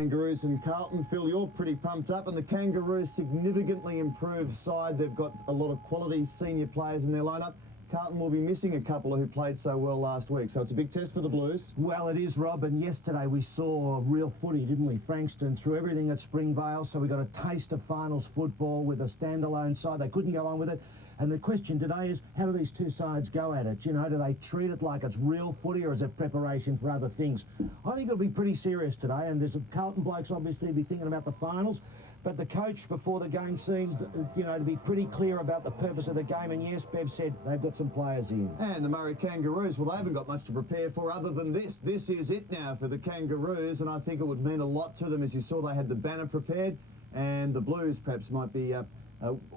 Kangaroos and Carlton. Phil, you're pretty pumped up, and the Kangaroos significantly improved side. They've got a lot of quality senior players in their lineup. Carlton will be missing a couple who played so well last week, so it's a big test for the Blues. Well, it is, Rob, and yesterday we saw real footy, didn't we? Frankston threw everything at Springvale, so we got a taste of finals football with a standalone side. They couldn't go on with it. And the question today is, how do these two sides go at it? You know, do they treat it like it's real footy, or is it preparation for other things? I think it'll be pretty serious today, and there's a Carlton blokes obviously be thinking about the finals, but the coach before the game seemed, you know, to be pretty clear about the purpose of the game, and yes, Bev said they've got some players in. And the Murray Kangaroos, well, they haven't got much to prepare for other than this. This is it now for the Kangaroos, and I think it would mean a lot to them. As you saw, they had the banner prepared, and the Blues perhaps might be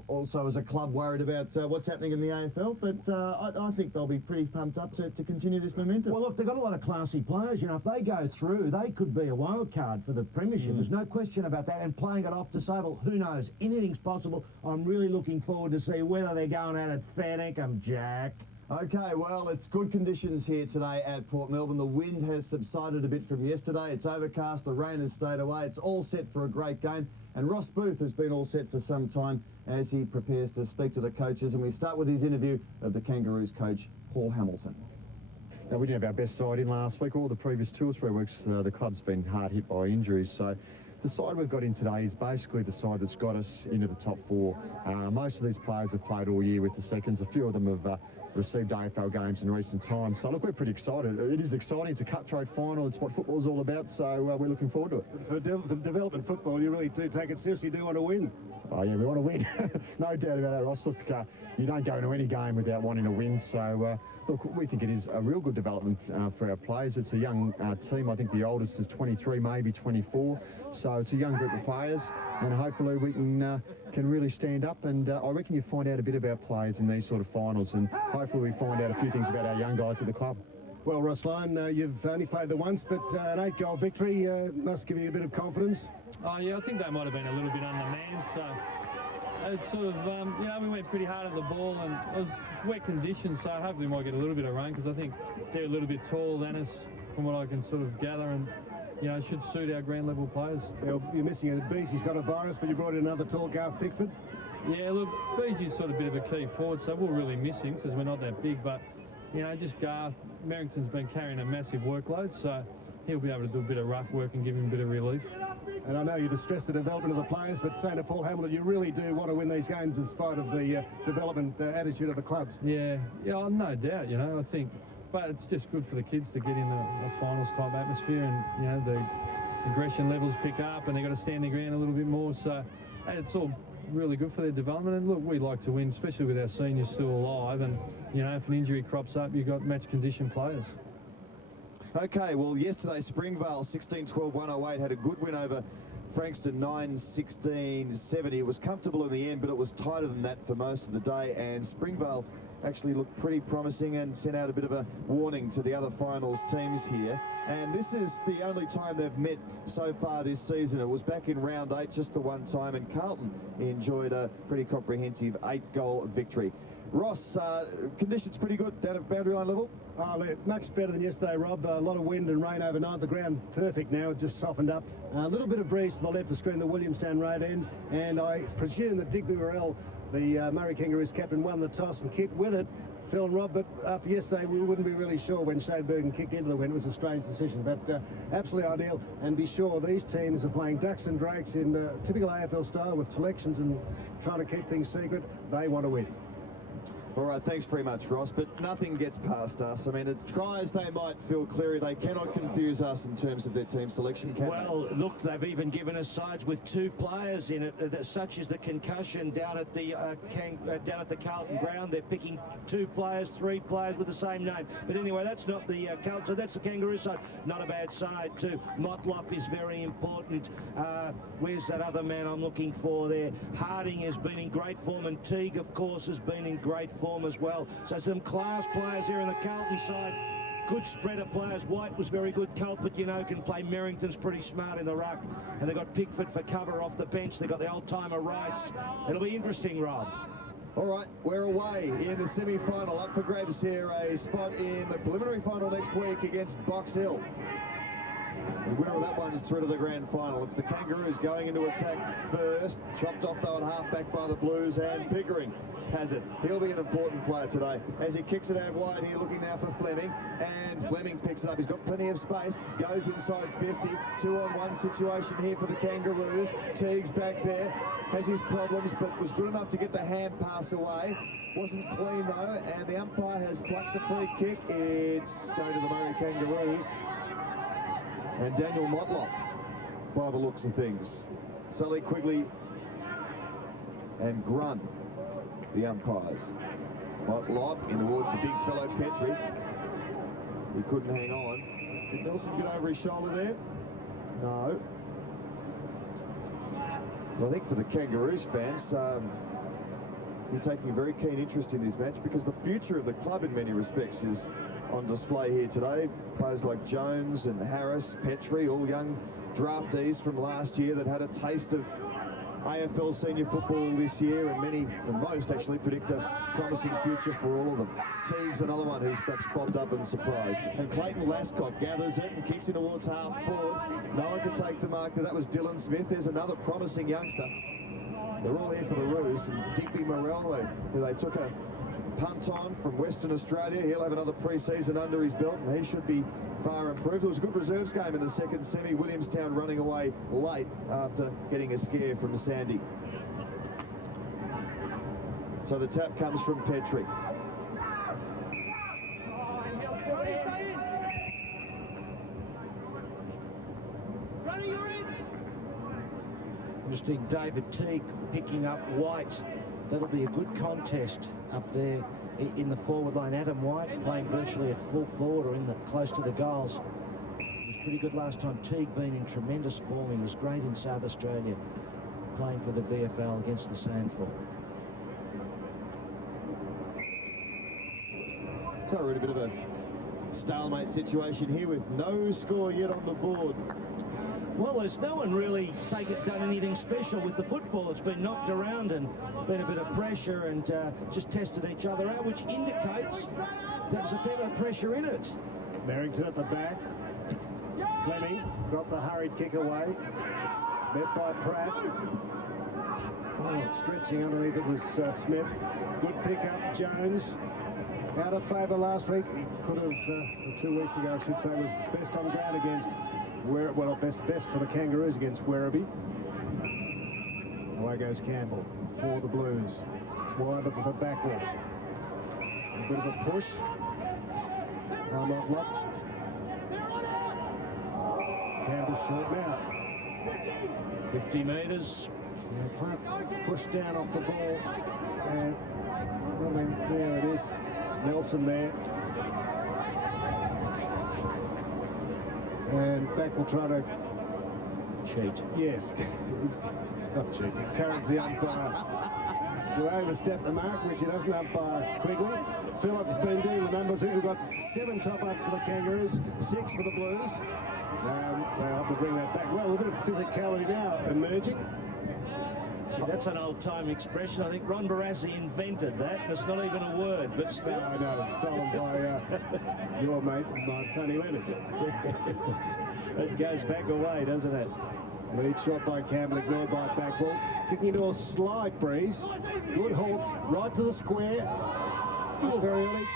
also as a club worried about what's happening in the AFL, but I think they'll be pretty pumped up to continue this momentum. Well, look, they've got a lot of classy players. You know, if they go through, they could be a wild card for the premiership. There's no question about that. And playing it off disabled, who knows? Anything's possible. I'm really looking forward to see whether they're going at it fair dinkum, Jack. Okay, well, it's good conditions here today at Port Melbourne. The wind has subsided a bit from yesterday. It's overcast. The rain has stayed away. It's all set for a great game. And Ross Booth has been all set for some time as he prepares to speak to the coaches. And we start with his interview of the Kangaroos coach, Paul Hamilton. Now, we didn't have our best side in last week. All the previous 2 or 3 weeks, the club's been hard hit by injuries. So the side we've got in today is basically the side that's got us into the top 4. Most of these players have played all year with the seconds. A few of them have received AFL games in recent times. So, look, we're pretty excited. It is exciting. It's a cutthroat final. It's what football's all about, so we're looking forward to it. For development football, you really do take it seriously. You do want to win. Oh, yeah, we want to win. No doubt about that, Ross. Look, you don't go into any game without wanting to win. So, look, we think it is a real good development for our players. It's a young team. I think the oldest is 23, maybe 24. So it's a young group of players, and hopefully we can really stand up. And I reckon you find out a bit about players in these sort of finals, and hopefully we find out a few things about our young guys at the club. Well, Rossline, you've only played the once, but an 8-goal victory must give you a bit of confidence. Oh, yeah, I think they might have been a little bit undermanned, so it's sort of, you know, we went pretty hard at the ball, and it was wet conditions, so hopefully we might get a little bit of rain, because I think they're a little bit taller than us, from what I can sort of gather, and, you know, it should suit our ground level players. Well, you're missing a beast. He's got a virus, but you brought in another tall Garth Pickford. Yeah, look, Beezy's sort of a bit of a key forward, so we'll really miss him, because we're not that big, but, you know, just Garth, Merrington's been carrying a massive workload, so he'll be able to do a bit of rough work and give him a bit of relief. And I know you distress the development of the players, but saying to Paul Hamilton, you really do want to win these games in spite of the development attitude of the clubs. Yeah, no doubt, you know, I think, but it's just good for the kids to get in a finals type atmosphere, and, you know, the aggression levels pick up, and they've got to stand their ground a little bit more, so it's all really good for their development. And look, we like to win, especially with our seniors still alive, and, you know, if an injury crops up, you've got match condition players. Okay, well, yesterday Springvale 16-12-108 had a good win over Frankston 9-16-70. It was comfortable in the end, but it was tighter than that for most of the day, and Springvale actually looked pretty promising and sent out a bit of a warning to the other finals teams here. And this is the only time they've met so far this season. It was back in round 8, just the one time, and Carlton enjoyed a pretty comprehensive 8-goal victory. Ross, conditions pretty good down at boundary line level? Oh, much better than yesterday, Rob. A lot of wind and rain overnight. The ground perfect now. It's just softened up. A little bit of breeze to the left to screen the Williamstown Road end. And I presume that Digby Morrell, the Murray Kangaroos captain, won the toss and kicked with it. Phil and Rob, but after yesterday, we wouldn't be really sure when Shane Bergen kicked into the wind. It was a strange decision, but absolutely ideal. And be sure these teams are playing ducks and drakes in typical AFL style with selections and trying to keep things secret. They want to win. All right, thanks very much, Ross, but nothing gets past us. I mean, as try as they might, Phil Cleary, they cannot confuse us in terms of their team selection, can Well, look, they've even given us sides with 2 players in it, such as the concussion down at the Carlton ground. They're picking 2 players, 3 players with the same name. But anyway, that's not the Carlton, so that's the Kangaroo side. Not a bad side, too. Motlop is very important. Where's that other man I'm looking for there? Harding has been in great form, and Teague, of course, has been in great form as well. So some class players here on the Carlton side. Good spread of players. White was very good. Culprit, you know, can play. Merrington's pretty smart in the ruck. And they've got Pickford for cover off the bench. They've got the old-timer Rice. It'll be interesting, Rob. All right, we're away in the semi-final. Up for grabs here, a spot in the preliminary final next week against Box Hill. The winner of that one is through to the grand final. It's the Kangaroos going into attack first. Chopped off though at half-back by the Blues, and Pickering has it. He'll be an important player today as he kicks it out wide here, looking now for Fleming, and Fleming picks it up. He's got plenty of space, goes inside 50, 2-on-1 situation here for the Kangaroos. Teague's back there, has his problems, but was good enough to get the hand pass away. Wasn't clean though, and the umpire has plucked the free kick. It's going to the Murray Kangaroos. And Daniel Motlop, by the looks of things. Sully Quigley and Grunt, the umpires. Motlop in towards the big fellow Petrie. He couldn't hang on. Did Nelson get over his shoulder there? No. Well, I think for the Kangaroos fans, we're taking a very keen interest in this match because the future of the club in many respects is on display here today. Players like Jones and Harris, Petrie, all young draftees from last year that had a taste of AFL senior football this year, and many, and most actually, predict a promising future for all of them. Teague's another one who's perhaps bobbed up and surprised. And Clayton Lascott gathers it and kicks it towards half forward. No one can take the mark. That was Dylan Smith. There's another promising youngster. They're all here for the Roos. And Digby Morell, who they took a punt on from Western Australia. He'll have another pre-season under his belt, and he should be far improved. It was a good reserves game in the second semi. Williamstown running away late after getting a scare from Sandy. So the tap comes from Petrie. Interesting, David Teague picking up White. That'll be a good contest up there in the forward line. Adam White playing virtually at full forward or in the close to the goals. He was pretty good last time. Teague been in tremendous form. He was great in South Australia playing for the VFL against the Sandford. So we're in a bit of a stalemate situation here with no score yet on the board. Well, there's no one really done anything special with the football. It's been knocked around and been a bit of pressure and just tested each other out, which indicates there's a fair bit of pressure in it. Merrington at the back. Fleming got the hurried kick away. Met by Pratt. Oh, stretching underneath it was Smith. Good pick-up, Jones. Out of favour last week. He could have, 2 weeks ago, I should say, was best on ground against best for the Kangaroos against Werribee. Away goes Campbell for the Blues. Wide looking for backward. A bit of a push. Motlop. Campbell short now. 50 metres. Pushed down off the ball. And there it is. Nelson there. And back will try to cheat. Yes, not cheat. Encourage the umpire to overstep the mark, which he doesn't umpire Quigley. Phillip has been doing the numbers here. We've got 7 top-ups for the Kangaroos, 6 for the Blues. They'll have to bring that back. Well, a bit of physicality now emerging. That's an old-time expression. I think Ron Barassi invented that. It's not even a word, but still. No, no, it's stolen by your mate, Tony Leonard. It goes back away, doesn't it? Lead shot by Campbell, ignored by Backwell. Kicking into a slide breeze. Good halt, right to the square. Very early.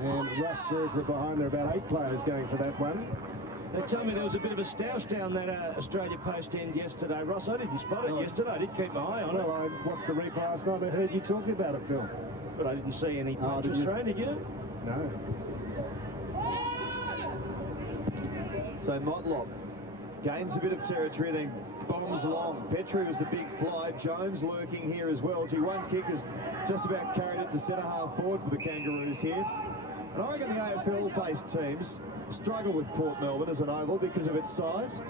And rush through for behind. There are about 8 players going for that one. They tell me there was a bit of a stoush down that Australia Post end yesterday. Ross, I didn't spot it yesterday. I did keep my eye on it. Well, I watched the replay last night. I heard you talking about it, Phil. But I didn't see any punches thrown, did you? No. So Motlop gains a bit of territory, then bombs long. Petrie was the big fly. Jones lurking here as well. G1 kick has just about carried it to centre half forward for the Kangaroos here. And I reckon the AFL-based teams struggle with Port Melbourne as an oval because of its size.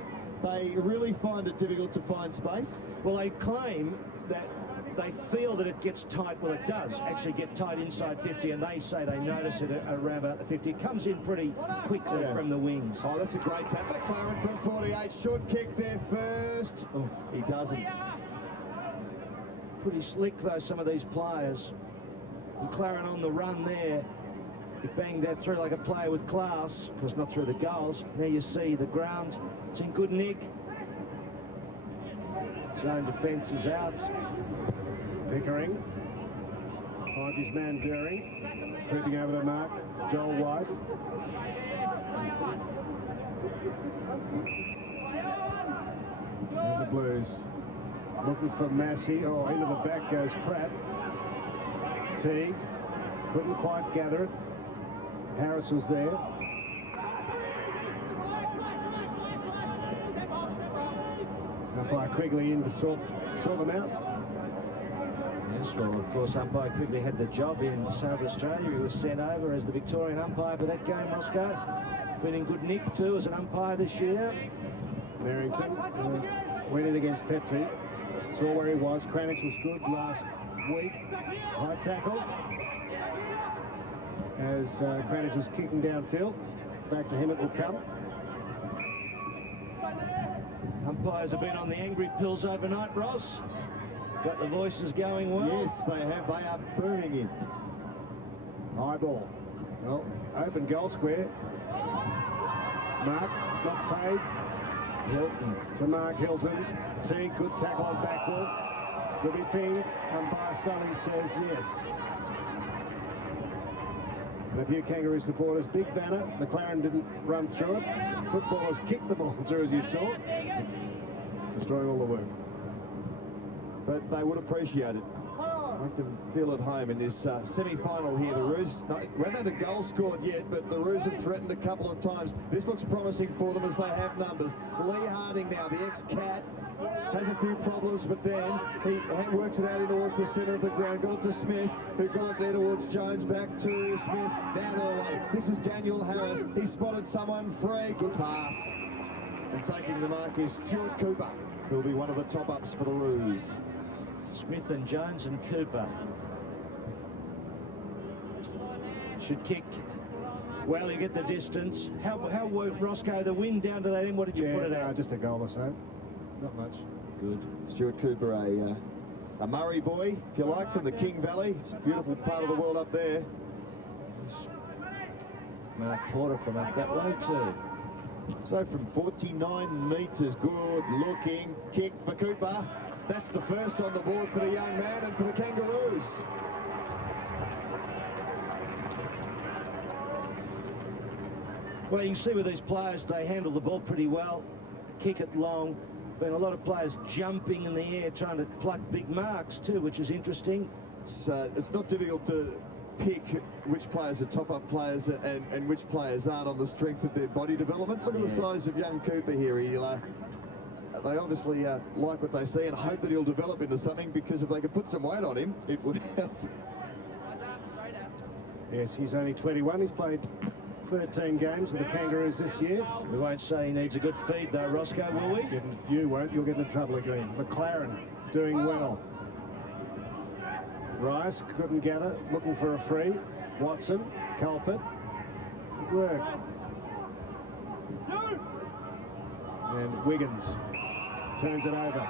They really find it difficult to find space. Well, they claim that they feel that it gets tight. Well, it does actually get tight inside 50, and they say they notice it around about the 50. It comes in pretty quickly from the wings. Oh, that's a great tap. McLaren from 48. Should kick there first. Oh, he doesn't. Pretty slick, though, some of these players. McLaren on the run there. He banged that through like a player with class, of course not through the goals. Now you see the ground, it's in good nick. Zone defence is out. Pickering finds his man During, creeping over the mark. Joel White. And the Blues looking for Massey. Oh, into the back goes Pratt. Teague couldn't quite gather it. Harris was there. Umpire Quigley in to sort them out. Yes, well, of course, umpire Quigley had the job in South Australia. He was sent over as the Victorian umpire for that game, Roscoe. Been in good nick, too, as an umpire this year. Merrington went in against Petrie. Saw where he was. Cranich was good last week. High tackle. As Cranich was kicking downfield. Back to him it will come. Umpires have been on the angry pills overnight, Ross. Got the voices going well. Yes, they have. They are booming in. High ball. Well, open goal square. Mark, not paid. Hilton. To Mark Hilton. Teague, good tackle on backward. Could be pinged. Umpire Sully says yes. And a few Kangaroo supporters, big banner. McLaren didn't run through it. Footballers kicked the ball through, as you saw. Destroying all the work. But they would appreciate it. Make them feel at home in this semi-final here. The Roos, we haven't had a goal scored yet, but the Roos have threatened a couple of times. This looks promising for them as they have numbers. Lee Harding now, the ex-Cat, has a few problems, but then he works it out in towards the centre of the ground. Got it to Smith, who got it there towards Jones. Back to Smith. Now the way. This is Daniel Harris. He spotted someone free. Good pass. And taking the mark is Stuart Cooper, who'll be one of the top-ups for the Roos. Smith and Jones and Cooper. Should kick. Well, you get the distance. How Roscoe, the wind down to that end? What did you put it out? Just a goal or so. Not much. Good. Stuart Cooper, a Murray boy, if you like, from the King Valley. It's a beautiful part of the world up there. Mark Porter from up that way too. So from 49 metres, good looking kick for Cooper. That's the first on the board for the young man and for the Kangaroos. Well, you can see with these players, they handle the ball pretty well, kick it long. Been a lot of players jumping in the air, trying to pluck big marks too, which is interesting. So it's not difficult to pick which players are top-up players and which players aren't on the strength of their body development. Look at the size of young Cooper here. They obviously like what they see and hope that he'll develop into something, because if they could put some weight on him, it would help. Yes, he's only 21. He's played 13 games with the Kangaroos this year. We won't say he needs a good feed though, Roscoe, will we? You won't. You'll get into trouble again. McLaren doing well. Rice couldn't gather, looking for a free. Watson, Culpet. Good work. And Wiggins turns it over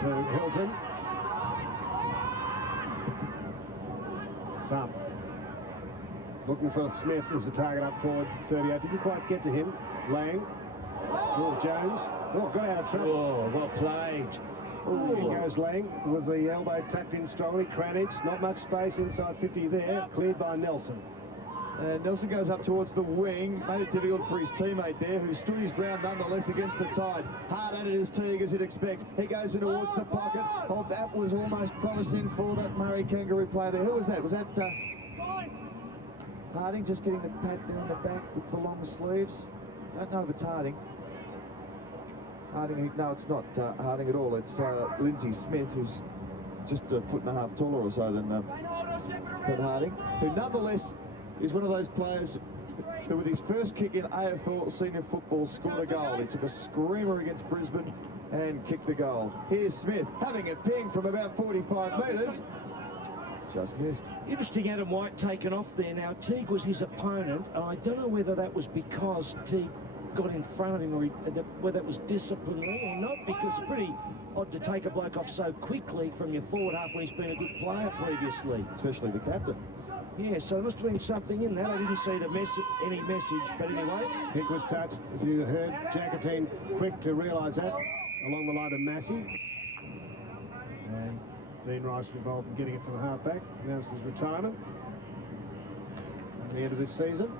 to Hilton. Thump. Looking for Smith as the target up forward. 38. Didn't quite get to him. Lang. Oh, Jones. Oh, got out of trouble. Oh, well played. Oh, here goes Lang with the elbow tucked in strongly. Cranich, not much space inside 50 there. Cleared by Nelson. And Nelson goes up towards the wing, made it difficult for his teammate there, who stood his ground nonetheless against the tide. Hard at it is Teague, as you'd expect. He goes in towards the pocket. Oh, that was almost promising for that Murray Kangaroo player there. Who was that? Was that Harding just getting the pat there on the back with the long sleeves? Don't know if it's Harding. No, it's not Harding at all. It's Lindsay Smith, who's just a foot and a half taller or so than Harding, who nonetheless is one of those players who, with his first kick in AFL senior football, scored a goal. He took a screamer against Brisbane and kicked the goal. Here's Smith having a ping from about 45 metres. Just missed. Interesting, Adam White taken off there. Now, Teague was his opponent. I don't know whether that was because Teague got in front of him or whether it was disciplinary or not, because it's pretty odd to take a bloke off so quickly from your forward half when he's been a good player previously. Especially the captain. Yeah, so there must have been something in that. I didn't see any message, but anyway. Kick was touched, as you heard. Jackatine quick to realise that, along the line of Massey. And Dean Rice involved in getting it from half-back. Announced his retirement at the end of this season.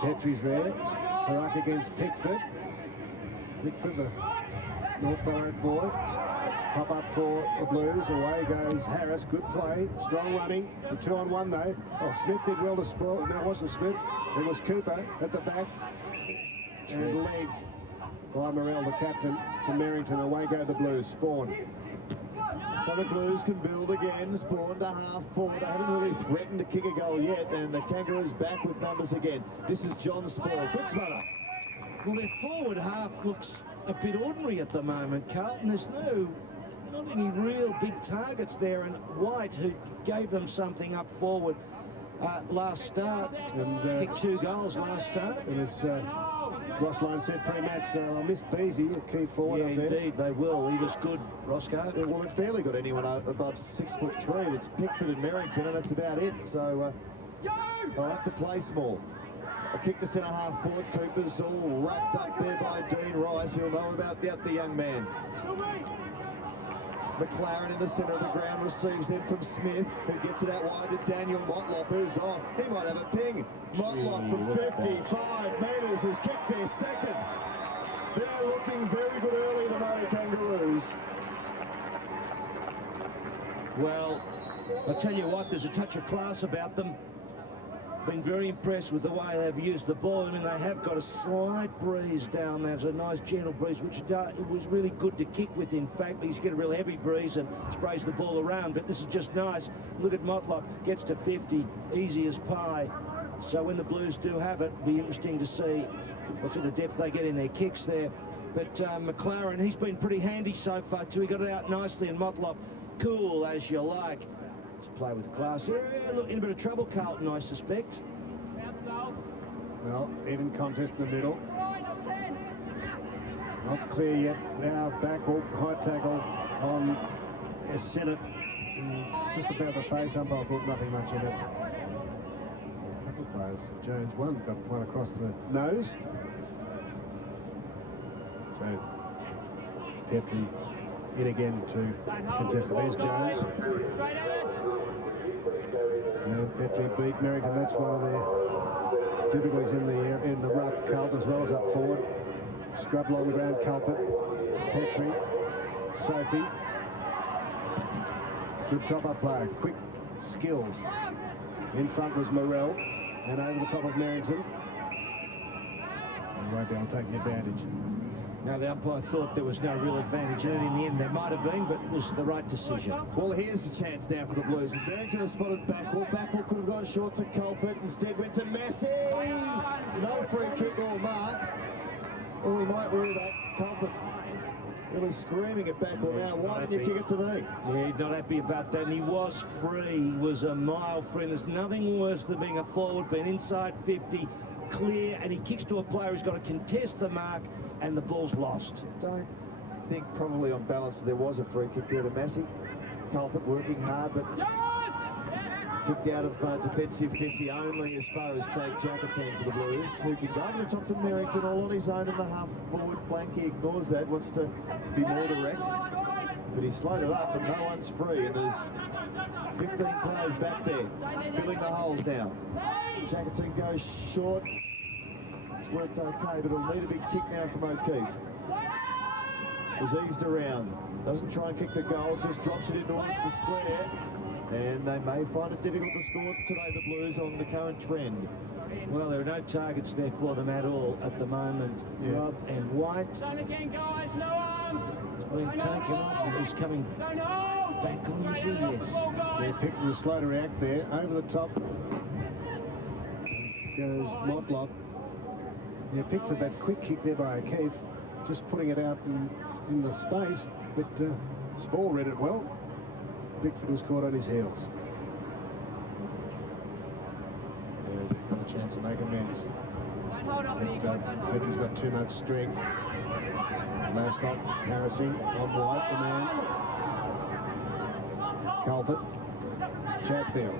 Petrie's there. Tarak against Pickford. Pickford, the North Ballarat boy. Top up for the Blues. Away goes Harris. Good play. Strong running. The 2-on-1 though. Oh, Smith did well to spoil. No, it wasn't Smith. It was Cooper at the back. And leg by Morrell, the captain, to Merrington. Away go the Blues. Spawn. So the Blues can build again. Spawn to half forward. They haven't really threatened to kick a goal yet, and the Kangaroos back with numbers again. This is John Spawn. Good smother. Well, their forward half looks a bit ordinary at the moment, Carlton. There's not any real big targets there, and White, who gave them something up forward last start, and kicked 2 goals last start. And as Ross Lane said pre-match, they'll miss Beasy, a key forward Yeah, up there. indeed, they will. He was good, Roscoe. Yeah, well, it barely got anyone above 6'3". It's Pickford and Merrington, and that's about it. So they'll have to play small. A kick to centre half forward. Cooper's all wrapped up there by Dean Rice. He'll know about the young man. McLaren in the centre of the ground receives them from Smith, who gets it out wide to Daniel Motlop, who's off. He might have a ping. Motlop from 55 metres has kicked their second. They're looking very good early, the Murray Kangaroos. Well, I'll tell you what, there's a touch of class about them. Been very impressed with the way they've used the ball. I mean, they have got a slight breeze down there. It's a nice gentle breeze, which it was really good to kick with, in fact, because you get a real heavy breeze and sprays the ball around. But this is just nice. Look at Motlop, gets to 50, easy as pie. So when the Blues do have it, it'll be interesting to see what sort of depth they get in their kicks there. But McLaren, he's been pretty handy so far too. He got it out nicely, and Motlop, cool as you like. Play with class. Look, in a bit of trouble, Carlton, I suspect. Well, even contest in the middle. Not clear yet. Now back, high tackle on Sennett. Just about the face. Umpire thought nothing much in it. A couple of players. Jones got one across the nose. So Petrie in again to contest. There's Jones. And Petrie beat Merrington. That's one of their difficulties in the ruck. Carlton as well as up forward. Scrub along the ground. Culpet, Petrie, Sophie. Good top-up player. Quick skills. In front was Morrell, and over the top of Merrington. And won't be able to take the advantage. Now, the umpire thought there was no real advantage, and in the end there might have been, but it was the right decision. Well, here's the chance now for the Blues. As Merrington has spotted Backwell. Backwell could have gone short to Culpet. Instead went to Massey. No free kick or mark. Oh, he might rule that. Culpet really screaming at Backwell now. Why didn't you kick it to me? Yeah, he's not happy about that, and he was free. He was a mile free, and there's nothing worse than being a forward, being inside 50, clear, and he kicks to a player who's got to contest the mark, and the ball's lost. Don't think probably on balance there was a free kick there to Massey. Culpet working hard, but kicked out of defensive 50 only as far as Craig Jackatine for the Blues, who can go over the top to Merrington all on his own in the half-forward flank. He ignores that, wants to be more direct, but he's slowed it up, and no one's free, and there's 15 players back there filling the holes now. Jackatine goes short. It's worked okay, but it'll need a big kick now from O'Keefe. Was eased around, doesn't try and kick the goal, just drops it in towards the square, and they may find it difficult to score today, the Blues, on the current trend. Well, there are no targets there for them at all at the moment. Yeah. Rob and White. It's been taken off, and he's coming back on the yes. Yeah, Pickford was slow to react there. Over the top goes Motlop. Yeah, Pickford, that quick kick there by O'Keefe, just putting it out in the space, but Spall read it well. Pickford was caught on his heels. Yeah, he's got a chance to make amends. But Petrie's got too much strength. Lascott harassing on White, the man. Carlton. Chatfield.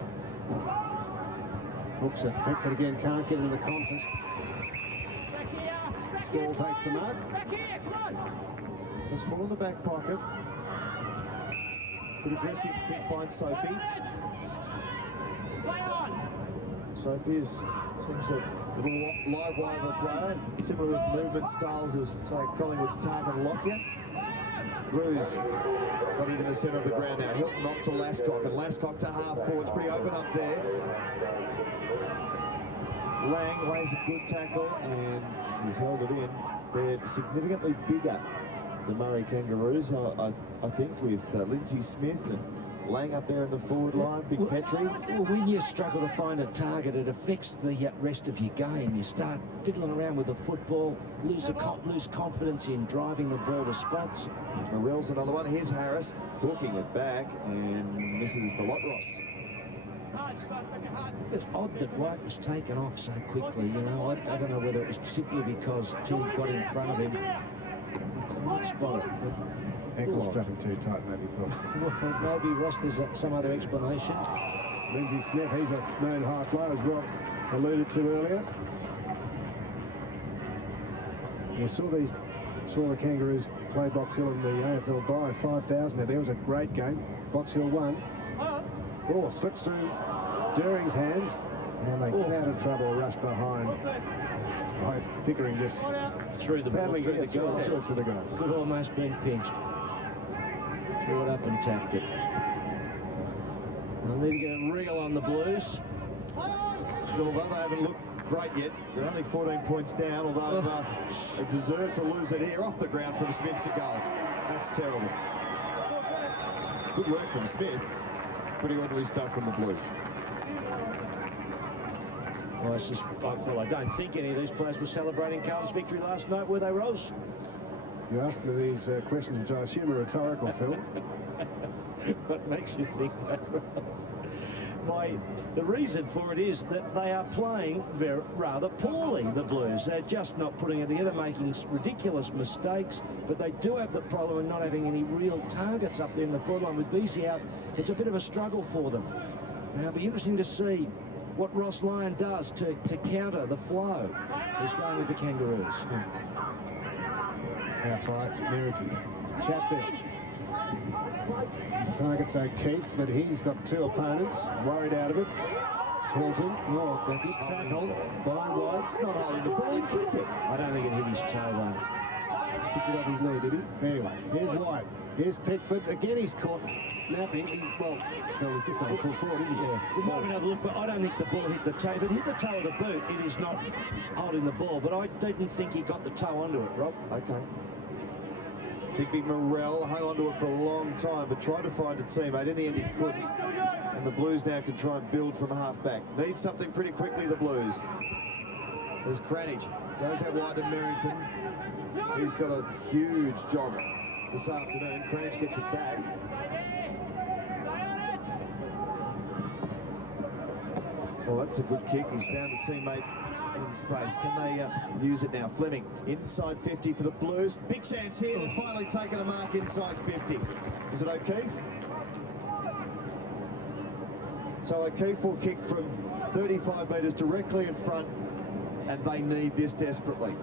Hooks it. Pickford again, can't get into the contest. Small takes the mark. Small in the back pocket. Good aggressive kick finds Sophie. Sophie seems a little live wire of a player, similar movement styles as, say, Collingwood's Target Lockyer. Roos got into the centre of the ground now. Hilton off to Lascock, and Lascock to half forward. It's pretty open up there. Lang lays a good tackle, and he's held it in. They're significantly bigger, the Murray Kangaroos, I think, with Lindsay Smith and Lang up there in the forward line, Big Petrie. Well, when you struggle to find a target, it affects the rest of your game. You start fiddling around with the football, lose confidence in driving the ball to spots. Morell's another one. Here's Harris, hooking it back and misses the lot, Ross. It's odd that White was taken off so quickly, you know. I don't know whether it was simply because Tim got in front of him. Not spot it. Ankle strapping too tight, maybe, Phil. Well, maybe, Ross, there's some other explanation. Lindsay Smith, he's a known high flyer, as Rob alluded to earlier. You saw the Kangaroos play Box Hill in the AFL by 5,000. Now, there was a great game. Box Hill won. Oh, slips through Dering's hands, and they get out of trouble, rush behind. Pickering just through the ball, through the goals. Through the goals. Could almost been pinched. Threw it up and tapped it. They'll need to get a reel on the Blues. Still, although they haven't looked great yet, they're only 14 points down, although they deserve to lose it here off the ground from Smith's goal. That's terrible. Good work from Smith. Pretty ordinary stuff from the Blues. Well, I don't think any of these players were celebrating Carlton's victory last night, were they, Ros? You asked me these questions, which I assume are rhetorical, Phil. What makes you think that, Ros? The reason for it is that they are playing rather poorly, the Blues. They're just not putting it together, making ridiculous mistakes, but they do have the problem of not having any real targets up there in the forward line. With Beasy out, it's a bit of a struggle for them. Now, it'll be interesting to see what Ross Lyon does to counter the flow. He's going with the Kangaroos. Out by Merrington. Chatfield. His target's O'Keefe, but he's got two opponents. Worried out of it. Hilton. Oh, that big tackle by White. It's not holding the ball, he kicked it. I don't think it hit his toe, though. Kicked it off his knee, did he? Anyway, here's White. Here's Pickford. Again, he's caught napping. Well, Phil, he's just done full forward, isn't he? Yeah. We might have another look, but I don't think the ball hit the toe. If it hit the toe of the boot, it is not holding the ball. But I didn't think he got the toe onto it, Rob. Okay. Digby Morell hung on to it for a long time, but tried to find a teammate. In the end, he couldn't. And the Blues now can try and build from half-back. Need something pretty quickly, the Blues. There's Cranage. Goes out wide to Merrington. He's got a huge job this afternoon. Cranage gets it back. Well, that's a good kick. He's found a teammate in space. Can they use it now? Fleming inside 50 for the Blues. Big chance here. They've finally taken a mark inside 50. Is it O'Keefe? So O'Keefe will kick from 35 metres directly in front, and they need this desperately.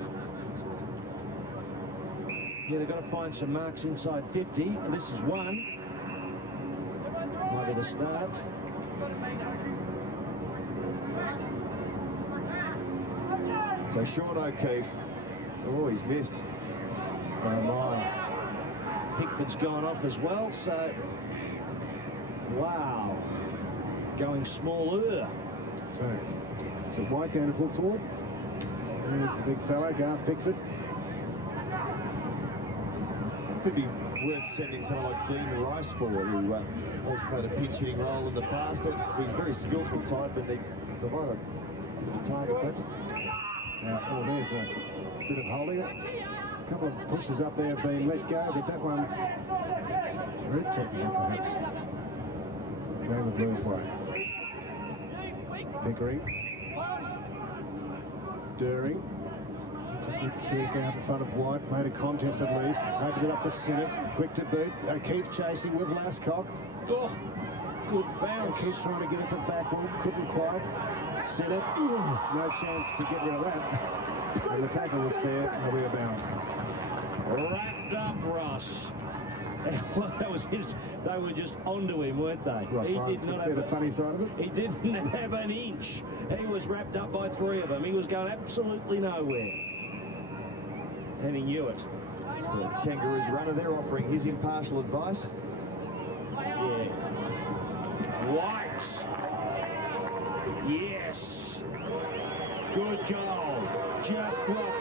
Yeah, they've got to find some marks inside 50, and this is one. Might be the start. So Sean O'Keefe, oh, he's missed. Oh my. Pickford's gone off as well, so wow. Going smaller. So White down to full forward. There's the big fellow, Garth Pickford. Could be worth sending someone like Dean Rice forward, who has played a pinch hitting role in the past. He's a very skillful type, and they provide a target pressure. Oh, there's a bit of holding it. A couple of pushes up there have been let go, but that one red technical perhaps. Going the Blues' way. Pickering. Deering. It's a good kick out in front of White. Made a contest at least. Opened it up for Sinnott. Quick to boot. O'Keefe chasing with Lascock. Oh. good bounce. Keep trying to get it to backward, couldn't quite. Set it. No chance to get rid of that. And the tackle was fair, and there'll be a bounce. Wrapped up Ross. Well, that was his. They were just onto him, weren't they? Ross He Ryan, did not see have the funny side of it. He didn't have an inch. He was wrapped up by 3 of them. He was going absolutely nowhere. And he knew it. It's the Kangaroos runner. They're offering his impartial advice. Yeah. White. Yes. Good goal. Just what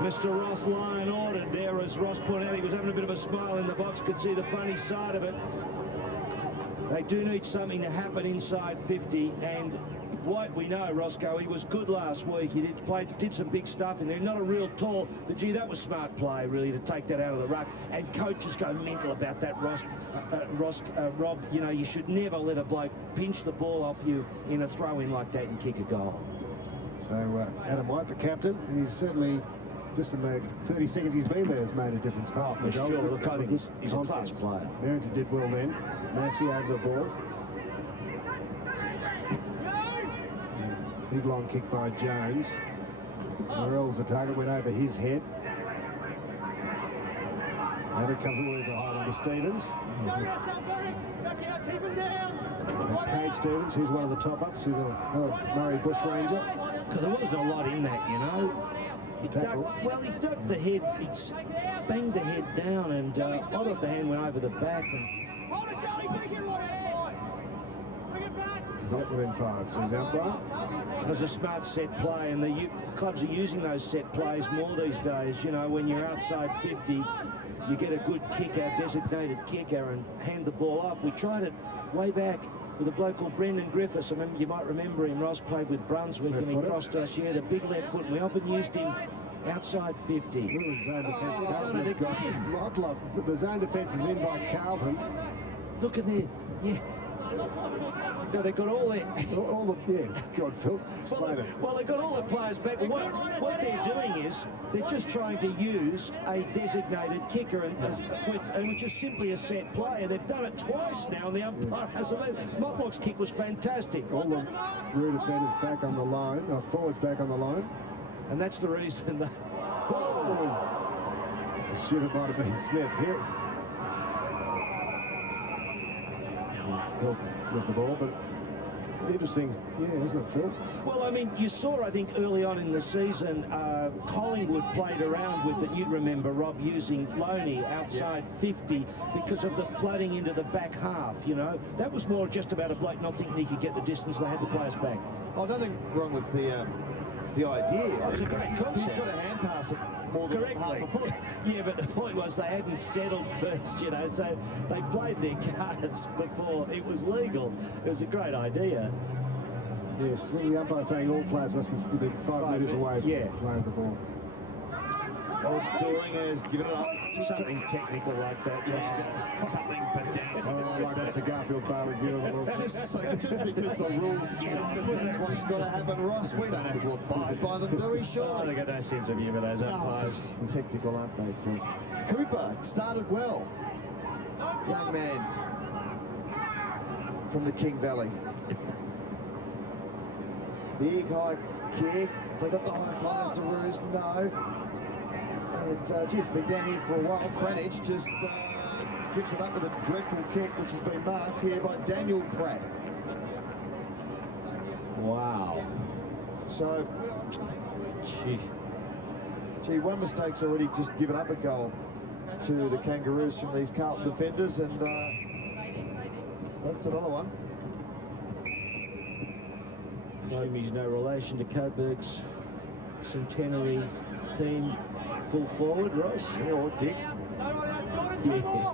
Mr. Ross Lyon ordered there, as Ross pointed out. He was having a bit of a smile in the box, could see the funny side of it. They do need something to happen inside 50, and White, we know, Roscoe, he was good last week. He did some big stuff in there. Not a real tall, but gee, that was smart play, really, to take that out of the ruck. And coaches go mental about that, Rob. You know, you should never let a bloke pinch the ball off you in a throw-in like that and kick a goal. So Adam White, the captain, he's certainly, just in the 30 seconds he's been there, has made a difference. Oh, for sure. Look, I think he's a class player. Merrington did well then. Massey over the ball. Big long kick by Jones. Morell's a target, went over his head. And it comes all the way to high to Stevens. And Cade Stevens, who's one of the top-ups, who's another Murray Bushranger. Because there wasn't a lot in that, you know. He ducked the head, he banged the head down, and I thought the hand went over the back. Not within 5, says umpire. It was a smart set play, and the clubs are using those set plays more these days. You know, when you're outside 50, you get a good kicker, designated kicker, and hand the ball off. We tried it way back with a bloke called Brendan Griffiths. I mean, you might remember him. Ross played with Brunswick, and he crossed us. Yeah, the big left foot. And we often used him outside 50. Look at the zone defence. Carlton have got the zone defence is in by Carlton. Look at there. Yeah. So they've got all their... yeah, God, Phil, explain it. Well, they've got all the players back. What they're doing is they're just trying to use a designated kicker, which is simply a set play. They've done it twice now, and the umpire hasn't moved. Motlock's kick was fantastic. All the rear defenders back on the line, forwards back on the line. And that's the reason that... Oh! Should have might have been Smith here. Phil with the ball, but interesting, yeah, isn't it, Phil? Well, I mean, you saw, I think, early on in the season, Collingwood played around with it. You'd remember, Rob, using Loney outside 50 because of the flooding into the back half, you know. That was more just about a bloke not thinking he could get the distance. They had the players back. Oh, nothing wrong with the idea. Oh, it's a great concept. He's got to hand pass it more than half a foot. Yeah, but the point was they hadn't settled first, you know, so they played their cards before it was legal. It was a great idea. Yes, the umpire saying all players must be within 5 metres away from playing the ball. Doring has given it up. Something technical like that. Yes. Something pedantic. Oh, like that's a Garfield bar review of the rules. Just because the rules that's what's got to happen, Ross. We don't have to abide by them, do we? Sure. Oh, they got no sense of humour, those umpires. Technical, aren't they, Phil? Cooper started well. Young man from the King Valley. Big high kick. Have they got the high flyers to roost? No. And geez, been down here for a while. Cranich just kicks it up with a dreadful kick, which has been marked here by Daniel Pratt. Wow. So, gee, one mistake's already just given up a goal to the Kangaroos from these Carlton defenders, and that's another one. Assume he's no relation to Coburg's centenary team. Full forward, Ross. Yeah, or Dick. Yeah.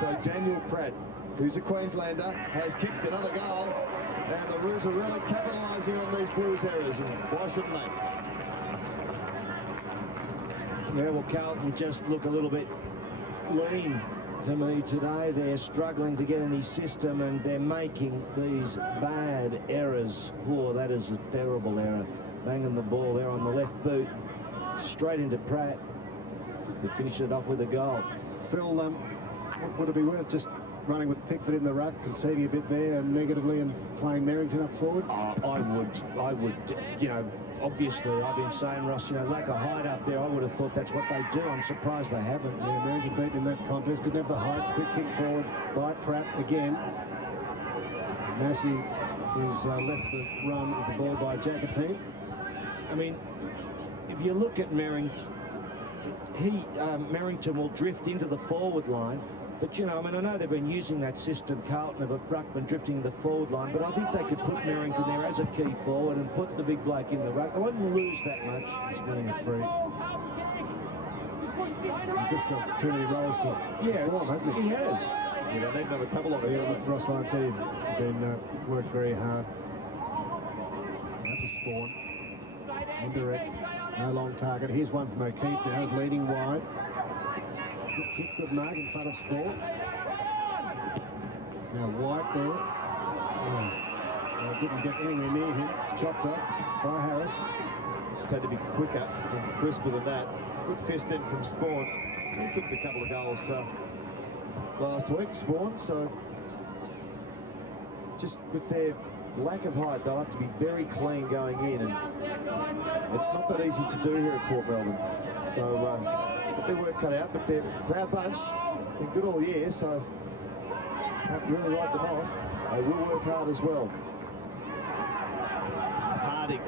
So Daniel Pratt, who's a Queenslander, has kicked another goal, and the Roos are really capitalising on these Blues errors, and why shouldn't they? Yeah, well, Carlton just look a little bit lean to me today. They're struggling to get in his system, and they're making these bad errors. Oh, that is a terrible error. Banging the ball there on the left boot. Straight into Pratt, who finished it off with a goal. Phil, would it be worth just running with Pickford in the ruck, conceding a bit there and negatively, and playing Merrington up forward? I would, you know, obviously I've been saying, Ross, you know, lack of height up there, I would have thought that's what they do. I'm surprised they haven't. Yeah, Merrington beaten in that contest, didn't have the height. Quick kick forward by Pratt again. Massey is left the run of the ball by Jackatine. I mean, if you look at Merrington, Merrington will drift into the forward line. But, you know, I mean, I know they've been using that system, Carlton, of a ruckman drifting the forward line, but I think they could put Merrington there as a key forward and put the big bloke in the ruck. They wouldn't lose that much. He's winning a free. He's just got too many roles to perform, hasn't he? He has. You know, they've got a couple of them. Yeah, Ross Lyon said he's been worked very hard. Now to Spawn. Indirect. No long target. Here's one from O'Keefe now, leading wide. Good kick, good mark in front of Spawn. Now White there. Didn't get anywhere near him. Chopped off by Harris. Just had to be quicker and crisper than that. Good fist in from Spawn. He kicked a couple of goals last week, Spawn, so just with their lack of height, they'll have to be very clean going in, and it's not that easy to do here at Port Melbourne. So got their work cut out, but they're a proud bunch. Been good all year, so can't really write them off. They will work hard as well. Harding.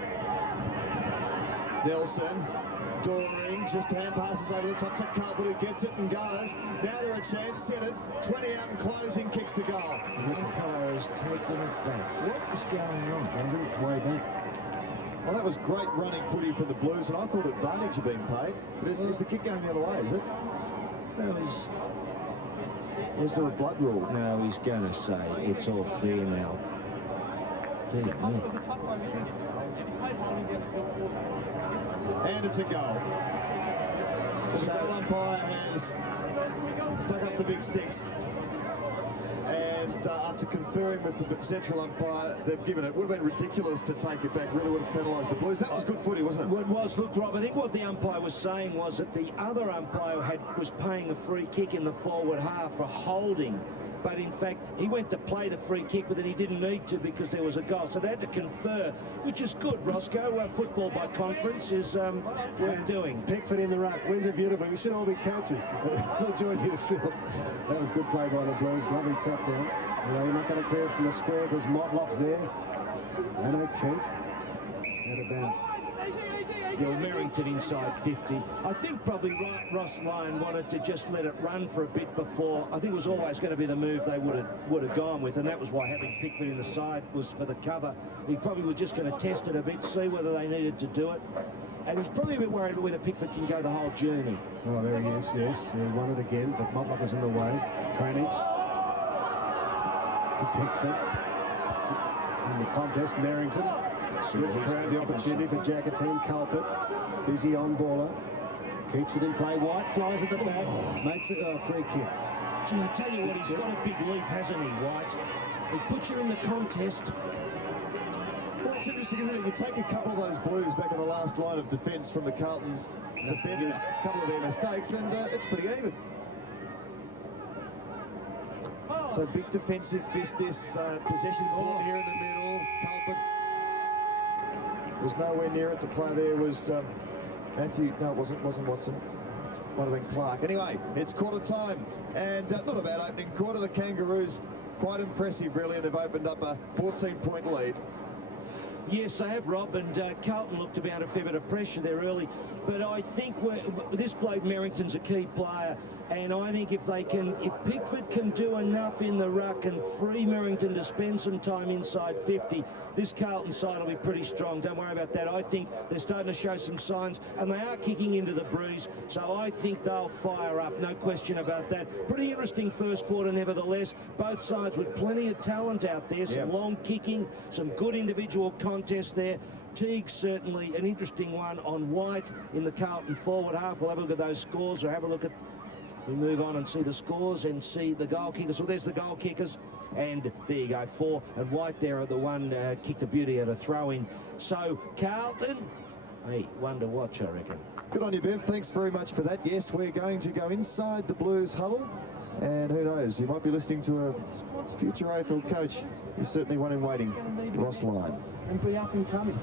Nelson. Doring, just hand passes over the top to Carlton, who gets it and goes. Now they're a chance, set it, 20 out and closing, kicks the goal. The umpire has taken it back. What is going on? I think it's way back. Well, that was great running footy for the Blues, and I thought advantage had been paid. But is the kick going the other way, is it? Well, Or is there a blood rule? no, he's going to say it's all clear now. Dear me. And it's a goal. The goal umpire has stuck up the big sticks. And after conferring with the central umpire, they've given it. Would have been ridiculous to take it back. Really would have penalised the Blues. That was good footy, wasn't it? Well, it was. Look, Rob, I think what the umpire was saying was that the other umpire was paying a free kick in the forward half for holding. But in fact, he went to play the free kick, but then he didn't need to because there was a goal. So they had to confer, which is good, Roscoe. Football by conference is worth doing. Pickford in the ruck, wins it beautifully. We should all be coaches. We'll join you to field. That was good play by the Blues. Lovely tap down. Although you're not going to clear it from the square because Motlop's there. And O'Keefe. And a bounce. Well, Merrington inside 50. I think probably Ross Lyon wanted to just let it run for a bit before. I think it was always going to be the move they would have gone with, and that was why having Pickford in the side was for the cover. He probably was just going to test it a bit, see whether they needed to do it. And he's probably a bit worried whether Pickford can go the whole journey. Oh, there he is, yes. He won it again, but Motlop was in the way. Koenig to Pickford. In the contest, Merrington. Good crowd, the opportunity for Jackatine. Carlton, busy on baller, keeps it in play. White flies at the back, makes it a free kick. Gee, I tell you what, he's got a big leap, hasn't he, White? He puts you in the contest. Well, it's interesting, isn't it? You take a couple of those Blues back in the last line of defence from the Carlton defenders, a couple of their mistakes, and it's pretty even. So big defensive fist, this possession ball here in the middle. Carlton was nowhere near it. The player there was Matthew. No, it wasn't Watson. Might have been Clark. Anyway, it's quarter time, and not a bad opening quarter. The Kangaroos quite impressive, really, and they've opened up a 14-point lead. Yes, they have, Rob, and Carlton looked to be under a fair bit of pressure there early. But I think this bloke Merrington's a key player, and I think if Pickford can do enough in the ruck and free Merrington to spend some time inside 50, this Carlton side will be pretty strong. Don't worry about that. I think they're starting to show some signs, and they are kicking into the breeze, so I think they'll fire up, no question about that. Pretty interesting first quarter, nevertheless. Both sides with plenty of talent out there, some long kicking, some good individual contests there. Teague certainly an interesting one on White in the Carlton forward half. We'll have a look at those scores, or have a look at, we move on and see the scores and see the goal kickers. Well, there's the goal kickers, and there you go, 4. And White there at the one kicked a beauty at a throw-in. So Carlton, hey, one to watch, I reckon. Good on you, Bev. Thanks very much for that. Yes, we're going to go inside the Blues huddle. And who knows, you might be listening to a future AFL coach. He's certainly one in waiting, Ross Lyon. And be up and coming.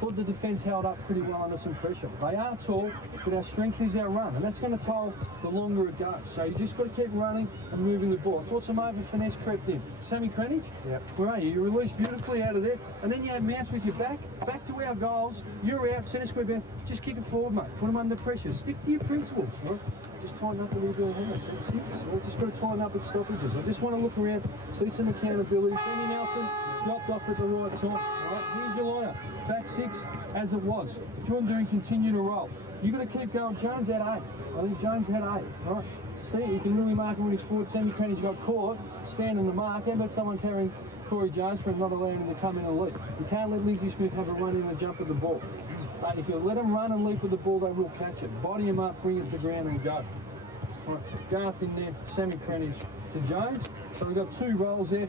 Thought the defence held up pretty well under some pressure. They are tall, but our strength is our run, and that's going to toll the longer it goes. So you just got to keep running and moving the ball. I thought some over finesse crept in. Sammy Crennick, yep. Where are you? You released beautifully out of there, and then you had Mouse with your back to our goals. You're out, centre square bounce. Just kick it forward, mate. Put them under pressure. Stick to your principles. Right? Just tighten up a little bit of this. That's it. So just got to tighten up at stoppages. I just want to look around, see some accountability. Benny Nelson dropped off at the right time. All right, here's your lineup. Back 6 as it was. John Doon continue to roll. You've got to keep going. Jones had 8. I think Jones had 8. All right. See, you can really mark him when he's forward. Sammy Crennick's got caught, standing the mark. How about someone carrying Corey Jones for another landing to come in and leap? You can't let Lindsay Smith have a run in and jump at the ball. But if you let him run and leap with the ball, they will catch it. Body him up, bring it to ground and go. All right. Garth in there, Sammy Crennick to Jones. So we've got 2 rolls there.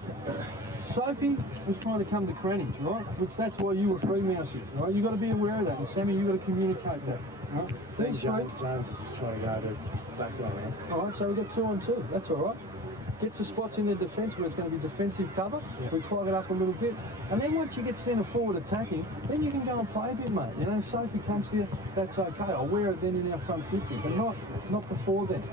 Sophie was trying to come to Crennick, right? Which that's why you were free-mousing, right? You've got to be aware of that. And Sammy, you've got to communicate that. Right? These Jones is just trying to go to back line. All right, so we've got 2 on 2. That's all right. Get to spots in the defence where it's going to be defensive cover. Yeah. We clog it up a little bit. And then once you get centre forward attacking, then you can go and play a bit, mate. You know, if Sophie comes here, that's okay. I'll wear it then in our front 50, but not before then.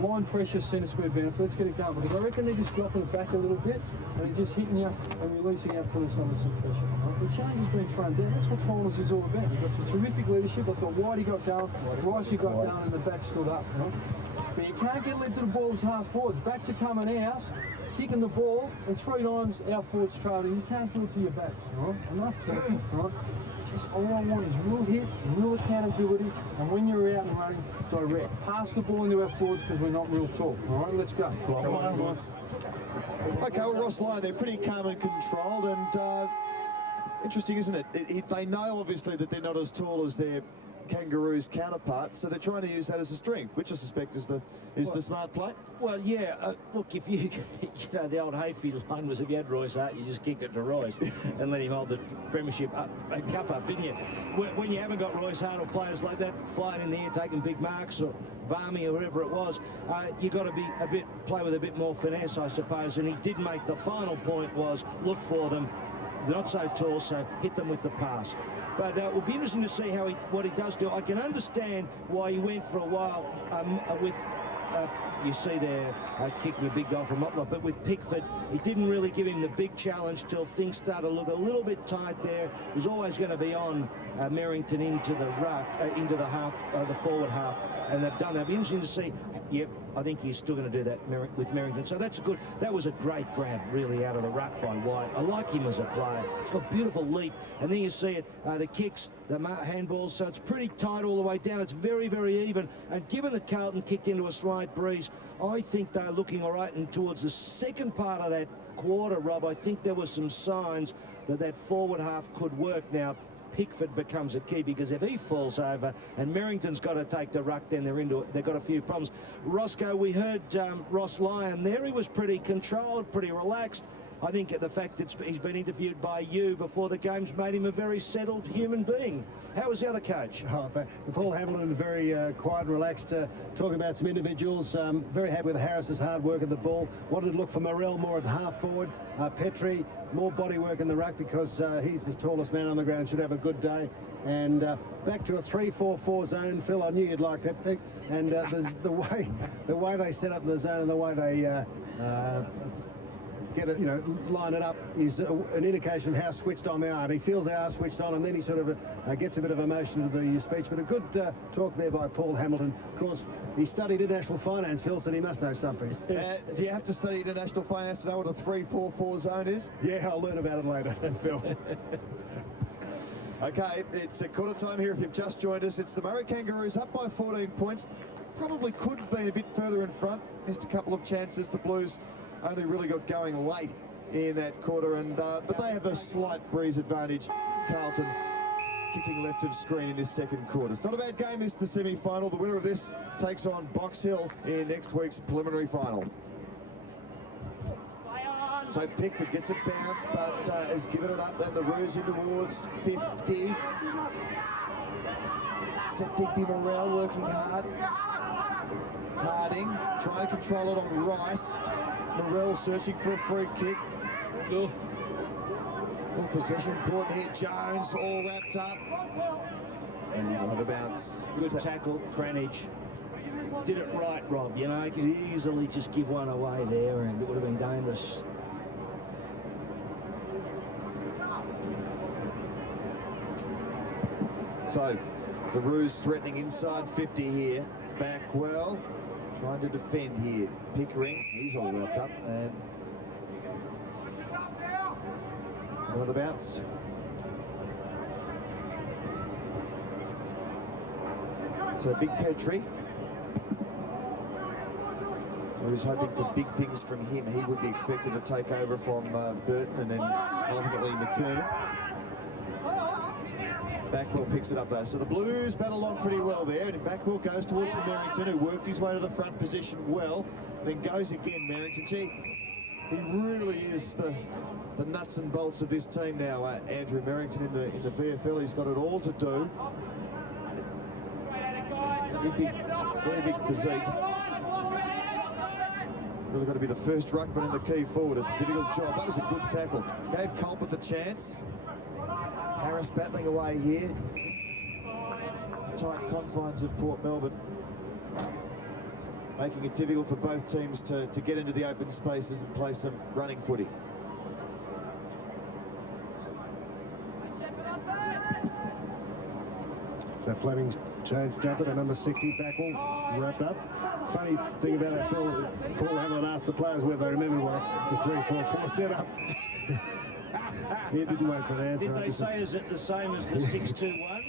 Line pressure, centre square bounce. Let's get it going, because I reckon they're just dropping it back a little bit and they're just hitting you and releasing out, putting us under some pressure. Right? The change has been thrown down. That's what finals is all about. You've got some terrific leadership. I thought Whitey got down, Ricey got down, and the back stood up. Right? But you can't get led to the balls half forwards. Backs are coming out, kicking the ball, and 3 times our forwards trailing. You can't do it to your backs. Right? Enough talking. Right? Just all I want is real hit, real accountability, and when you're out and running, direct. Pass the ball into our forwards because we're not real tall. All right, let's go. Come on, boys. Okay, well, Ross Lyon, they're pretty calm and controlled, and interesting, isn't it? They know, obviously, that they're not as tall as their Kangaroos counterparts, so they're trying to use that as a strength, which I suspect is the smart play. Well, yeah, look, if you know, the old Hayfield line was if you had Royce Hart, you just kicked it to Royce and let him hold the premiership cup up, didn't you? When you haven't got Royce Hart or players like that flying in the air, taking big marks, or Barmy or whatever it was, you got to be play with a bit more finesse, I suppose. And he did make the final point was look for them. They're not so tall, so hit them with the pass. But it will be interesting to see what he does do. I can understand why he went for a while with, you see there, kicking a big goal from Motlop, but with Pickford, he didn't really give him the big challenge till things started to look a little bit tight there. It was always going to be on Merrington into the ruck, into the half, the forward half, and they've done that. It'll be interesting to see. Yep, I think he's still going to do that with Merrington. So that's good. That was a great grab, really, out of the ruck by White. I like him as a player. He's got a beautiful leap. And then you see it, the kicks, the handballs. So it's pretty tight all the way down. It's very, very even. And given that Carlton kicked into a slight breeze, I think they're looking all right. And towards the second part of that quarter, Rob, I think there were some signs that forward half could work. Now, Pickford becomes a key, because if he falls over and Merrington's got to take the ruck, then they've got a few problems. Roscoe, we heard Ross Lyon there. He was pretty controlled, pretty relaxed. I think the fact that he's been interviewed by you before the game's made him a very settled human being. How was the other coach? Oh, Paul Hamilton, very quiet and relaxed, talking about some individuals. Very happy with Harris's hard work at the ball. Wanted to look for Morrell more at half forward. Petrie, more body work in the ruck, because he's the tallest man on the ground, should have a good day. And back to a 3-4-4 zone. Phil, I knew you'd like that pick. And the way they set up the zone and the way they get it, line it up is an indication of how switched on they are. And he feels they are switched on, and then he sort of gets a bit of emotion to the speech. But a good talk there by Paul Hamilton. Of course, he studied international finance, Phil, so he must know something. Do you have to study international finance to know what a 3-4-4 zone is? Yeah, I'll learn about it later, Phil. Okay, it's a quarter time here if you've just joined us. It's the Murray Kangaroos up by 14 points. Probably could have been a bit further in front. Missed a couple of chances. The Blues only really got going late in that quarter, and but they have a slight breeze advantage. Carlton kicking left of screen in this second quarter. It's not a bad game. It's the semi-final. The winner of this takes on Box Hill in next week's preliminary final. So Pickford gets a bounce, but has given it up. Then the Roos in towards 50. It's at Digby Morrell working hard. Harding trying to control it on Rice. Morrell searching for a free kick. Oh. Good possession, important here. Jones all wrapped up. And another bounce. Good tackle, Cranage. Did it right, Rob. You know, he could easily just give one away there and it would have been dangerous. So, the Roos threatening inside 50 here. Back well, trying to defend here. Pickering, he's all wrapped up. And another bounce. So Big Petrie, who's hoping for big things from him. He would be expected to take over from Burton and then ultimately McKernan. Backwell picks it up though. So the Blues battle on pretty well there. And Backwell goes towards Merrington, who worked his way to the front position well. Then goes again, Merrington. Gee, he really is the nuts and bolts of this team now, Andrew Merrington in the VFL. He's got it all to do. Very big physique. Really got to be the first ruckman in the key forward. It's a difficult job. That was a good tackle. Gave Carlton the chance. Harris battling away here. Tight confines of Port Melbourne. Making it difficult for both teams to get into the open spaces and play some running footy. So Fleming's changed jumper to number 60, Backwell, wrapped up. Funny thing about that, Phil, Paul Hamlin asked the players whether they remembered what the 3-4-4 setup. He didn't wait for the answer. Did they say, is it the same as the 6-2-1?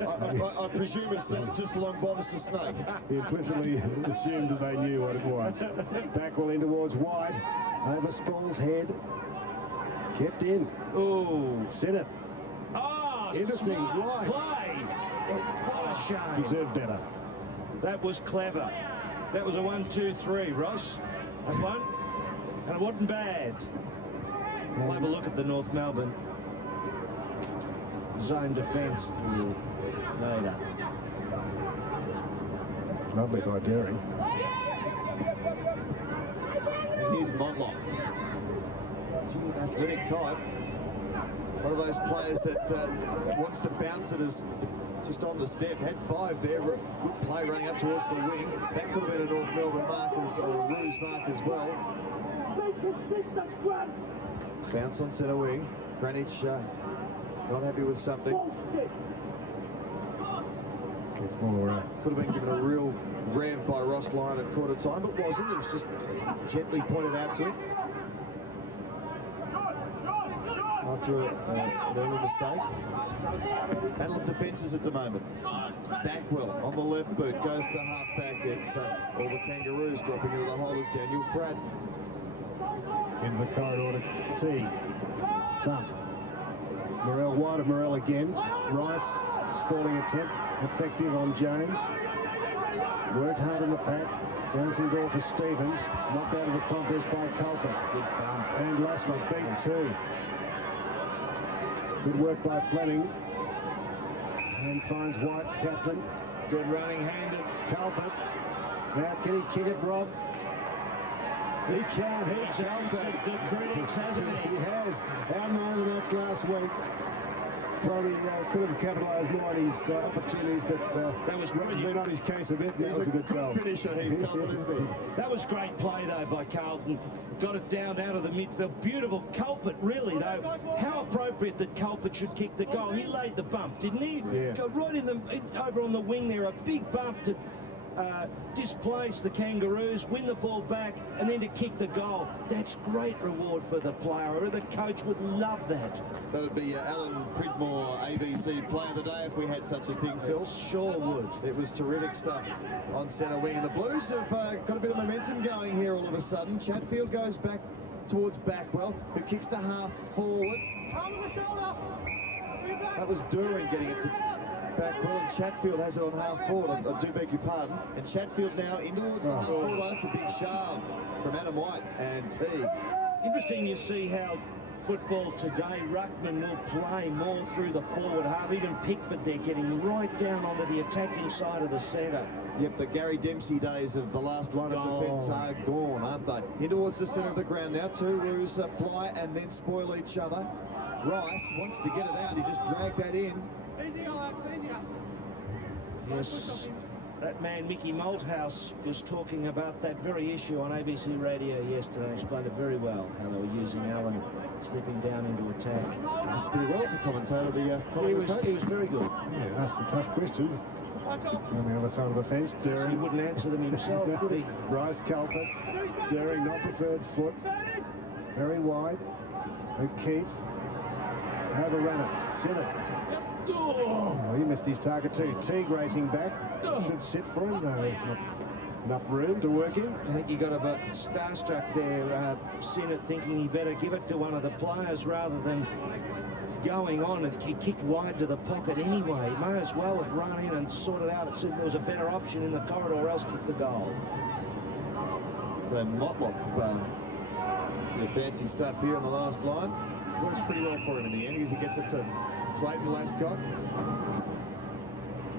I presume it's not just long bodice to snake. He implicitly assumed that they knew what it was. Backwell in towards White, over Spall's head. Kept in. Oh. Centre. Oh, interesting. Right. Play. What a shame. Deserved better. That was clever. That was a 1-2-3, Ross. That one. And it wasn't bad. We'll have a look at the North Melbourne zone defence later. Lovely by Daring. And here's Montlock. Gee, an athletic type. One of those players that wants to bounce it as just on the step. Had 5 there. Good play running up towards the wing. That could have been a North Melbourne mark or a Roos mark as well. Bounce on centre wing. Cranage not happy with something. Could have been given a real rev by Ross Lyon at quarter time, but wasn't. It was just gently pointed out to him after an early mistake. Battle of defences at the moment. Backwell on the left boot goes to half-back. It's all the Kangaroos dropping into the hole as Daniel Pratt. Into the corridor to T. Thump. Morrell wide of Morrell again. Rice, spalling attempt, effective on Jones. Worked hard in the pack. Bouncing door for Stevens. Knocked out of the contest by Carlton. And Luscott beat 2. Good work by Fleming. And finds White, captain. Good running handed. Carlton. Now can he kick it, Rob? He can. He can. The critics, hasn't he? He has. Our man of the match last week. Probably could have capitalised more on his opportunities, but that was Rob's been on his case a bit. That was a good goal. Finisher, isn't he? That was great play, though, by Carlton. Got it down out of the midfield. Beautiful. Culprit, really, though. How appropriate that Culprit should kick the goal. He laid the bump, didn't he? Yeah. Go right in over on the wing there. A big bump to displace the Kangaroos, win the ball back, and then to kick the goal. That's great reward for the player. The coach would love that. That would be Alan Pridmore, ABC Player of the Day, if we had such a thing, Phil. Sure would. It was terrific stuff on centre wing. And the Blues have got a bit of momentum going here all of a sudden. Chatfield goes back towards Backwell, who kicks to half forward. That was During getting it to Backwell, and Chatfield has it on half forward. I do beg your pardon. And Chatfield now in towards the half forward line. It's a big shove from Adam White and Teague. Interesting, you see how football today. Ruckman will play more through the forward half. Even Pickford, they're getting right down onto the attacking side of the centre. Yep, the Gary Dempsey days of the last line of defence are gone, aren't they? In towards the centre of the ground now. Two Roos fly and then spoil each other. Rice wants to get it out. He just dragged that in. Yes, that man Mickey Malthouse was talking about that very issue on ABC Radio yesterday. Explained it very well, how they were using Allen slipping down into attack. That's pretty well as a commentator, the Collingwood coach. He was very good. Yeah, asked some tough questions. On the other side of the fence, He Daring. wouldn't answer them himself, could he? Rice, Carlton. Daring, not preferred foot. Very wide. O'Keefe. Overran it. Sinnott. Oh, he missed his target too. Teague racing back. Should sit for him. No, not enough room to work in. I think you got a bit starstruck there, Sinnott, thinking he better give it to one of the players rather than going on, and he kicked wide to the pocket anyway. He may as well have run in and sorted out. It said there was a better option in the corridor, or else kick the goal. So Motlop, the fancy stuff here on the last line. Works pretty well for him in the end because he gets it to Clayton Lascott.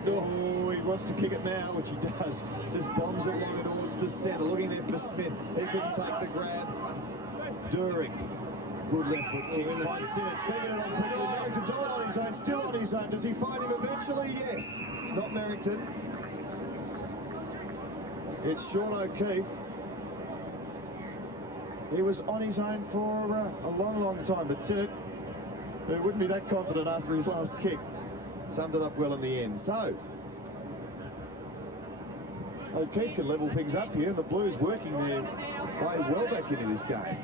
Oh, he wants to kick it now, which he does. Just bombs it along towards the centre, looking there for Smith. He couldn't take the grab. During. Good left foot kick by Sinnott. Going to get it on quickly. Merrington's all on his own, still on his own. Does he find him eventually? Yes. It's not Merrington. It's Sean O'Keefe. He was on his own for a long, long time, but Sinnott, who wouldn't be that confident after his last kick, summed it up well in the end. So, O'Keefe can level things up here, and the Blues working their way well back into this game.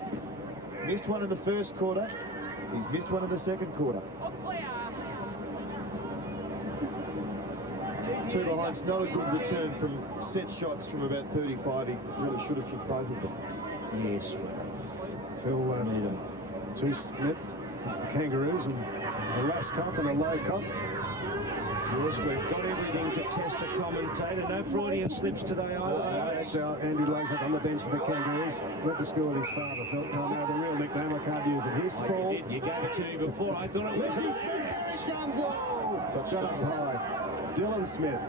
Missed one in the first quarter. He's missed one in the second quarter. Two behind's not a good return from set shots from about 35. He really should have kicked both of them. Yes. Phil, two Smiths, the Kangaroos, and a Lascott and a low cop. Yes, we've got everything to test a commentator. No Freudian slips today either. Andy Locock on the bench for the Kangaroos. Went to school with his father, Phil. Oh, no, the real nickname, I can't use it. His ball. You gave it to me before. I thought it was... Shut up high. Dylan Smith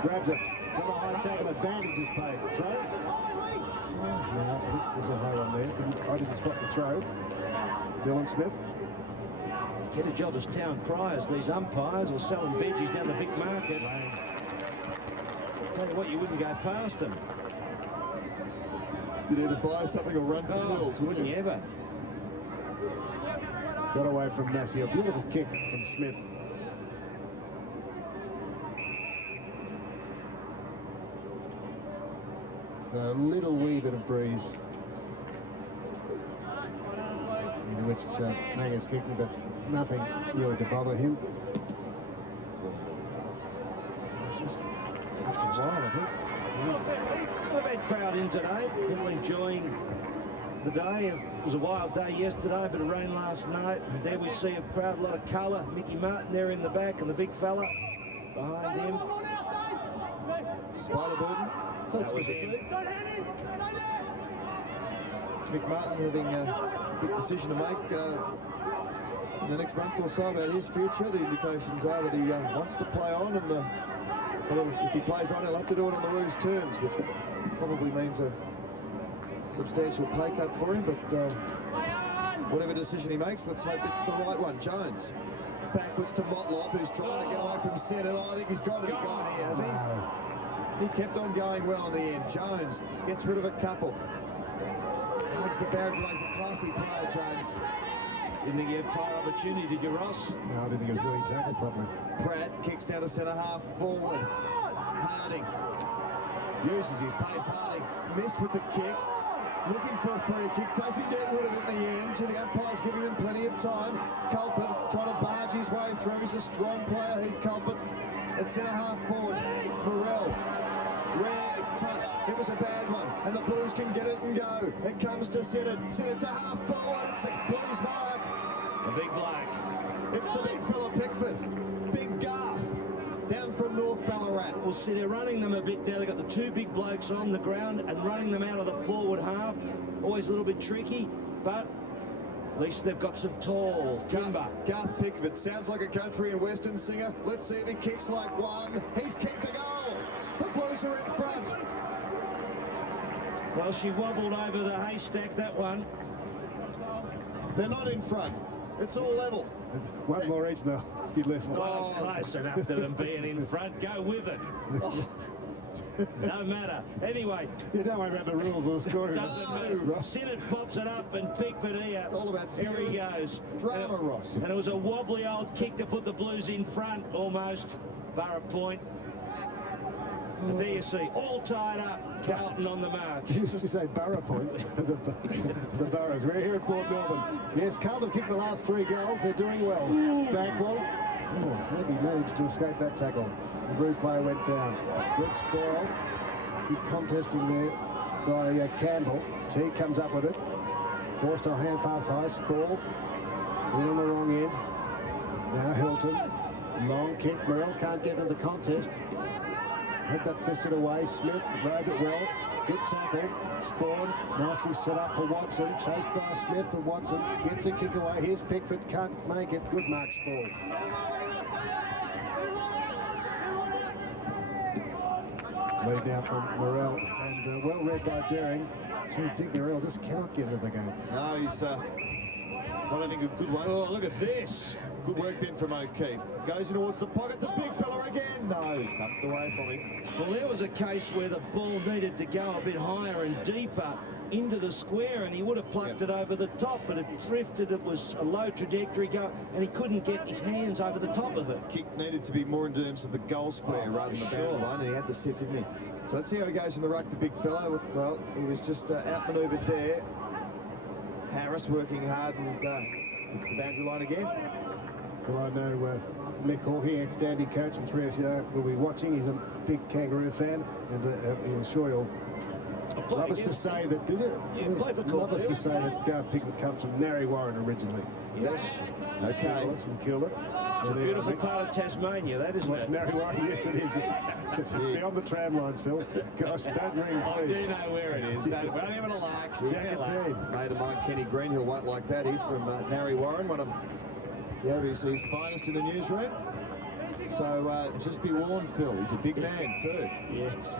grabs it. Got a high tackle advantage is paid. Throw. No, I think there's a high one there. I didn't spot the throw. Dylan Smith. Get a job as town criers, these umpires, or selling veggies down the big market. Tell you what, you wouldn't go past them. You'd either buy something or run for the hills, wouldn't you ever? Got away from Massey. A beautiful kick from Smith. A little wee bit of breeze into which Manga's kicking, but nothing really to bother him. It's just drifted wild, I think. Well, a bad crowd in today. People enjoying the day. It was a wild day yesterday, but it rained last night. And there we see a crowd, a lot of colour. Mickey Martin there in the back, and the big fella behind him. Spider Burton. So that's good to see. Mick Martin having a big decision to make in the next month or so about his future. The indications are that he wants to play on, and if he plays on, he'll have to do it on the Roos terms, which probably means a substantial pay cut for him. But whatever decision he makes, let's hope it's the right one. Jones backwards to Motlop, who's trying to get away from centre. I think he's got to be gone here, has he? He kept on going well in the end. Jones gets rid of a couple. Hugs the barrage. He's a classy player, Jones. Didn't think he had prior opportunity, did you, Ross? No, I didn't think it was really tackled properly. Pratt kicks down to centre half forward. Harding uses his pace. Harding missed with the kick. Looking for a free kick. Doesn't get rid of it in the end. To the umpires giving him plenty of time. Culpet trying to barge his way through. He's a strong player, Heath Culpet. At centre half forward. Morrell. Rare touch. It was a bad one. And the Blues can get it and go. It comes to Sinnott. Sinnott to half forward. It's a Blues mark. The big black. It's the big fella Pickford. Big Garth. Down from North Ballarat. Well, see, they're running them a bit now. They've got the two big blokes on the ground and running them out of the forward half. Always a little bit tricky, but least they've got some tall timber. Garth Pickford sounds like a country and western singer. Let's see if he kicks like one. He's kicked a goal. The Blues are in front. Well, she wobbled over the haystack, that one. They're not in front. It's all level. One more each now, if you'd left. Well, it's close enough to them being in front. Go with it. No matter. Anyway. You don't worry about the rules of the scoring. Doesn't matter. Sinnott pops it up and Pickford here. It's all about here he goes. Drama, Ross. And it was a wobbly old kick to put the Blues in front, almost. Bar a point. And there you see, all tied up. Carlton on the mark. You used to say Borough Point as a Boroughs. We're here at Port Melbourne. Yes, Carlton kicked the last 3 goals. They're doing well. Bagwell. Oh, maybe managed to escape that tackle. The replay went down. Good spoil. Good contesting there by Campbell. T comes up with it. Forced a hand pass high. Spall. In on the wrong end. Now Hilton. Long kick. Morrell can't get into the contest. Had that fisted away. Smith rode it well. Good tackle. Spawn. Nicely set up for Watson. Chased by Smith, but Watson gets a kick away. Here's Pickford. Can't make it. Good mark, Spall. Lead now from Morrell. And well read by Daring. Gee, Dick Morrell just cannot get into the game. No, he's I don't think a good one. Oh, look at this. Good work then from O'Keefe. Goes in towards the pocket. The big fella again. No, up the way from him. Well, there was a case where the ball needed to go a bit higher and deeper into the square, and he would have plucked it over the top, but it drifted. It was a low trajectory go, and he couldn't get his hands over the top of it. Kick needed to be more in terms of the goal square rather than the boundary line, and he had to sift, didn't he? So let's see how he goes in the ruck, the big fellow. Well, he was just outmanoeuvred there. Harris working hard, and it's the boundary line again. Well, I know Mick Hawking, ex-dandy coach in 3SEO, will be watching. He's a big Kangaroo fan, and I'm sure he'll love us to say that. Love us to say that Garth Pickford comes from Narry Warren originally. Yes. Okay. And killed it. It's a beautiful part of Tasmania, that, isn't it? Narry Warren, yes, it is. It's beyond the tram lines, Phil. Gosh, don't ring, I please. do know where it is. We're only having a lark. Jack and team. Mate of mine, Kenny Greenhill, won't like that. He's from Narry Warren, one of the ABC's finest in the newsroom. So just be warned, Phil. He's a big man too. Yes.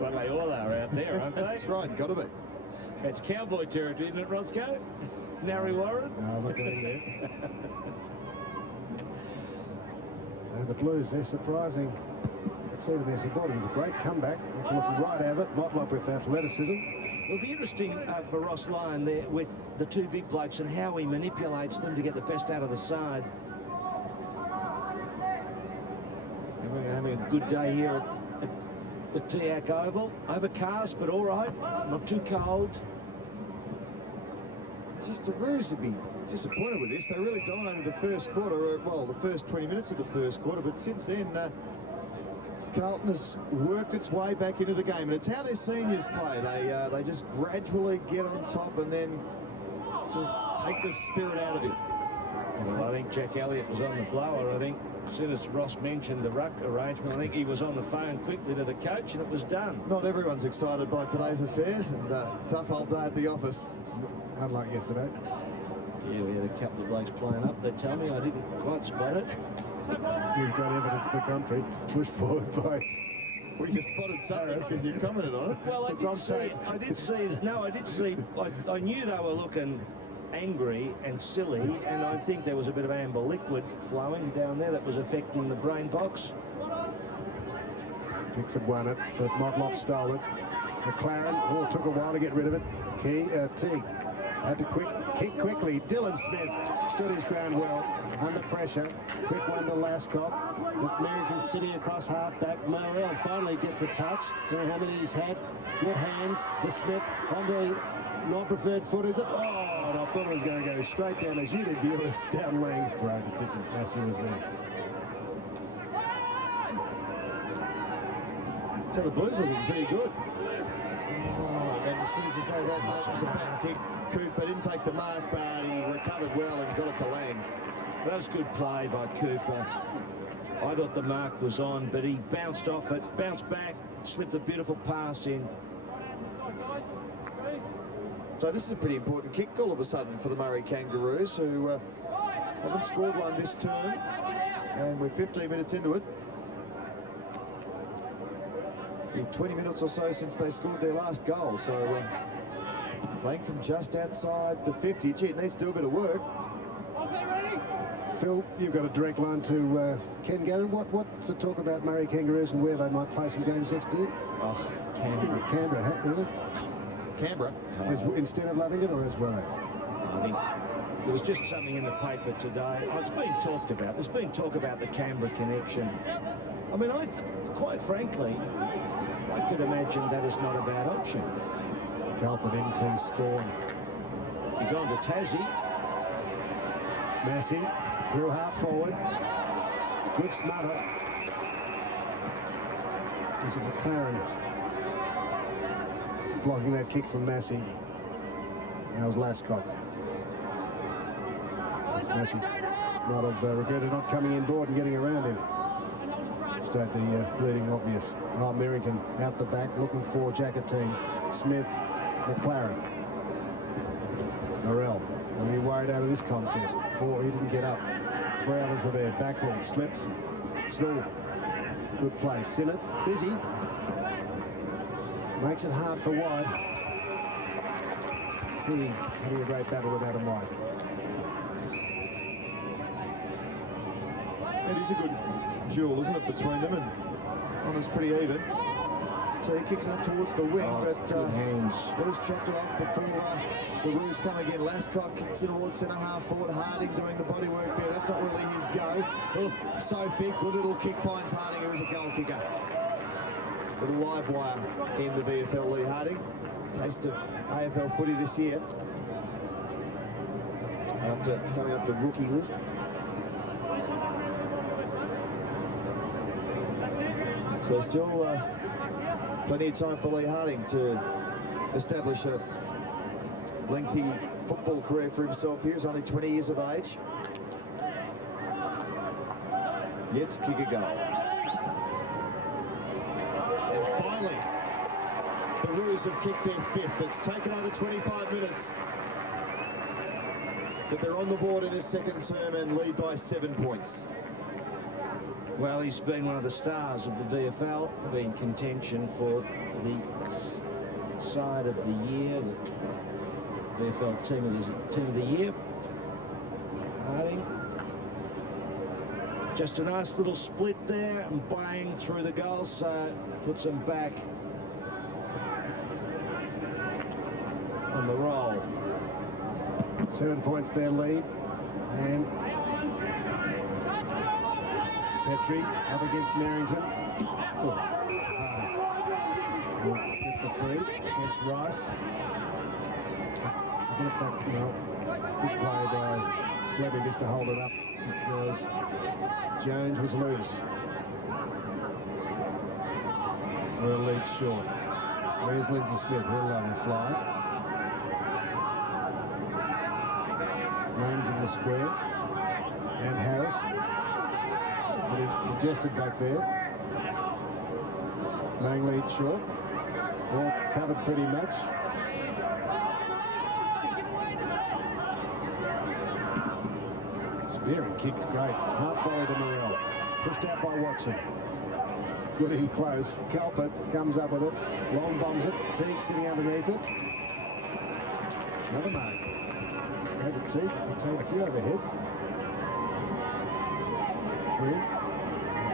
Well, they all are out there, aren't they? That's right, got to be. It's cowboy territory, isn't it, Roscoe? Narry Warren? No, I'm not going there. So the Blues, they're surprising. It's even their supporters with a great comeback. It's looking right at it. Motlop with athleticism. It'll be interesting for Ross Lyon there with the 2 big blokes and how he manipulates them to get the best out of the side. And we're having a good day here at the Tiac Oval. Overcast, but all right. Not too cold. Just the Roos would be disappointed with this. They really dominated the first quarter, well, the first 20 minutes of the first quarter, but since then, Carlton has worked its way back into the game, and it's how their seniors play. They just gradually get on top and then just take the spirit out of it. Well, I think Jack Elliott was on the blower. I think as soon as Ross mentioned the ruck arrangement, I think he was on the phone quickly to the coach, and it was done. Not everyone's excited by today's affairs, and tough old day at the office. Unlike yesterday. Yeah, we had a couple of blokes playing up. They tell me I didn't quite spot it. We've got evidence of the country pushed forward by... We just spotted something because you commented on it. Well, I did see. I knew they were looking angry and silly, and I think there was a bit of amber liquid flowing down there that was affecting the brain box. Pickford won it, but Motlop stole it. McLaren, took a while to get rid of it. Teague had to kick quickly. Dylan Smith stood his ground well under pressure. Quick one to Lascott. American City across half-back. Morrell finally gets a touch. Don't know how many he's had. Good hands to Smith on the non-preferred foot. Is it? Oh, and I thought it was going to go straight down, as you did, viewers, down Lang's throat. It didn't. Massey was there. So the Blues looking pretty good. Oh, and as soon as you say that, it was a back kick. Cooper didn't take the mark, but he recovered well and got it to Lang. That was good play by Cooper. I thought the mark was on, but he bounced off it, bounced back, slipped a beautiful pass in. So this is a pretty important kick all of a sudden for the Murray Kangaroos, who haven't scored one this term, and we're 15 minutes into it. 20 minutes or so since they scored their last goal, so playing from just outside the 50. Gee, it needs to do a bit of work. Phil, you've got a direct line to Ken Gannon. What's the talk about Murray Kangaroos and where they might play some games next year? Oh, Canberra. Canberra, really? Canberra. Instead of Lavington, or as well as? I think there was just something in the paper today. Oh, it's been talked about. There's been talk about the Canberra connection. I mean, quite frankly, I could imagine that is not a bad option. Carlton into Spawn. You've gone to Tassie. Massey through half forward. Good smother. Is it McLaren blocking that kick from Massey? That was Lascott. Massey might have regretted not coming in board and getting around him. State the bleeding obvious. Oh, Merrington out the back looking for Jackatine. Smith, McLaren. Morrell. Will be worried out of this contest. 4, he didn't get up. 3 others were there. Backward, slipped. Still good play. Sinnott, busy. Makes it hard for White. T having a great battle with Adam White. It is a good duel, isn't it, between them, and Honor's pretty even. So he kicks it up towards the wing, but Blues chopped it off before the Roos come again. Lascott kicks it towards centre half forward. Harding doing the body work there. That's not really his go. Oh, Sophie, good little kick, finds Harding, who is a goal kicker. Little live wire in the VFL, Lee Harding. Taste of AFL footy this year. After coming off the rookie list. So still plenty of time for Lee Harding to establish a lengthy football career for himself here. He's only 20 years of age. Yet to kick a goal. And finally, the Roos have kicked their 5th. It's taken over 25 minutes. But they're on the board in this second term and lead by 7 points. Well, he's been one of the stars of the VFL, been contention for the side of the year, the VFL team of the year. Harding. Just a nice little split there and bang through the goal, so puts them back on the roll. 7 points their lead, and Petrie up against Merrington. Oh, Harding will get the free against Rice. I get it back. Well, good play by Fleming just to hold it up because Jones was loose. We're a lead short. Where's Lindsay Smith? He'll let him fly. Lane's in the square. And Harris. Pretty congested back there. Lang lead short. All covered pretty much. Spearing kick, great. Half forward to Morrell. Pushed out by Watson. Good in close. Calpert comes up with it. Long bombs it. Teague sitting underneath it. Another mark. Over Teague. He'll take a few overhead. 3.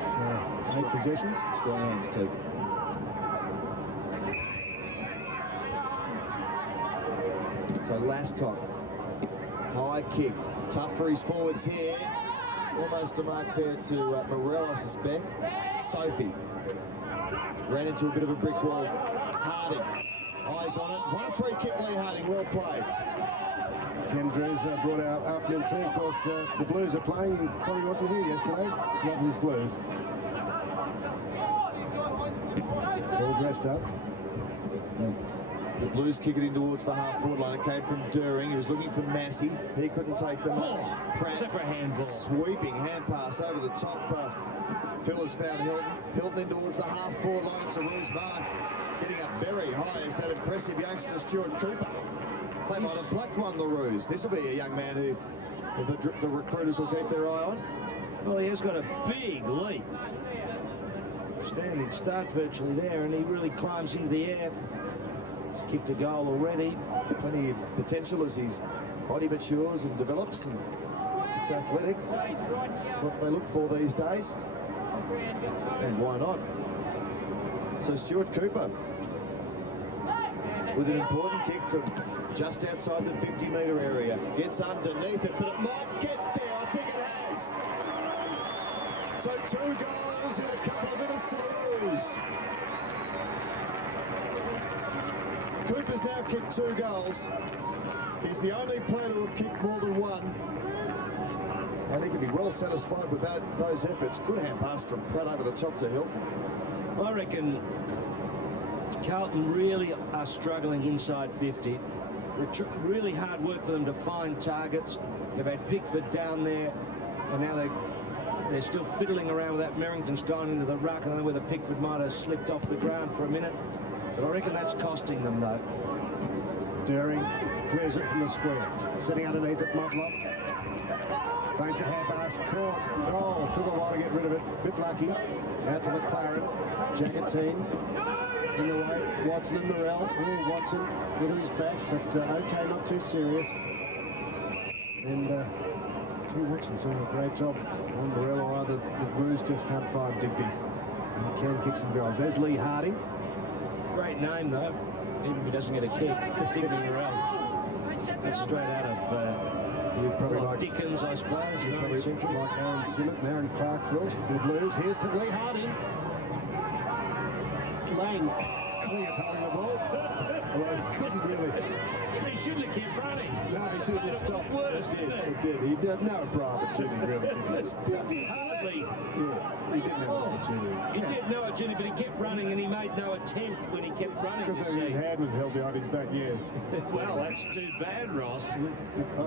It's 8 possessions. Strong hands, Teague. So Lascott. High kick. Tough for his forwards here. Almost a mark there to Morrell, I suspect. Sophie ran into a bit of a brick wall. Harding, eyes on it. What a free kick, Lee Harding. Well played. Ken Drews brought our afternoon tea. Of course, the Blues are playing. He probably wasn't here yesterday. Love his Blues. All dressed up. The Blues kick it in towards the half-forward line. It came from During. He was looking for Massey. He couldn't take them on. Pratt, for a handball. Sweeping hand pass over the top. Phil has found Hilton. Hilton in towards the half-forward line. It's a Roos mark. Getting up very high is that impressive youngster, Stuart Cooper. They might have blacked one, the Roos. This will be a young man who the recruiters will keep their eye on. Well, he has got a big leap. Standing start virtually there, and he really climbs into the air. He's kicked a goal already. Plenty of potential as his body matures and develops and looks athletic. That's what they look for these days. And why not? So Stuart Cooper with an important kick from just outside the 50-metre area. Gets underneath it, but it might get there. I think it has. So 2 goals in a couple of minutes to the Roos. Cooper's now kicked 2 goals. He's the only player to have kicked more than 1. And he can be well satisfied with those efforts. Good hand pass from Pratt over the top to Hilton. I reckon Carlton really are struggling inside 50. It's really hard work for them to find targets. They've had Pickford down there, and now they're still fiddling around with that. Merrington's gone into the ruck. I don't know whether Pickford might have slipped off the ground for a minute, but I reckon that's costing them, though. Daring clears it from the square. Sitting underneath it, Motlop. Finds a hand pass, caught. Oh, took a while to get rid of it. Bit lucky. Out to McLaren. Jackatine. In the way, Watson and Morrell. Oh, Watson into his back, but okay, not too serious. And Watson's doing a great job on Morrell, or rather the Roos just can't find Digby. He can kick some goals. There's Lee Harding. Great name, though, even if he doesn't get a kick. Digby Morrell. That's straight out of You'd probably like Dickens, I suppose. You'd probably like Aaron Simmett and Aaron Clarkville for the Blues. Here's the Lee Harding. Lang. I think it's holding the ball. Well, he couldn't really. He shouldn't have kept running. No, he should have just stopped. Worse, He did. He did. No opportunity, really. Hardly. Yeah, he didn't have an opportunity. He did no opportunity, but he kept running, and he made no attempt when he kept running. Because his hand was held behind his back, yeah. Well, that's too bad, Ross.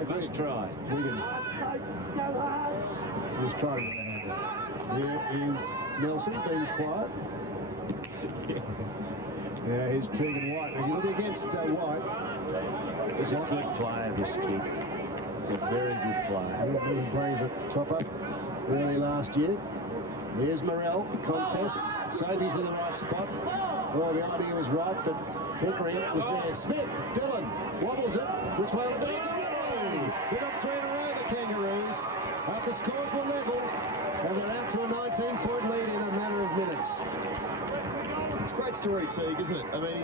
Must try. Wiggins. He was trying to get the hand out. Here is Nelson being quiet. Yeah, here's Tegan White. Now, you look against White. He's a good player, this kid. He's a very good player. He's been playing as a top-up early last year. There's Morrell, contest. Sophie's in the right spot. Well, the idea was right, but Pickering was there. Smith, Dillon, wobbles it. Which way will it be? They got 3 in a row, the Kangaroos. After scores were level, and they're out to a 19-point lead in a matter of minutes. It's a great story, Teague, isn't it? I mean,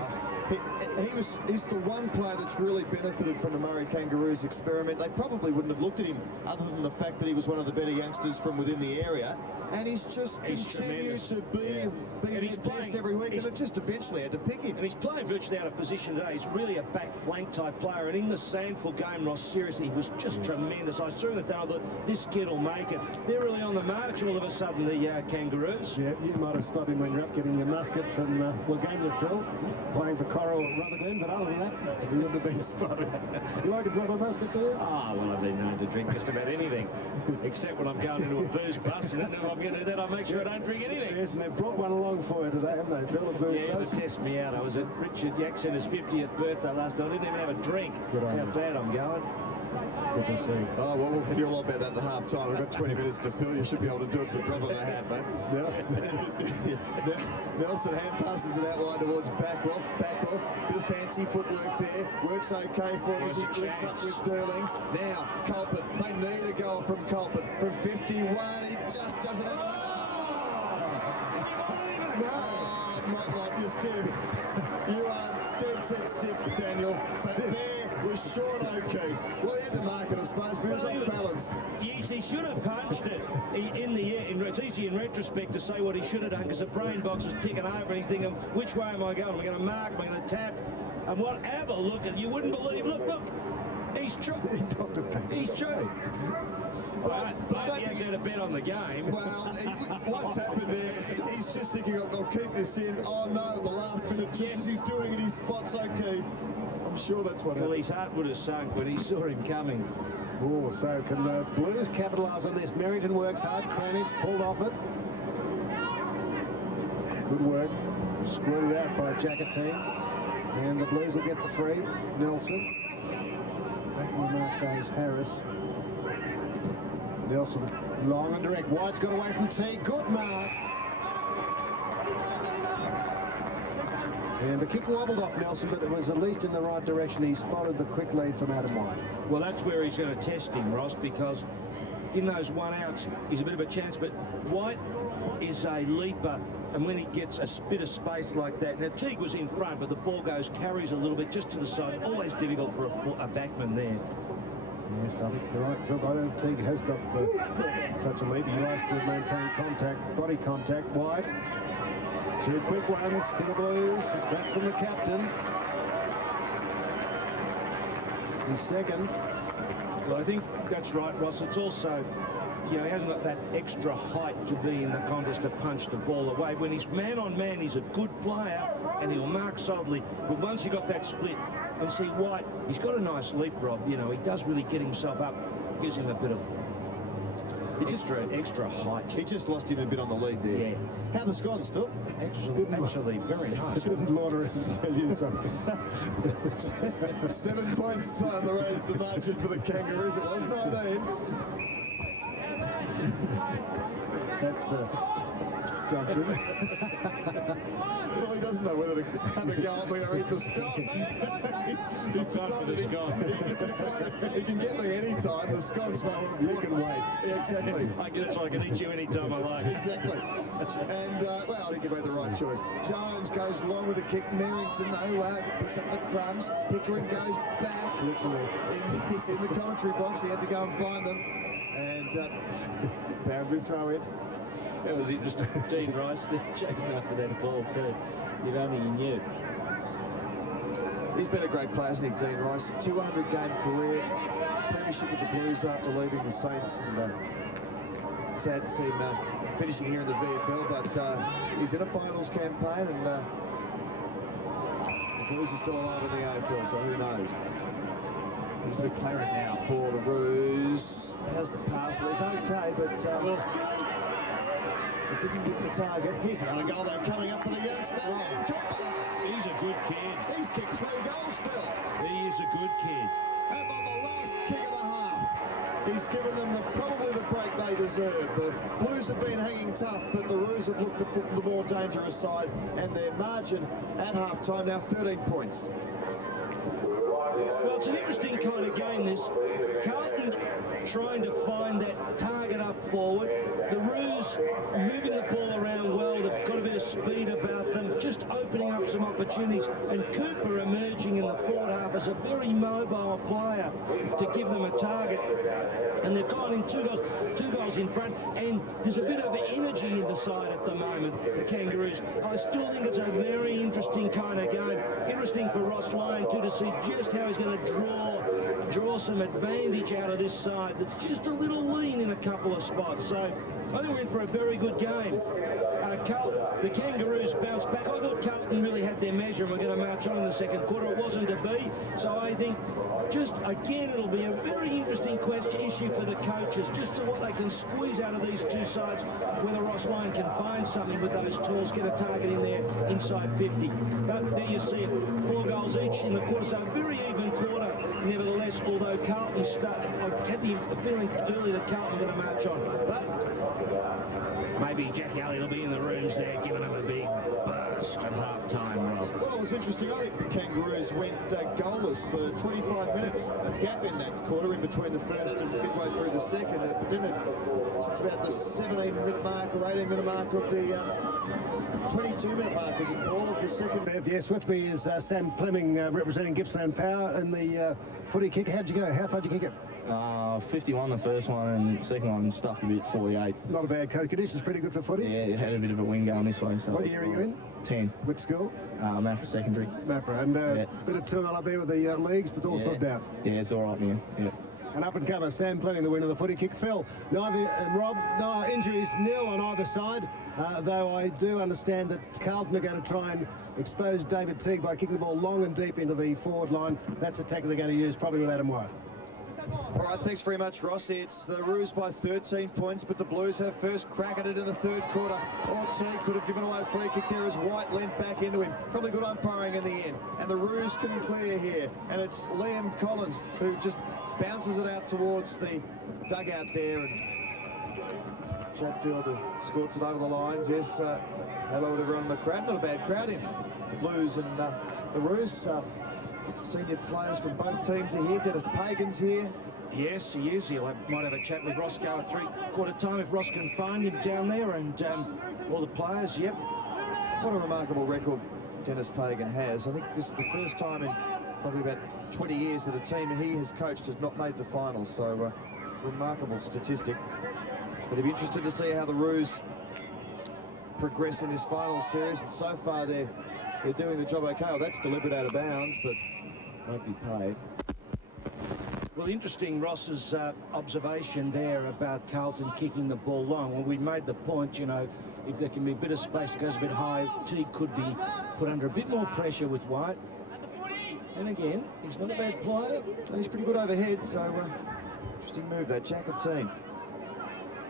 he's the one player that's really benefited from the Murray Kangaroos experiment. They probably wouldn't have looked at him other than the fact that he was one of the better youngsters from within the area. And he's just continued to be their best every week, and they've just eventually had to pick him. And he's playing virtually out of position today. He's really a back flank type player. And in the Sandford game, Ross, seriously, he was just tremendous. I saw that they that this kid will make it. They're really on the march all of a sudden, the Kangaroos. Yeah, you might have stopped him when you're up getting your musket from Wagania Phil, playing for Coral at Rutherglen, but other than that, he wouldn't have been spotted. You like a drop of musket, do you? Ah, well, I've been known to drink just about anything, except when I'm going into a booze bus, and then if I'm going to do that, I'll make sure I don't drink anything. Yes, and they've brought one along for you today, haven't they, Phil? Yeah, to test me out. I was at Richard Jackson's 50th birthday last night. I didn't even have a drink. Good on That's how you. bad I'm going. Good to see. Oh, well, we'll hear all about that at half-time. We've got 20 minutes to fill. You should be able to do it at the drop of a hat, mate. Nelson hand passes it out wide towards Backwell. Backwell, bit of fancy footwork there. Works okay for him as he links up with Durling. Now, Culpin. They need a goal from Culpin. From 51, he just doesn't have enough. Oh, Motlop, you're stiff. You are dead set stiff, Daniel. So there was Sean O'Keefe. Well, he had to mark it, I suppose, but he was off balance. Yes, he should have punched it in the air. It's easy in retrospect to say what he should have done because the brain box is ticking over and he's thinking, which way am I going? Am I going to mark? Am I going to tap? And whatever, look, and you wouldn't believe, look, he's true. He's true. But I don't think he had a bet on the game. Well, what's happened there, he's just thinking, I'll keep this in. Oh, no, the last minute, just as he's doing it, he spots O'Keefe. I'm sure that's what happened. Well, his heart would have sunk when he saw him coming. Oh, so can the Blues capitalise on this? Merrington works hard. Kranich pulled off it. Good work. Squirted out by Jackatine. And the Blues will get the free. Nelson. Back on the mark goes Harris. Nelson, long and direct. White's got away from T. Good mark. And the kick wobbled off Nelson, but it was at least in the right direction. He spotted the quick lead from Adam White. Well, that's where he's going to test him, Ross, because in those one-outs, he's a bit of a chance, but White is a leaper, and when he gets a bit of space like that, now Teague was in front, but the ball carries a little bit just to the side. Always difficult for a backman there. Yes, I think you're right, Phil. I don't think Teague has got such a leap. He likes to maintain contact, body contact. White, 2 quick ones to the Blues. That from the captain. He's second. Well, I think that's right, Ross. It's also, you know, he hasn't got that extra height to be in the contest to punch the ball away. When he's man-on-man, he's a good player, and he'll mark solidly. But once you got that split, and see White, he's got a nice leap, Rob. You know, he does really get himself up, gives him a bit of extra height. He just lost him a bit on the lead there. Yeah. How are the scones, Phil? Actually, very nice. Didn't lauder it and tell you something. 7 points the margin for the Kangaroos. It was 19. That's stumped him. Well, he doesn't know whether to go up or eat the scone. he's decided he can get me any time. The scone's more important. You can wait. Yeah, exactly. I can eat you any time I like. Exactly. And, well, I think he made the right choice. Jones goes along with the kick. Merrington, picks up the crumbs. Pickering goes back. Literally. In the commentary box, he had to go and find them. And boundary throw in. That was interesting. Dean Rice chasing after that ball too. If only he knew. He's been a great player, hasn't he, Dean Rice? A 200-game career, premiership with the Blues after leaving the Saints, and it's sad to see him finishing here in the VFL, but he's in a finals campaign, and the Blues are still alive in the AFL, so who knows? Here's McLaren now for the Roos. Has the pass, it was okay, but it didn't get the target. Here's another goal though coming up for the youngster. He's a good kid. He's kicked 3 goals, Phil. He is a good kid. And on the last kick of the half, he's given them probably the break they deserve. The Blues have been hanging tough, but the Roos have looked the more dangerous side, and their margin at half-time now 13 points. Well, it's an interesting kind of game, this. Carlton trying to find that target up forward. The Roos moving the ball around well. They've got a bit of speed about them, just opening up some opportunities. And Cooper emerging in the forward half as a very mobile player to give them a target. And they've gone in 2 goals in front, and there's a bit of energy in the side at the moment, the Kangaroos. I still think it's a very interesting kind of game. Interesting for Ross Lyon too, to see just how he's going to draw some advantage out of this side that's just a little lean in a couple of spots. So I think we're in for a very good game. The Kangaroos bounced back. I thought Carlton really had their measure and were going to march on in the second quarter. It wasn't to be. So I think just again it'll be a very interesting issue for the coaches, just to what they can squeeze out of these two sides, whether Ross Lyon can find something with those tools, get a target in there inside 50. But there you see it, 4 goals each in the quarter, so a very even quarter nevertheless, although Carlton I had the feeling early that Carlton were going to march on. But maybe Jackie Elliott will be in the rooms there giving them a big burst at half-time, Rob. Well, it was interesting. I think the Kangaroos went goalless for 25 minutes. A gap in that quarter in between the first and midway through the second. But then it's about the 17-minute mark or 18-minute mark of the 22-minute mark, was it, Paul, of the second? Yes, with me is Sam Fleming representing Gippsland Power in the footy kick. How'd you go? How far did you kick it? 51 the first one, and second one stuffed a bit, 48. Not a bad coach. Conditions pretty good for footy? Yeah, it had a bit of a wind going this way. So what year are you in? 10. Which school? Mafra Secondary. Mafra, and yeah. Bit of turmoil up there with the leagues, but all sorted out. Yeah, it's all right now. Yeah. And up and comer, Sam Fleming, the winner of the footy kick. Phil, Rob, no injuries, nil on either side, though I do understand that Carlton are going to try and expose David Teague by kicking the ball long and deep into the forward line. That's a tactic they're going to use, probably with Adam White. All right, thanks very much, Ross. It's the Roos by 13 points, but the Blues have first crack at it in the third quarter. Ortiz could have given away a free kick there as White leant back into him. Probably good umpiring in the end. And the Roos can clear here. And it's Liam Collins who just bounces it out towards the dugout there. And Chatfield scored it over the lines. Yes, hello to everyone in the crowd. Not a bad crowd in the Blues and the Roos. Senior players from both teams are here. Dennis Pagan's here. Yes, he is. He might have a chat with Roscoe at three-quarter time if Ross can find him down there, and all the players, yep. What a remarkable record Dennis Pagan has. I think this is the first time in probably about 20 years that a team he has coached has not made the final, so it's a remarkable statistic. But I'd be interested to see how the Roos progress in this final series, and so far they're doing the job okay. Well, that's deliberate out of bounds, but won't be paid. Well, interesting, Ross's observation there about Carlton kicking the ball long. Well, we made the point, you know, if there can be a bit of space that goes a bit high, Teague could be put under a bit more pressure with White. And again, he's not a bad player. He's pretty good overhead, so interesting move, that Jacket team.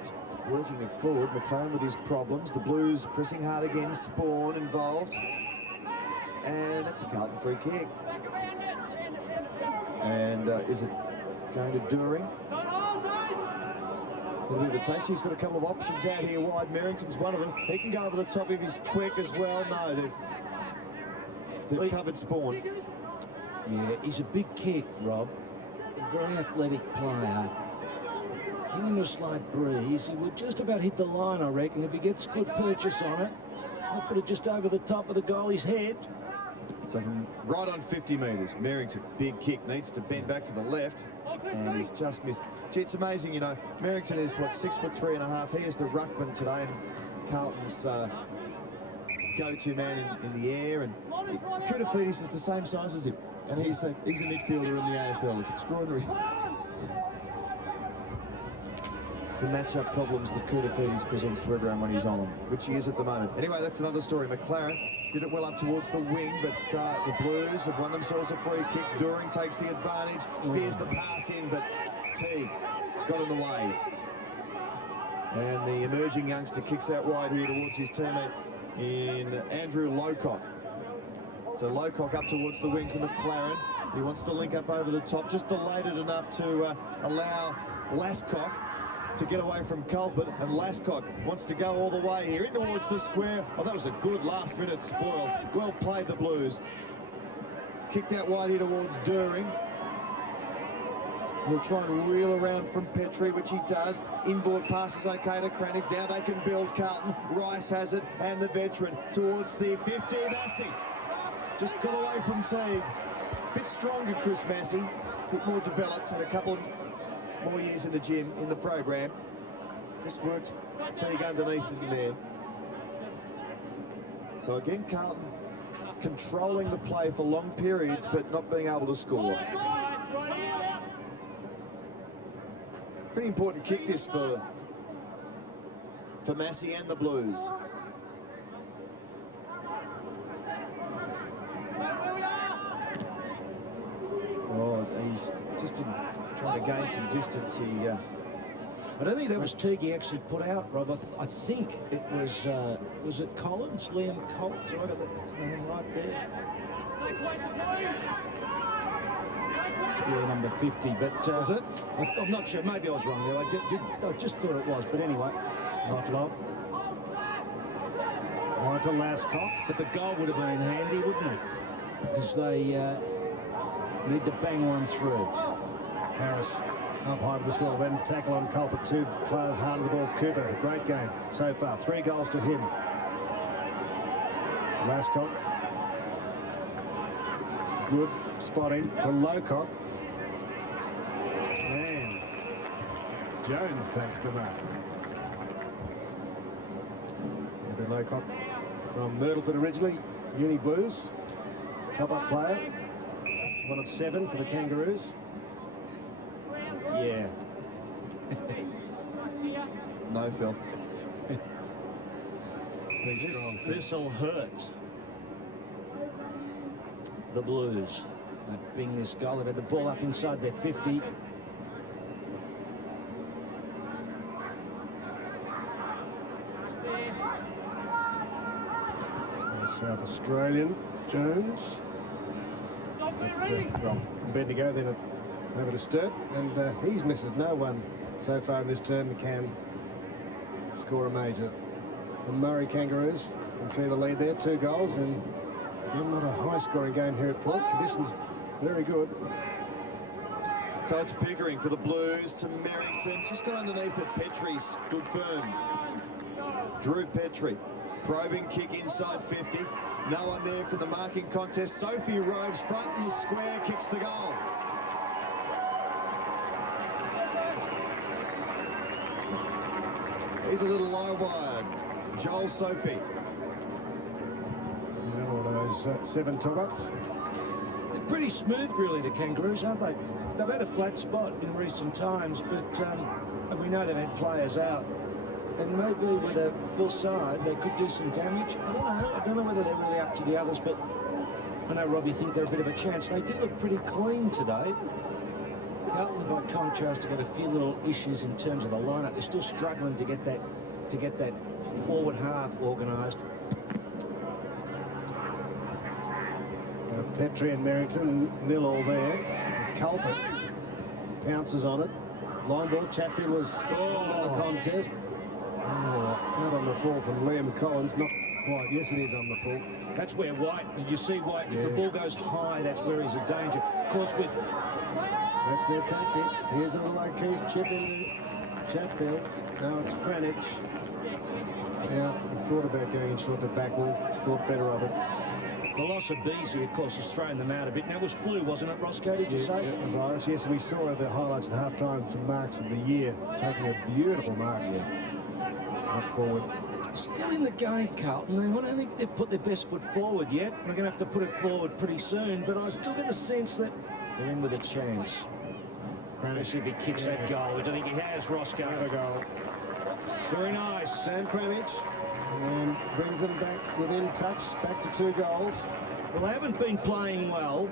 Just working it forward, McLaren with his problems. The Blues pressing hard again, Spawn involved. And that's a Carlton free kick. And is it going to During? A little bit of a taste. He's got a couple of options out here wide. Merrington's one of them. He can go over the top if he's quick as well. No, they've covered Spawn. Yeah, he's a big kick, Rob. A very athletic player. Give him a slight breeze. He would just about hit the line, I reckon, if he gets good purchase on it. I'll put it just over the top of the goalie's head. So from right on 50 metres, Merrington, big kick, needs to bend back to the left, and he's just missed. Gee, it's amazing, you know, Merrington is, what, 6'3½". He is the ruckman today, and Carlton's go-to man in the air, and Koutafidis is the same size as him, and he's a midfielder in the AFL. It's extraordinary. The matchup problems that Koutafidis presents to everyone when he's on, which he is at the moment. Anyway, that's another story. McLaren did it well up towards the wing, but the Blues have won themselves a free kick. During takes the advantage, spears the pass in, but Teague got in the way. And the emerging youngster kicks out wide here towards his teammate in Andrew Lowcock. So Lowcock up towards the wing to McLaren. He wants to link up over the top, just delayed it enough to allow Lascock to get away from Culpet, and Lascott wants to go all the way here in towards the square. Oh, that was a good last-minute spoil. Well played, the Blues. Kicked out wide here towards During. He'll try and wheel around from Petrie, which he does. Inboard passes okay to Cranniff. Now they can build Carlton. Rice has it, and the veteran towards the 50. Massey just got away from Teague. Bit stronger, Chris Massey. Bit more developed, and a couple of more years in the gym, in the program. This worked Teague underneath him there. So again, Carlton controlling the play for long periods, but not being able to score. Pretty important kick this for Massey and the Blues. Oh, he's just trying to gain some distance. I don't think that was Teague he actually put out, Rob. I think it was it Collins, Liam Collins? I got that name right there. Yeah, number 50, but was it? I'm not sure. Maybe I was wrong there. I just thought it was, but anyway. Not long. Right to Lascott. But the goal would have been handy, wouldn't it? Because they need to bang one through. Harris up high with this well, then tackle on Culpet. Two players hard of the ball. Cooper, great game so far. 3 goals to him. Lascott. Good spotting to Lowcock. And Jones takes the mark. Andrew Lowcock from Myrtleford originally. Uni Blues. Top-up player. 1 of 7 for the Kangaroos. Yeah. No, Phil. This'll hurt the Blues. They bring this goal. They've had the ball up inside their 50. South Australian, Jones. Well, from Bendigo, then over to Sturt, and he's missed no one so far in this term can score a major. The Murray Kangaroos can see the lead there, 2 goals, and again, not a high-scoring game here at Port. Conditions very good. So it's Pickering for the Blues to Merrington. Just got underneath it. Petrie stood firm. Drew Petrie. Probing kick inside 50. No one there for the marking contest. Sophie roves front in the square, kicks the goal. He's a little low wide. Joel Sophie. Another one of those 7 top-ups. They're pretty smooth, really, the Kangaroos, aren't they? They've had a flat spot in recent times, but we know they've had players out. And maybe with a full side, they could do some damage. I don't know. I don't know whether they're really up to the others, but I know, Rob, you think they're a bit of a chance. They did look pretty clean today. Carlton, by contrast, have got a few little issues in terms of the lineup. They're still struggling to get that forward half organised. Petrie and Merrington, nil all there. Carlton pounces on it. Line ball. Chatfield was on the contest. Out on the fall from Liam Collins. Not quite. Yes, it is on the fall. That's where White, did you see White? If the ball goes high, that's where he's a danger. Of course, with... That's their tactics. Here's a low Keith chip in Chatfield. Now it's Greenwich. Now, he thought about going in short to backward. Thought better of it. The loss of Beasley, of course, has thrown them out a bit. Now, it was Flew, wasn't it, Roscoe, did you say? The virus. Yes, we saw the highlights at half-time from marks of the year. Taking a beautiful mark up forward. Still in the game, Carlton. I don't think they've put their best foot forward yet. We're going to have to put it forward pretty soon, but I still get the sense that they're in with a chance. Especially if he kicks that goal, which I think he has, Roscoe. Have a goal. Very nice. Sam Greenwich, and brings them back within touch, back to 2 goals. Well, they haven't been playing well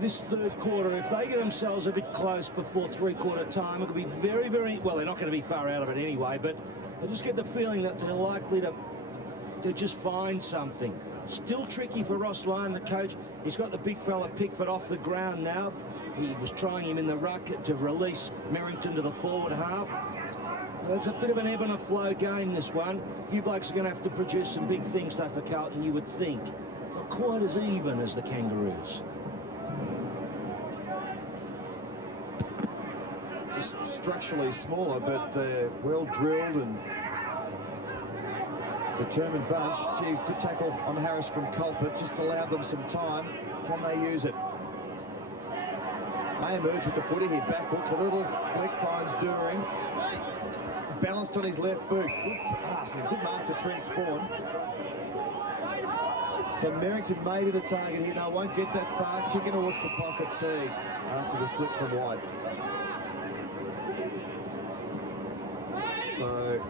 this third quarter. If they get themselves a bit close before 3/4 time, it could be very, very... Well, they're not going to be far out of it anyway, but I just get the feeling that they're likely to just find something. Still tricky for Ross Lyon, the coach. He's got the big fella Pickford off the ground now. He was trying him in the ruck to release Merrington to the forward half. Well, it's a bit of an ebb and a flow game, this one. A few blokes are going to have to produce some big things, though, for Carlton, you would think. Not quite as even as the Kangaroos. Just structurally smaller, but they're well drilled and determined bunch. Gee, good tackle on Harris from Culpert. Just allowed them some time. Can they use it? May emerge with the footy here. Back hook, a little flick, finds During. Balanced on his left boot. Good pass and a good mark to Trent Spawn. So Merrington may be the target here. No, won't get that far. Kicking towards the pocket tee after the slip from White. So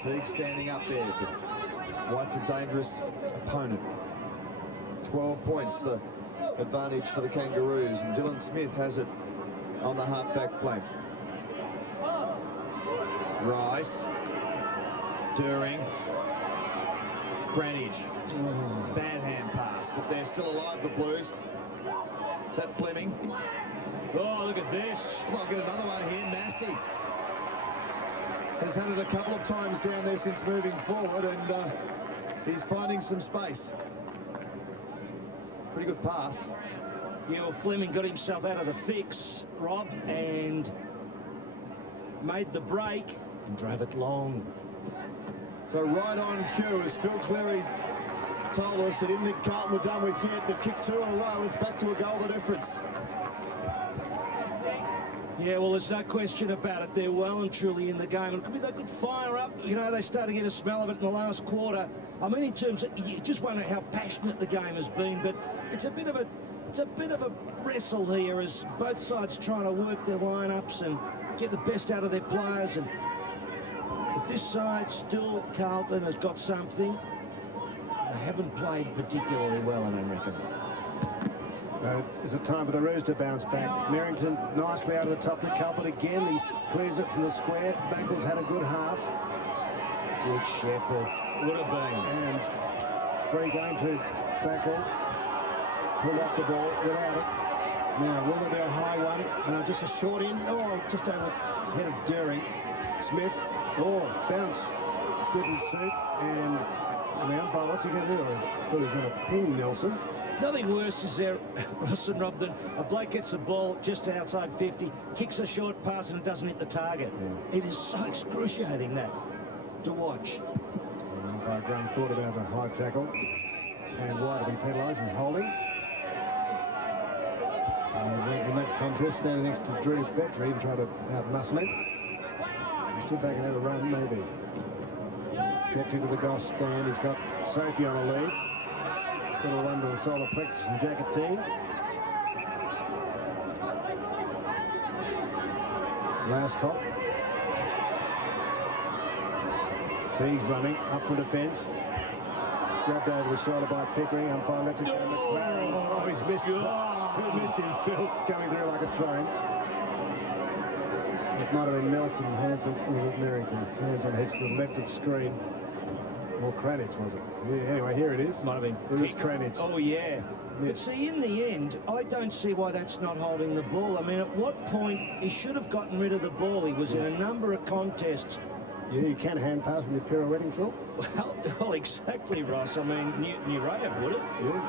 Teague standing up there, but White's a dangerous opponent. 12 points, the advantage for the Kangaroos, and Dylan Smith has it on the half-back flank. Rice, During, Cranage. Bad hand pass, but they're still alive, the Blues. Is that Fleming? Oh, look at this. Well, get another one here. Massey has had it a couple of times down there since moving forward, and he's finding some space. Pretty good pass. Yeah, well, Fleming got himself out of the fix, Rob, and made the break and drove it long. So right on cue, as Phil Cleary told us, that didn't think Carlton were done with yet. They've kicked 2 in a row. It's back to a goal, the difference. Yeah, well, there's no question about it. They're well and truly in the game. And it could be they could fire up. You know, they started to get a smell of it in the last quarter. I mean, in terms of, you just wonder how passionate the game has been, but it's a bit of a wrestle here as both sides trying to work their lineups and get the best out of their players. And but this side still, Carlton has got something. They haven't played particularly well, I don't reckon. Is it time for the Roos to bounce back? Merrington nicely over the top to Culpert again. He clears it from the square. Backles had a good half. Good shepherd. Would have been. And free going to backward. Pulled off the ball without it. Now, will there be a high one? Just a short in. Oh, just over the head of During. Smith. Oh, bounce. Didn't suit. And the umpire, what's he going to do? I thought he was going to ping Nelson. Nothing worse is there, Ross and Rob, than a bloke gets the ball just outside 50, kicks a short pass and it doesn't hit the target. Yeah. It is so excruciating, that, to watch. Umpire Graham thought about the high tackle. And wide to be penalised. He's holding. In that contest, standing next to Drew Petrie and trying to out-muscle him. He stood back and had a run, maybe. Petrie to the goal stand. He's got Sophie on a lead. Got a run to the solar plexus from Jackatine. Last cop. Teague's running up for defence. Grabbed over the shoulder by Pickering. Umpire lets it go. McLaren. Oh, he's missed. He missed him, Phil, coming through like a train. It might have been Nelson, hands on, was it Merrington? Hands on head to the left of screen. Or Cranich, was it? Yeah, anyway, here it is. Might have been. It was Cranich. Oh, yeah. But see, in the end, I don't see why that's not holding the ball. I mean, at what point he should have gotten rid of the ball? He was in a number of contests. Yeah, you can hand pass when you're pirouetting, Phil. Well, exactly, Ross. I mean, Newraya would it? Yeah.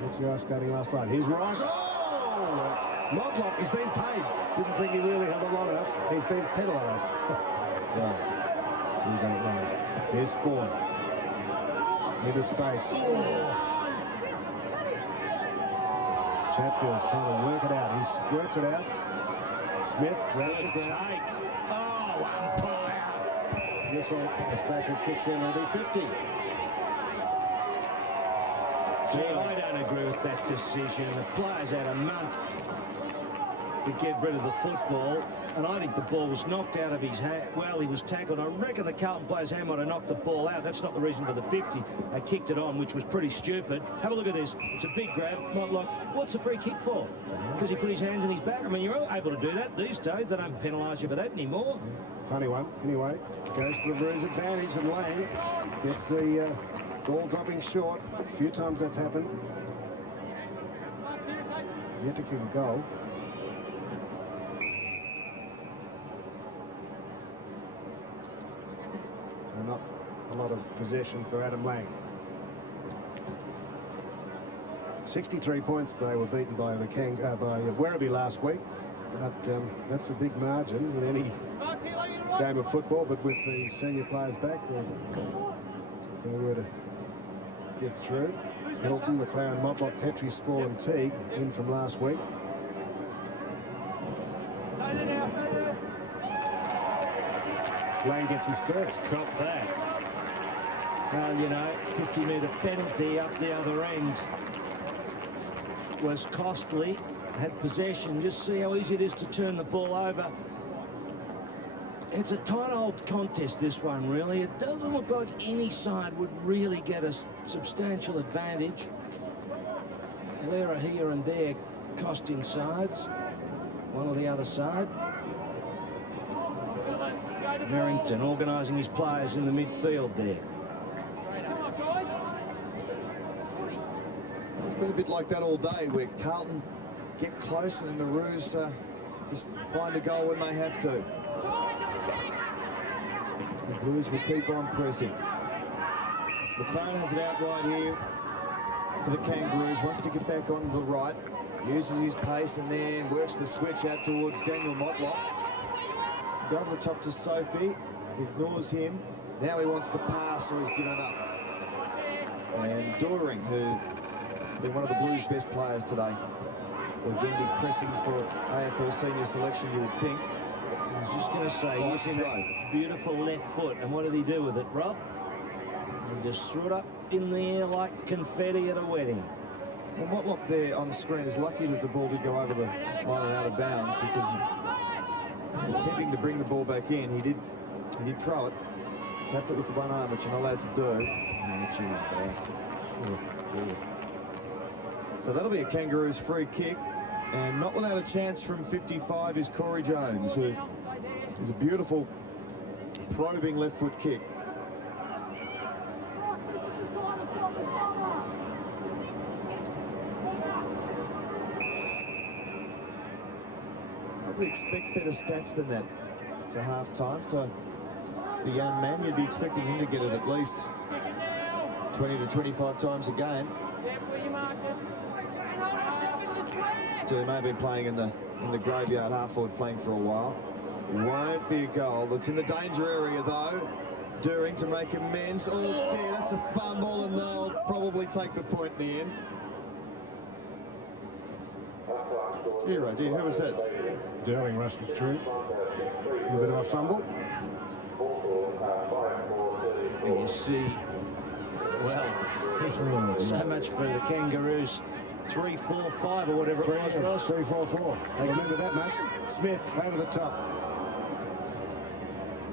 What's the ice skating last night? Here's Rice. Oh! Modlock, he's been paid. Didn't think he really held it long enough. He's been penalised. Right. You don't know. Here's Spawn. Into space. Oh. Chatfield's trying to work it out. He squirts it out. Smith drags it down. Oh, umpire. Whistle. As backward kicks in, it'll be 50. Gee, I don't agree with that decision. The players had a month to get rid of the football, and I think the ball was knocked out of his hand. Well, he was tackled. I reckon the Carlton player's hand might have knocked the ball out. That's not the reason for the 50. They kicked it on, which was pretty stupid. Have a look at this. It's a big grab. Modlock. What's the free kick for? Because he put his hands in his back. I mean, you're able to do that these days. They don't penalise you for that anymore. Funny one. Anyway, goes to the Blues' advantage, and Lang gets the ball dropping short. A few times that's happened. Yet to kick a goal. And not a lot of possession for Adam Lang. 63 points. They were beaten by the by Werribee last week. But that's a big margin in any game of football. But with the senior players back, if they were to get through, Hilton, McLaren, Motlop, Petrie, Spall and Teague in from last week. Lang gets his first. Drop that. Well, you know, 50-metre penalty up the other end was costly. Had possession. Just see how easy it is to turn the ball over. It's a tight old contest, this one, really. It doesn't look like any side would really get a substantial advantage. There are here and there costing sides, one or the other side. Merrington organising his players in the midfield there. It's been a bit like that all day, where Carlton get close and the Roos just find a goal when they have to. The Blues will keep on pressing. McLaren has it out right here for the Kangaroos. Wants to get back on the right. Uses his pace and then works the switch out towards Daniel Motlop. Go over the top to Sophie. Ignores him. Now he wants the pass, so he's given up. And Doring, who been one of the Blues' best players today. Orgendi pressing for AFL senior selection, you would think. I was just going to say, using that beautiful left foot. And what did he do with it, Rob? He just threw it up in the air like confetti at a wedding. Well, Motlop there on the screen is lucky that the ball did go over the line and out of bounds, because attempting to bring the ball back in, he did throw it, tapped it with the one arm, which you're not allowed to do. So that'll be a Kangaroos free kick, and not without a chance from 55 is Corey Jones, who is a beautiful probing left foot kick. probably expect better stats than that to half-time for the young man. You'd be expecting him to get it at least 20 to 25 times a game. Still, he may have been playing in the graveyard half-forward flank for a while. Won't be a goal. It's in the danger area, though. Doering to make amends. Oh, dear, that's a fumble, and they'll probably take the point in the end. Dear, oh dear, who was that? Derling rushed it through. A bit of a fumble. And you see, well, so much for the Kangaroos. 3-4-5 or whatever it was, Ross. 3-4-4. I remember that much. Smith over the top.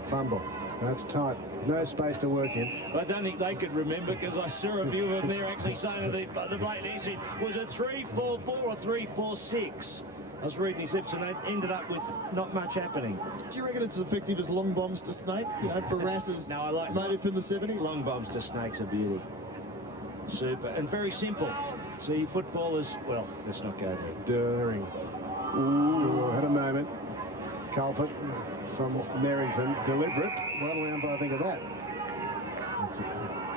Fumble. That's tight. No space to work in. I don't think they could remember, because I saw a few of them there actually saying that the blatant issue was a 3-4-4 or 3-4-6. I was reading his lips and they ended up with not much happening. Do you reckon it's as effective as long bombs to snake? You know, Barassa's No, I like motive in the 70s? Long bombs to snakes are beauty. Super. And very simple. See, footballers, well, let's not go there. Doering. Ooh, had a moment. Carlton from Merrington. Deliberate. What'll I think of that?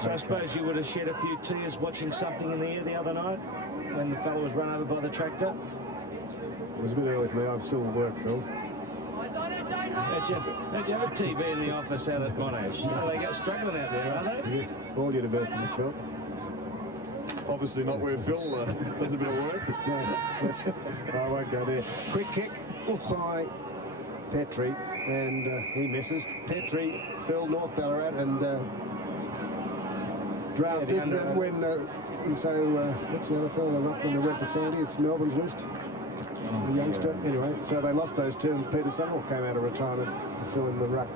So I suppose you would have shed a few tears watching something in the air the other night when the fellow was run over by the tractor. It was a bit early for me. I'm still at work, Phil. Don't you have a TV in the office out at Monash? You know, they get struggling out there, are they? Yeah. All universities, Phil. Obviously not where Phil does a bit of work. No, I won't go there. Quick kick by Petrie, and he misses. Petrie, Phil, North Ballarat, and drafted. And when and so what's the other fellow, the ruckman who went to Sandy? It's Melbourne's list. The youngster. Anyway, so they lost those two, and Peter Sunnell came out of retirement to fill in the ruck.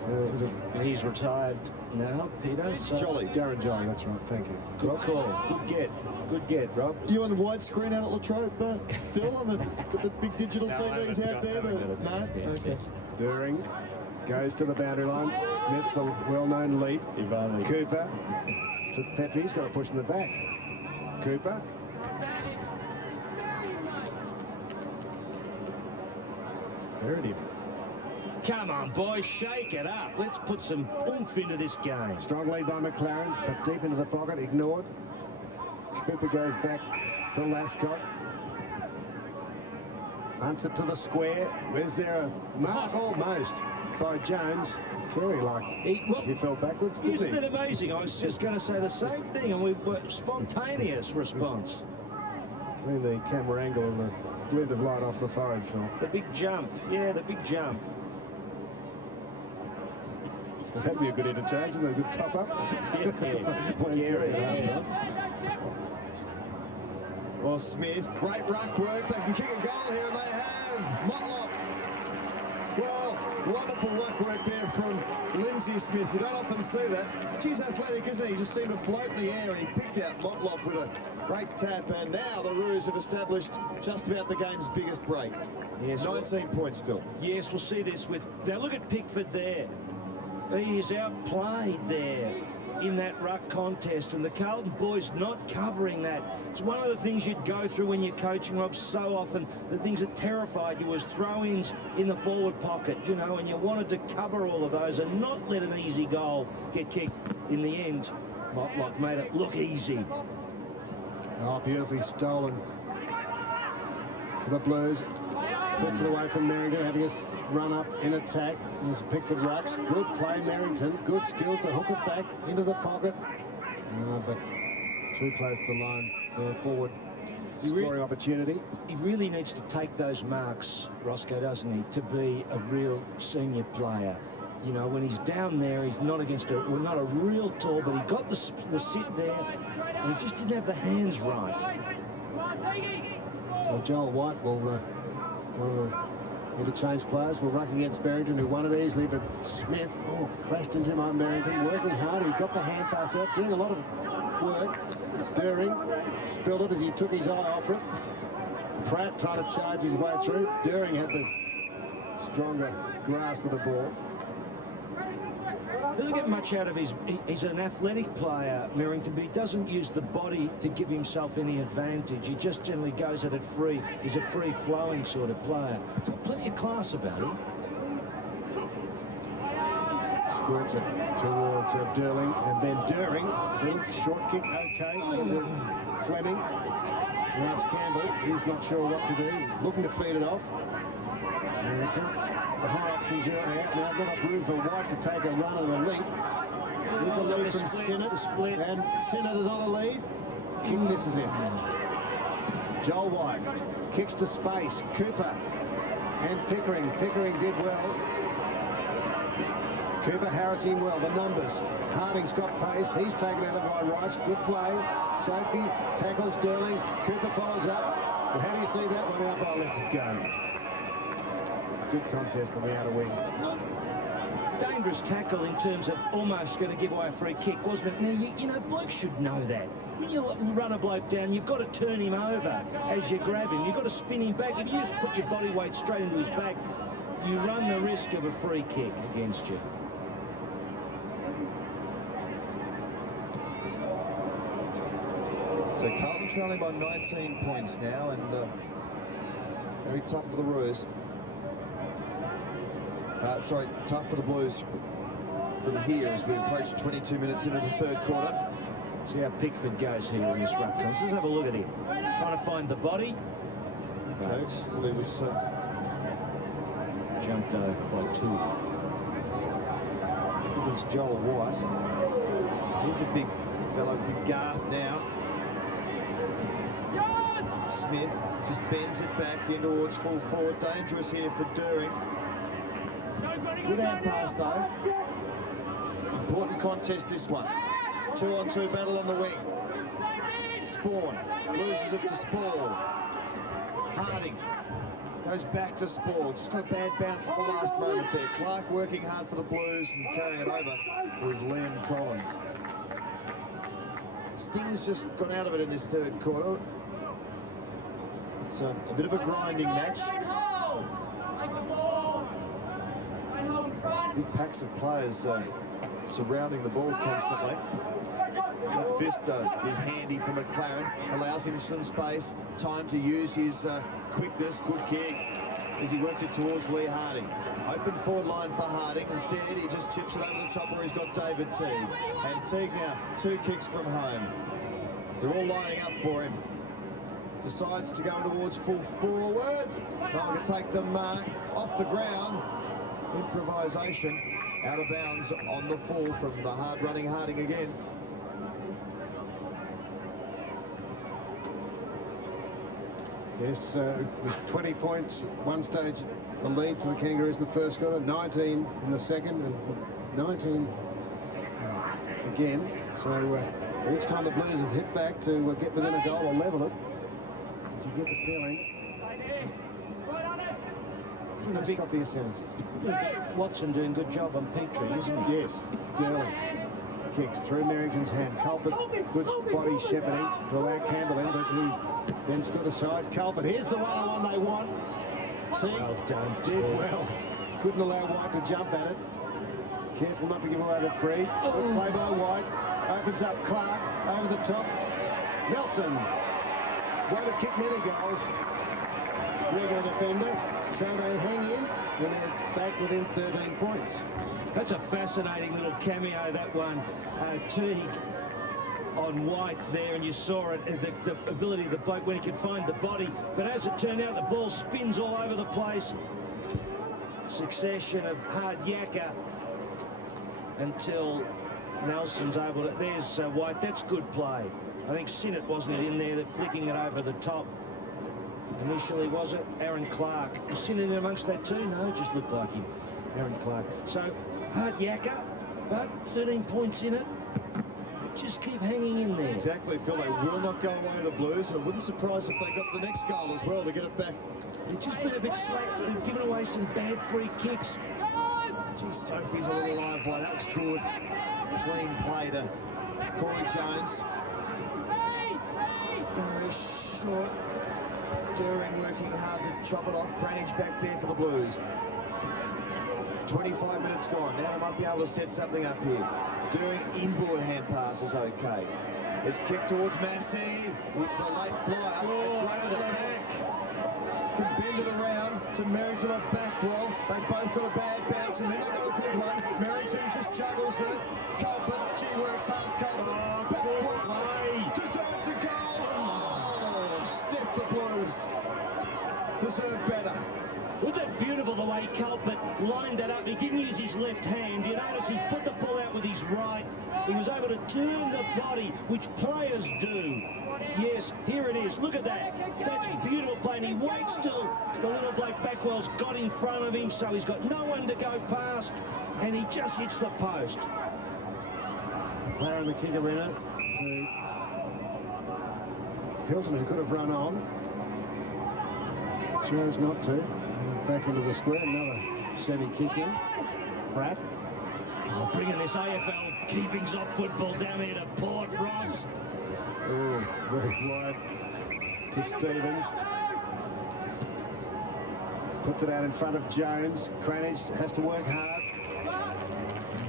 So he's retired now, Peter. So Jolly. Darren Jolly, that's right. Thank you. Good call. Good get, Rob. You on widescreen out at Latrobe, Phil, on the big digital TVs out there? No? Okay. Doering goes to the boundary line. Smith, the well-known lead. Cooper to Petrie. He's got to push in the back. Cooper. Buried him. Come on, boys, shake it up. Let's put some oomph into this game. Strong lead by McLaren, but deep into the pocket, ignored. Cooper goes back to Lascott. Hunts it to the square. Where's there a mark? Almost by Jones. Kerry, like, he fell backwards, didn't he? Isn't it amazing? I was just going to say the same thing, and we were spontaneous response. Between the camera angle and the glint of light off the forehead, Phil. The big jump. Yeah, the big jump. That'd be a good interchange and a good top-up. Well, Smith, great ruck work. They can kick a goal here, and they have. Motlop. Well, wonderful ruck work there from Lindsay Smith. You don't often see that. She's athletic, isn't he? He just seemed to float in the air, and he picked out Motlop with a great tap. And now the Roos have established just about the game's biggest break. Yes, 19 points, Phil. Yes, we'll see this with... Now, look at Pickford there. He is outplayed there in that ruck contest, and the Carlton boys not covering that. It's one of the things you'd go through when you're coaching, Rob. So often the things that terrified you was throw-ins in the forward pocket, you know, and you wanted to cover all of those and not let an easy goal get kicked. In the end, Motlop made it look easy. Oh, beautifully stolen for the Blues. Flips it away from Merrington, having us run up in attack. There's Pickford rucks. Good play, Merrington. Good skills to hook it back into the pocket. But too close to the line for a forward scoring opportunity. He really needs to take those marks, Roscoe, doesn't he, to be a real senior player. You know, when he's down there, he's not against a, well, not a real tall, but he got the sit there, and he just didn't have the hands right. Well, Joel White will... one of the interchange players will ruck against Barrington, who won it easily, but Smith crashed into him on Barrington, working hard. He got the hand pass out, doing a lot of work. Doering spilled it as he took his eye off it. Pratt trying to charge his way through. Doering had the stronger grasp of the ball. Doesn't get much out of he's an athletic player, Merrington, but he doesn't use the body to give himself any advantage. He just generally goes at it free. He's a free-flowing sort of player. Got plenty of class about him. Squirts it towards Durling, and then Durling, short kick, okay, into Fleming. Now it's Campbell. He's not sure what to do. Looking to feed it off. The high options are out now. Not enough room for White to take a run and a leap. Here's a lead from Sinnott, and Sinnott is on a lead. Kick misses him. Joel White kicks to space. Cooper and Pickering. Pickering did well. Cooper harassing well. The numbers. Harding's got pace. He's taken out by Rice. Good play. Sophie tackles Durling. Cooper follows up. Well, how do you see that one? Outball lets it go. Good contest on the outer wing. Dangerous tackle in terms of almost going to give away a free kick, wasn't it? Now, you know, blokes should know that. When you run a bloke down, you've got to turn him over as you grab him. You've got to spin him back. If you just put your body weight straight into his back, you run the risk of a free kick against you. So Carlton trailing by 19 points now, and very tough for the Roos. Sorry, tough for the Blues from here as we approach 22 minutes into the third quarter. See how Pickford goes here in this ruck. Let's have a look at him. Trying to find the body. Okay, well, he was jumped over by two. Against Joel White. He's a big fellow, big Garth now. Smith just bends it back in towards full forward. Dangerous here for During. Good hand pass though. Important contest this one. 2-on-2 battle on the wing. Spawn loses it to Spall. Harding goes back to Spall. Just got a bad bounce at the last moment there. Clark working hard for the Blues and carrying it over was Liam Collins. Sting's just gone out of it in this third quarter. It's a bit of a grinding match. Big packs of players surrounding the ball constantly. That fist is handy for McLaren, allows him some space, time to use his quickness. Good kick as he worked it towards Lee Harding. Open forward line for Harding. Instead, he just chips it over the top where he's got David Teague. And Teague now 2 kicks from home. They're all lining up for him. Decides to go towards full forward. Not going to take the mark off the ground. Improvisation out of bounds on the full from the hard-running Harding again. Yes, it was 20 points at one stage, the lead to the Kangaroos in the first quarter, 19 in the second, and 19 again. So each time the Blues have hit back to get within a goal or level it, you get the feeling just got the ascendancy. Watson doing a good job on Petrie, isn't he? Yes, Durling kicks through Merrington's hand. Carlton, good body shepherding to allow Campbell in, but who then stood aside. Carlton, here's the one-on-one they want. Teague Well done, did well. Couldn't allow White to jump at it. Careful not to give away the free. Good play by White. Opens up Clark over the top. Nelson. Won't have kicked many goals. Regular defender. So they hang in and they're back within 13 points. That's a fascinating little cameo, that one. Teague on White there, and you saw it, the ability of the bloke when he could find the body. But as it turned out, the ball spins all over the place. Succession of hard yakka until Nelson's able to... There's White. That's good play. I think Sinnott, wasn't it, in there, that flicking it over the top. Initially, was it? Aaron Clark. Is Sinnott in amongst that too? No, it just looked like him. Aaron Clark. So, hard yakka, but 13 points in it. Just keep hanging in there. Exactly, Phil. They will not go away, the Blues, and it wouldn't surprise if they got the next goal as well to get it back. They've just been a bit slack. They've given away some bad free kicks. Gee, Sophie's a little live play. That was good. Clean play to Corey Jones. Very short. During working hard to chop it off. Cranage back there for the Blues. 25 minutes gone. Now they might be able to set something up here. Doing inboard hand passes okay. It's kicked towards Massey with the late flyer. Oh, Can bend it around to Merrington on back roll. They both got a bad bounce and then they got a good one. Merrington just juggles it. Carlton, gee, works hard. Carlton, back roll. Deserves a goal. Oh, step the Blues. Deserve better. Wasn't it beautiful the way Carlton lined that up? He didn't use his left hand. You notice he put the ball out with his right. He was able to turn the body, which players do. Yes, here it is. Look at that. That's beautiful play. And he waits till the little bloke Backwell's got in front of him, so he's got no one to go past, and he just hits the post. McLaren, the kick arena, to Hilton, who could have run on. Chose not to. Back into the square. Another semi-kick in. Pratt. Oh, bringing this AFL keepings off football down here to Port Ross. Oh, very wide to Stevens. Puts it out in front of Jones. Cranage has to work hard.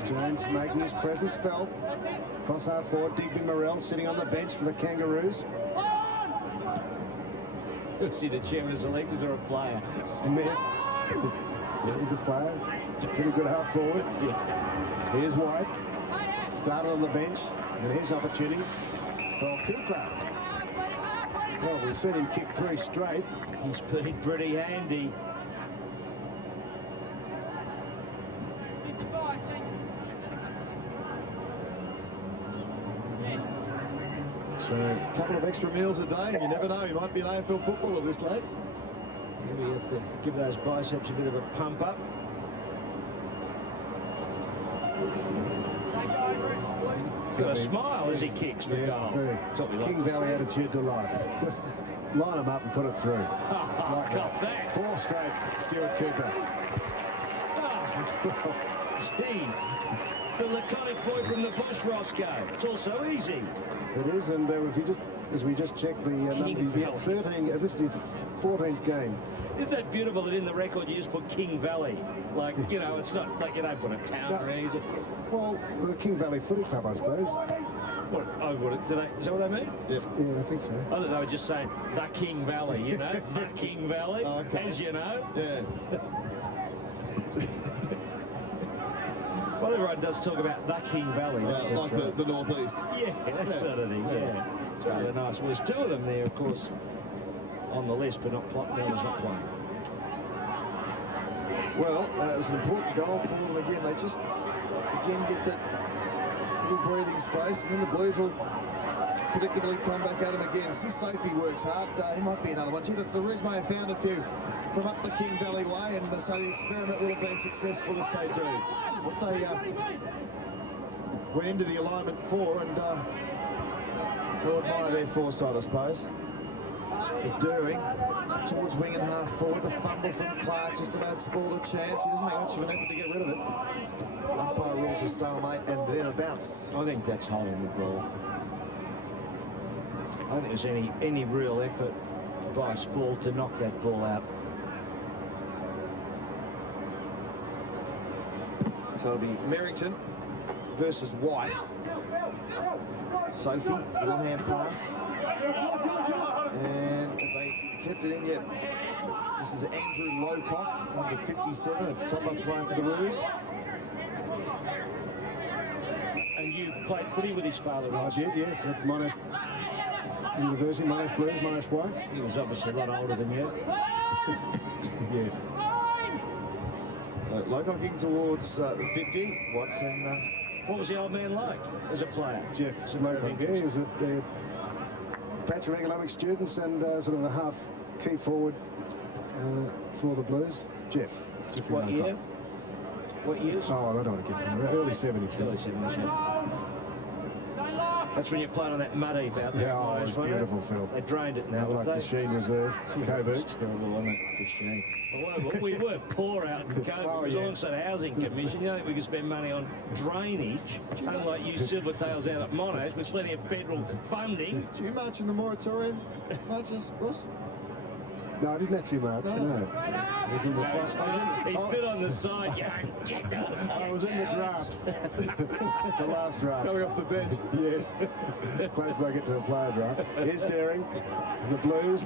Jones making his presence felt. Cross half forward. Digby Morrell sitting on the bench for the Kangaroos. See the chairman of selectors or a player? Smith. Yeah, he's a player. It's a pretty good half forward. Yeah. Here's White. Started on the bench. And his opportunity for Cooper. Well, we've seen him kick 3 straight. He's been pretty handy. So a couple of extra meals a day, and you never know, you might be an AFL footballer this late. Maybe you have to give those biceps a bit of a pump up. He's got a smile as he kicks the goal. King Valley attitude to life. Just line them up and put it through. Like that. 4 straight, Stuart Cooper. Steve, the laconic boy from the bush, Roscoe. It's all so easy. It is, and if you just, as we just checked the numbers, yeah, 13. This is his 14th game. Isn't that beautiful that in the record you just put King Valley? Like, you know, it's not like you don't put a town or anything. Well, the King Valley Footy Club, I suppose. What? Oh, is that what they mean? Yep. Yeah, I think so. I thought they were just saying the King Valley, you know, the King Valley, okay. as you know. Yeah. Well, everyone does talk about the King Valley. Like the northeast. Yeah, that sort of thing, yeah. It's rather nice. Well, there's 2 of them there, of course, on the list, but Melbourne's not playing. Well, it was an important goal for them again. They just, again, get that little breathing space, and then the Blues will predictably come back at him again. See, Sophie works hard. He might be another one. Gee, the Roos may have found a few from up the King Valley way, and so the experiment will have been successful if they do. What they went into the alignment for, and got to admire their foresight, I suppose. Is doing towards wing and half forward. The fumble from Clark just allowed Spall a chance. He doesn't make much of an effort to get rid of it. Umpire rules a stalemate and then a bounce. I think that's holding the ball. I don't think there's any real effort by Spall to knock that ball out. So it'll be Merrington versus White. Sophie, little hand pass. And they kept it in yet. This is Andrew Lowcock, number 57, a top-up player for the Roos. And you played footy with his father, I Ross? did, yes, at Monash University, Monash Blues, Monash Whites. He was obviously a lot older than you. Yes. So Lowcocking towards the 50. Watson. What was the old man like as a player? Jeff Lowcock, yeah, he was a patch of economic students and sort of a half key forward for the Blues. Jeffrey What Lowcock. year? What years? Oh, I don't want to get early 70s. Early 70s, yeah. That's when you played on that mud heap out there. Yeah, oh, it was beautiful, Phil. They drained it now. Like the Sheen Reserve, Coburg. It's terrible, wasn't it? The Sheen. Well, we were poor out in Coburg. Oh, It was yeah. also a housing commission. You don't think we could spend money on drainage, unlike you Silvertails out at Monash with plenty of federal funding. Do you march in the moratorium marches, Ross? No, I didn't actually march. No. I was in the front. He stood on the side. I was in the draft. The last draft. Coming off the bench. Yes. Close as I get to a player draft. Here's Daring. The Blues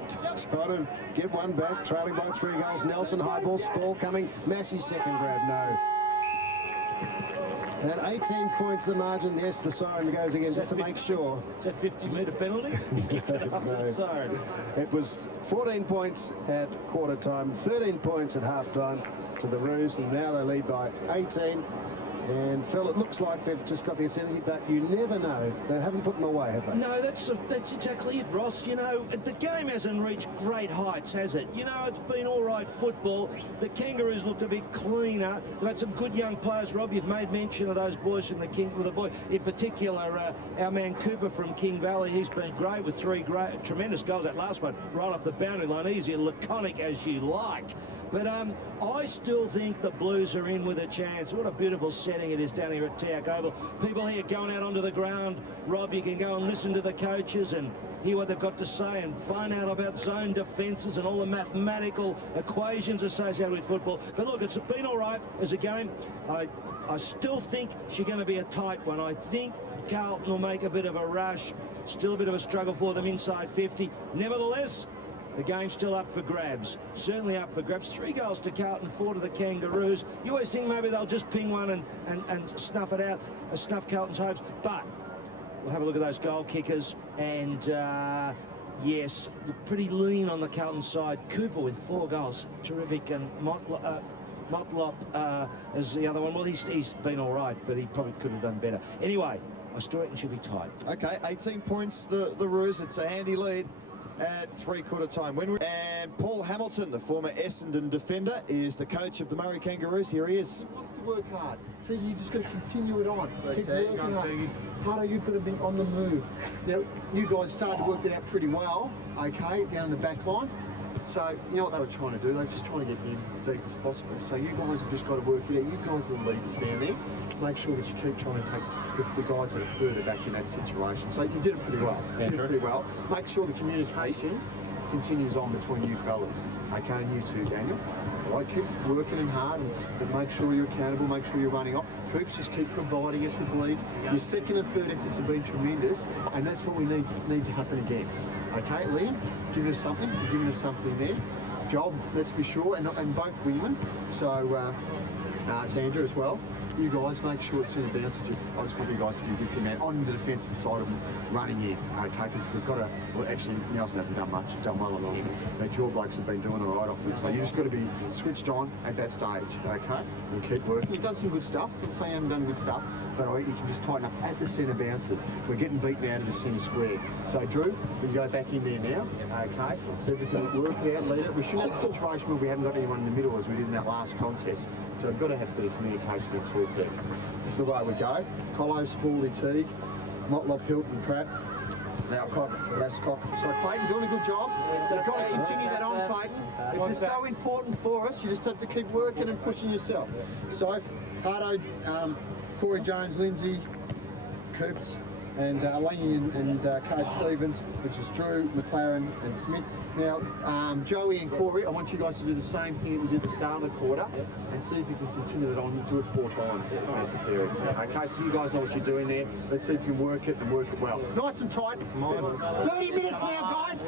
trying to get one back, trailing by 3 goals. Nelson, high ball, Spall coming. Massey second grab, no. And 18 points the margin. Yes, the siren goes again just to make sure. Is that 50-metre penalty? No. It was 14 points at quarter time, 13 points at half time to the Roos, and now they lead by 18. And Phil, it looks like they've just got the ascendancy back. You never know. They haven't put them away, have they? No, that's exactly it, Ross. You know, the game hasn't reached great heights, has it? You know, it's been all right football. The Kangaroos looked a bit cleaner. They've had some good young players, Rob. You've made mention of those boys from the boy, in particular, our man Cooper from King Valley. He's been great with 3 tremendous goals. That last one right off the boundary line, easy, laconic as you liked. But I still think the Blues are in with a chance. What a beautiful setting it is down here at Tiak Oval. People here going out onto the ground. Rob, you can go and listen to the coaches and hear what they've got to say and find out about zone defences and all the mathematical equations associated with football. But look, it's been all right as a game. I still think she's going to be a tight one. I think Carlton will make a bit of a rush. Still a bit of a struggle for them inside 50. Nevertheless, the game's still up for grabs. Certainly up for grabs. 3 goals to Carlton, 4 to the Kangaroos. You always think maybe they'll just ping one and snuff it out, snuff Carlton's hopes. But we'll have a look at those goal kickers. And yes, pretty lean on the Carlton side. Cooper with 4 goals. Terrific. And Motlop as the other one. Well, he's been all right, but he probably could have done better. Anyway, I still reckon she'll be tight. Okay, 18 points, the Roos. It's a handy lead at 3/4 time. And Paul Hamilton, the former Essendon defender, is the coach of the Murray Kangaroos. Here he is. He wants to work hard. So you just got to continue it on. Keep working hard. Hardo, you've got to be on the move. Now, you guys started to work that out pretty well, okay, down in the back line. So, you know what they were trying to do? They were just trying to get in deep as possible. So you guys have just got to work it out. You guys are the leaders down there. Make sure that you keep trying to take the guys that are further back in that situation. So you did it pretty well. Make sure the communication continues on between you fellas. Okay, and you too, Daniel. All right, keep working and hard, but make sure you're accountable, make sure you're running off. Coops, just keep providing us with leads. Your second and third efforts have been tremendous, and that's what we need to happen again. Okay, Liam, giving us something. You're giving us something there. Job, let's be sure, and both women. So, Sandra as well. You guys make sure it's in a bounce. I just want you guys to be gifting that on the defensive side of them running in, okay? Because they've got to. Well, actually, Nelson hasn't done much. Done well along. But your blokes have been doing all right off it. So you just got to be switched on at that stage, okay? And keep working. You've done some good stuff. I'm not saying you haven't done good stuff, but you can just tighten up at the centre bounces. We're getting beaten out of the centre square. So Drew, we can go back in there now, okay? So if we can work it out, lead it. We shouldn't have a situation where we haven't got anyone in the middle as we did in that last contest. So we've got to have a bit of communication and talk there. This is the way we go. Colo, Spaulding, Teague, Motlop, Hilton, Pratt, now Cock, Lascock. So Clayton doing a good job. You've got to continue that on, Clayton. This is so important for us. You just have to keep working and pushing yourself. So, Hardo, Corey Jones, Lindsay, Coops, and Laney and Cade Stevens, which is Drew, McLaren and Smith. Now, Joey and Corey, I want you guys to do the same thing that you did at the start of the quarter and see if you can continue that on. Do it 4 times if necessary. Okay, so you guys know what you're doing there. Let's see if you can work it and work it well. Nice and tight. It's 30 minutes now, guys.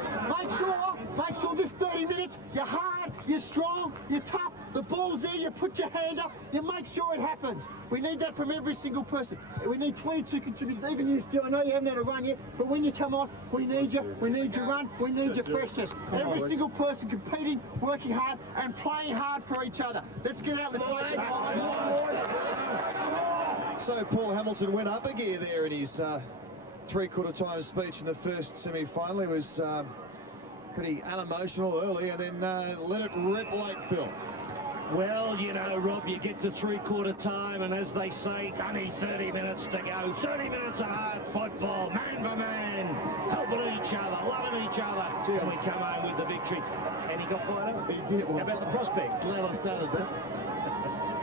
Make sure this 30 minutes, you're hard, you're strong, you're tough. The ball's there, you put your hand up, you make sure it happens. We need that from every single person. We need 22 contributors, even you still. I know you haven't had a run yet, but when you come on, we need you. We need your run, we need your freshness. Every single person competing, working hard, and playing hard for each other. Let's get out, let's make it happen. So Paul Hamilton went up a gear there in his 3/4 time speech in the first semi-final. He was pretty unemotional early and then let it rip late, Phil. Well, you know, Rob, you get to 3/4 time, and as they say, it's only 30 minutes to go. 30 minutes of hard football, man for man, helping each other, loving each other. And we come home with the victory. And he got fired up. He did. Well, how about the prospect? Glad I started that.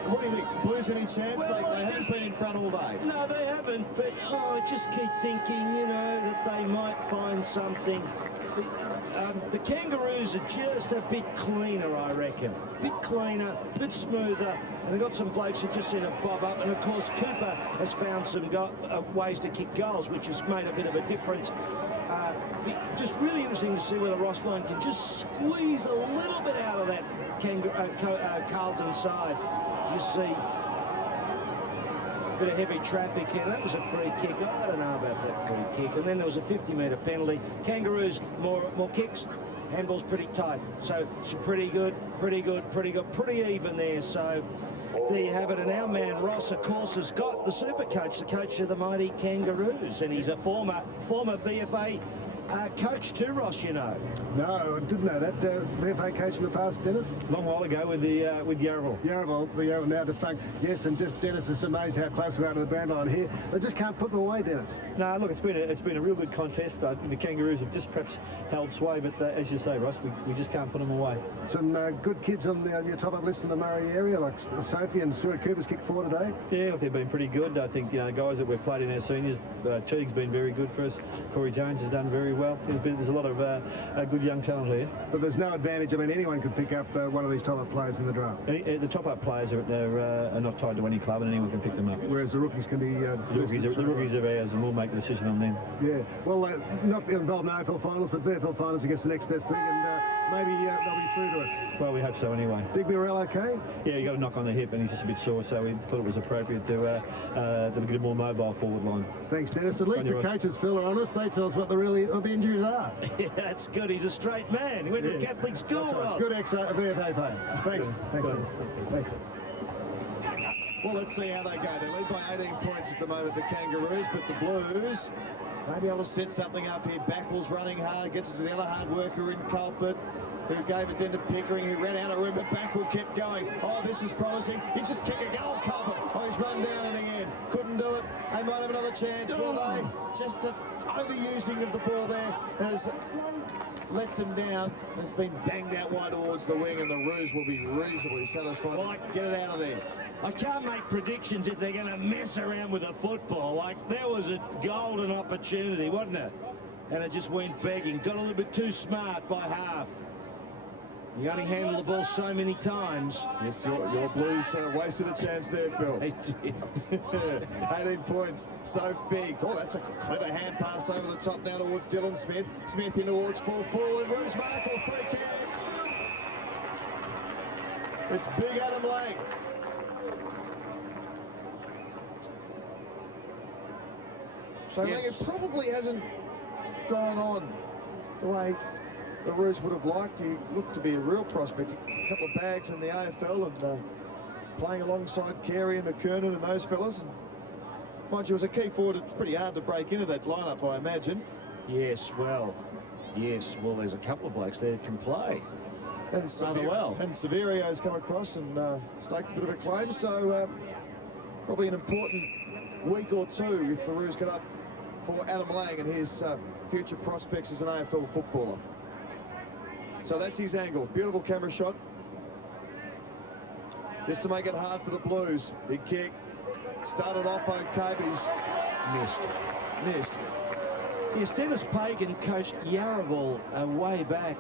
What do you think? Blues any chance? Well, they haven't been in front all day. No, they haven't. But I just keep thinking, you know, that they might find something. the Kangaroos are just a bit cleaner, I reckon. A bit cleaner, a bit smoother, and they've got some blokes who just seem to bob up. And of course, Cooper has found some ways to kick goals, which has made a bit of a difference. Just really interesting to see whether Rossline can just squeeze a little bit out of that Carlton side. Just see a bit of heavy traffic here. That was a free kick. I don't know about that free kick. And then there was a 50-metre penalty. Kangaroos, more kicks. Handball's pretty tight. So it's pretty good, pretty even there. So there you have it. And our man Ross, of course, has got the super coach, the coach of the mighty Kangaroos. And he's a former VFA coach too, Ross, you know. No, I didn't know that. VFA coach in the past, Dennis? Long while ago with Yarraville. Yarraville now defunct. Yes, and just Dennis, it's amazing how close we are to the brand line here. They just can't put them away, Dennis. No, look, it's been a real good contest. I think the Kangaroos have just perhaps held sway, but as you say, Ross, we just can't put them away. Some good kids on your top up list in the Murray area, like Sophie and Stuart Cooper's kicked 4 today. Yeah, look, they've been pretty good. I think guys that we've played in our seniors, Teague's been very good for us. Corey Jones has done very well. There's a lot of good young talent here. But there's no advantage. I mean, anyone could pick up one of these top-up players in the draft. The top-up players are not tied to any club, and anyone can pick them up. Whereas the rookies can be... the rookies are ours, and we'll make the decision on them. Yeah. Well, not involved in AFL finals, but VFL finals, I guess, the next best thing, and maybe they'll be through to it. Well, we hope so anyway. Digby Morell okay? Yeah, he got a knock on the hip, and he's just a bit sore, so we thought it was appropriate to get a more mobile forward line. Thanks, Dennis. At least the coaches, Phil, are honest. They tell us what the injuries are. Yeah, that's good. He's a straight man. He went to a Catholic school. Right. Good VFA player. Thanks. Thanks, Dennis. Thanks. Well, let's see how they go. They lead by 18 points at the moment, the Kangaroos, but the Blues may be able to set something up here. Backwell's running hard, gets it to the other hard worker in Carlton, who gave it then to Pickering, who ran out of room, but Backwell kept going. Oh, this is promising. He just kicked a goal, Carlton. Oh, he's run down in the end. Couldn't do it. They might have another chance. Well, they just overusing of the ball there has let them down. It's been banged out wide towards the wing, and the Roos will be reasonably satisfied. Like, get it out of there. I can't make predictions if they're going to mess around with the football. Like, there was a golden opportunity, wasn't it? And it just went begging. Got a little bit too smart by half. You only handle the ball so many times. Yes, your Blues wasted a chance there, Phil. 18 points, so big. Oh, that's a clever hand pass over the top now towards Dylan Smith. Smith in towards full forward. Roos Markle, free kick. It's big Adam Lang. So yes. Lang, it probably hasn't gone on the way the Roos would have liked. He looked to be a real prospect. A couple of bags in the AFL and playing alongside Carey and McKernan and those fellas. And mind you, as a key forward, it's pretty hard to break into that lineup, I imagine. Yes, well, there's a couple of blokes there that can play. And Severio's come across and staked a bit of a claim, so probably an important week or two if the Roos get up for Adam Lang and his future prospects as an AFL footballer. So that's his angle. Beautiful camera shot. Just to make it hard for the Blues. Big kick. Started off okay, but he's missed. Yes, Dennis Pagan coached Yarraville way back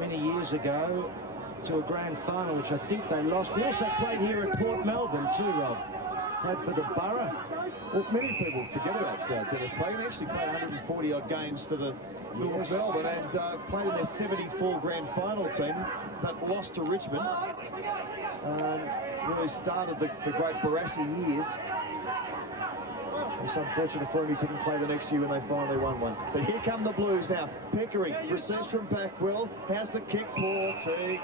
many years ago to a grand final, which I think they lost. We also played here at Port Melbourne too, Rob. Played for the Borough. Well, many people forget about Dennis Pagan. He actually played 140-odd games for the North Melbourne and played in their 74 grand final team that lost to Richmond. Really started the great Barassi years. It was unfortunate for him he couldn't play the next year when they finally won one. But here come the Blues now. Pickering receives from Backwell. Has the kick. Poor Teague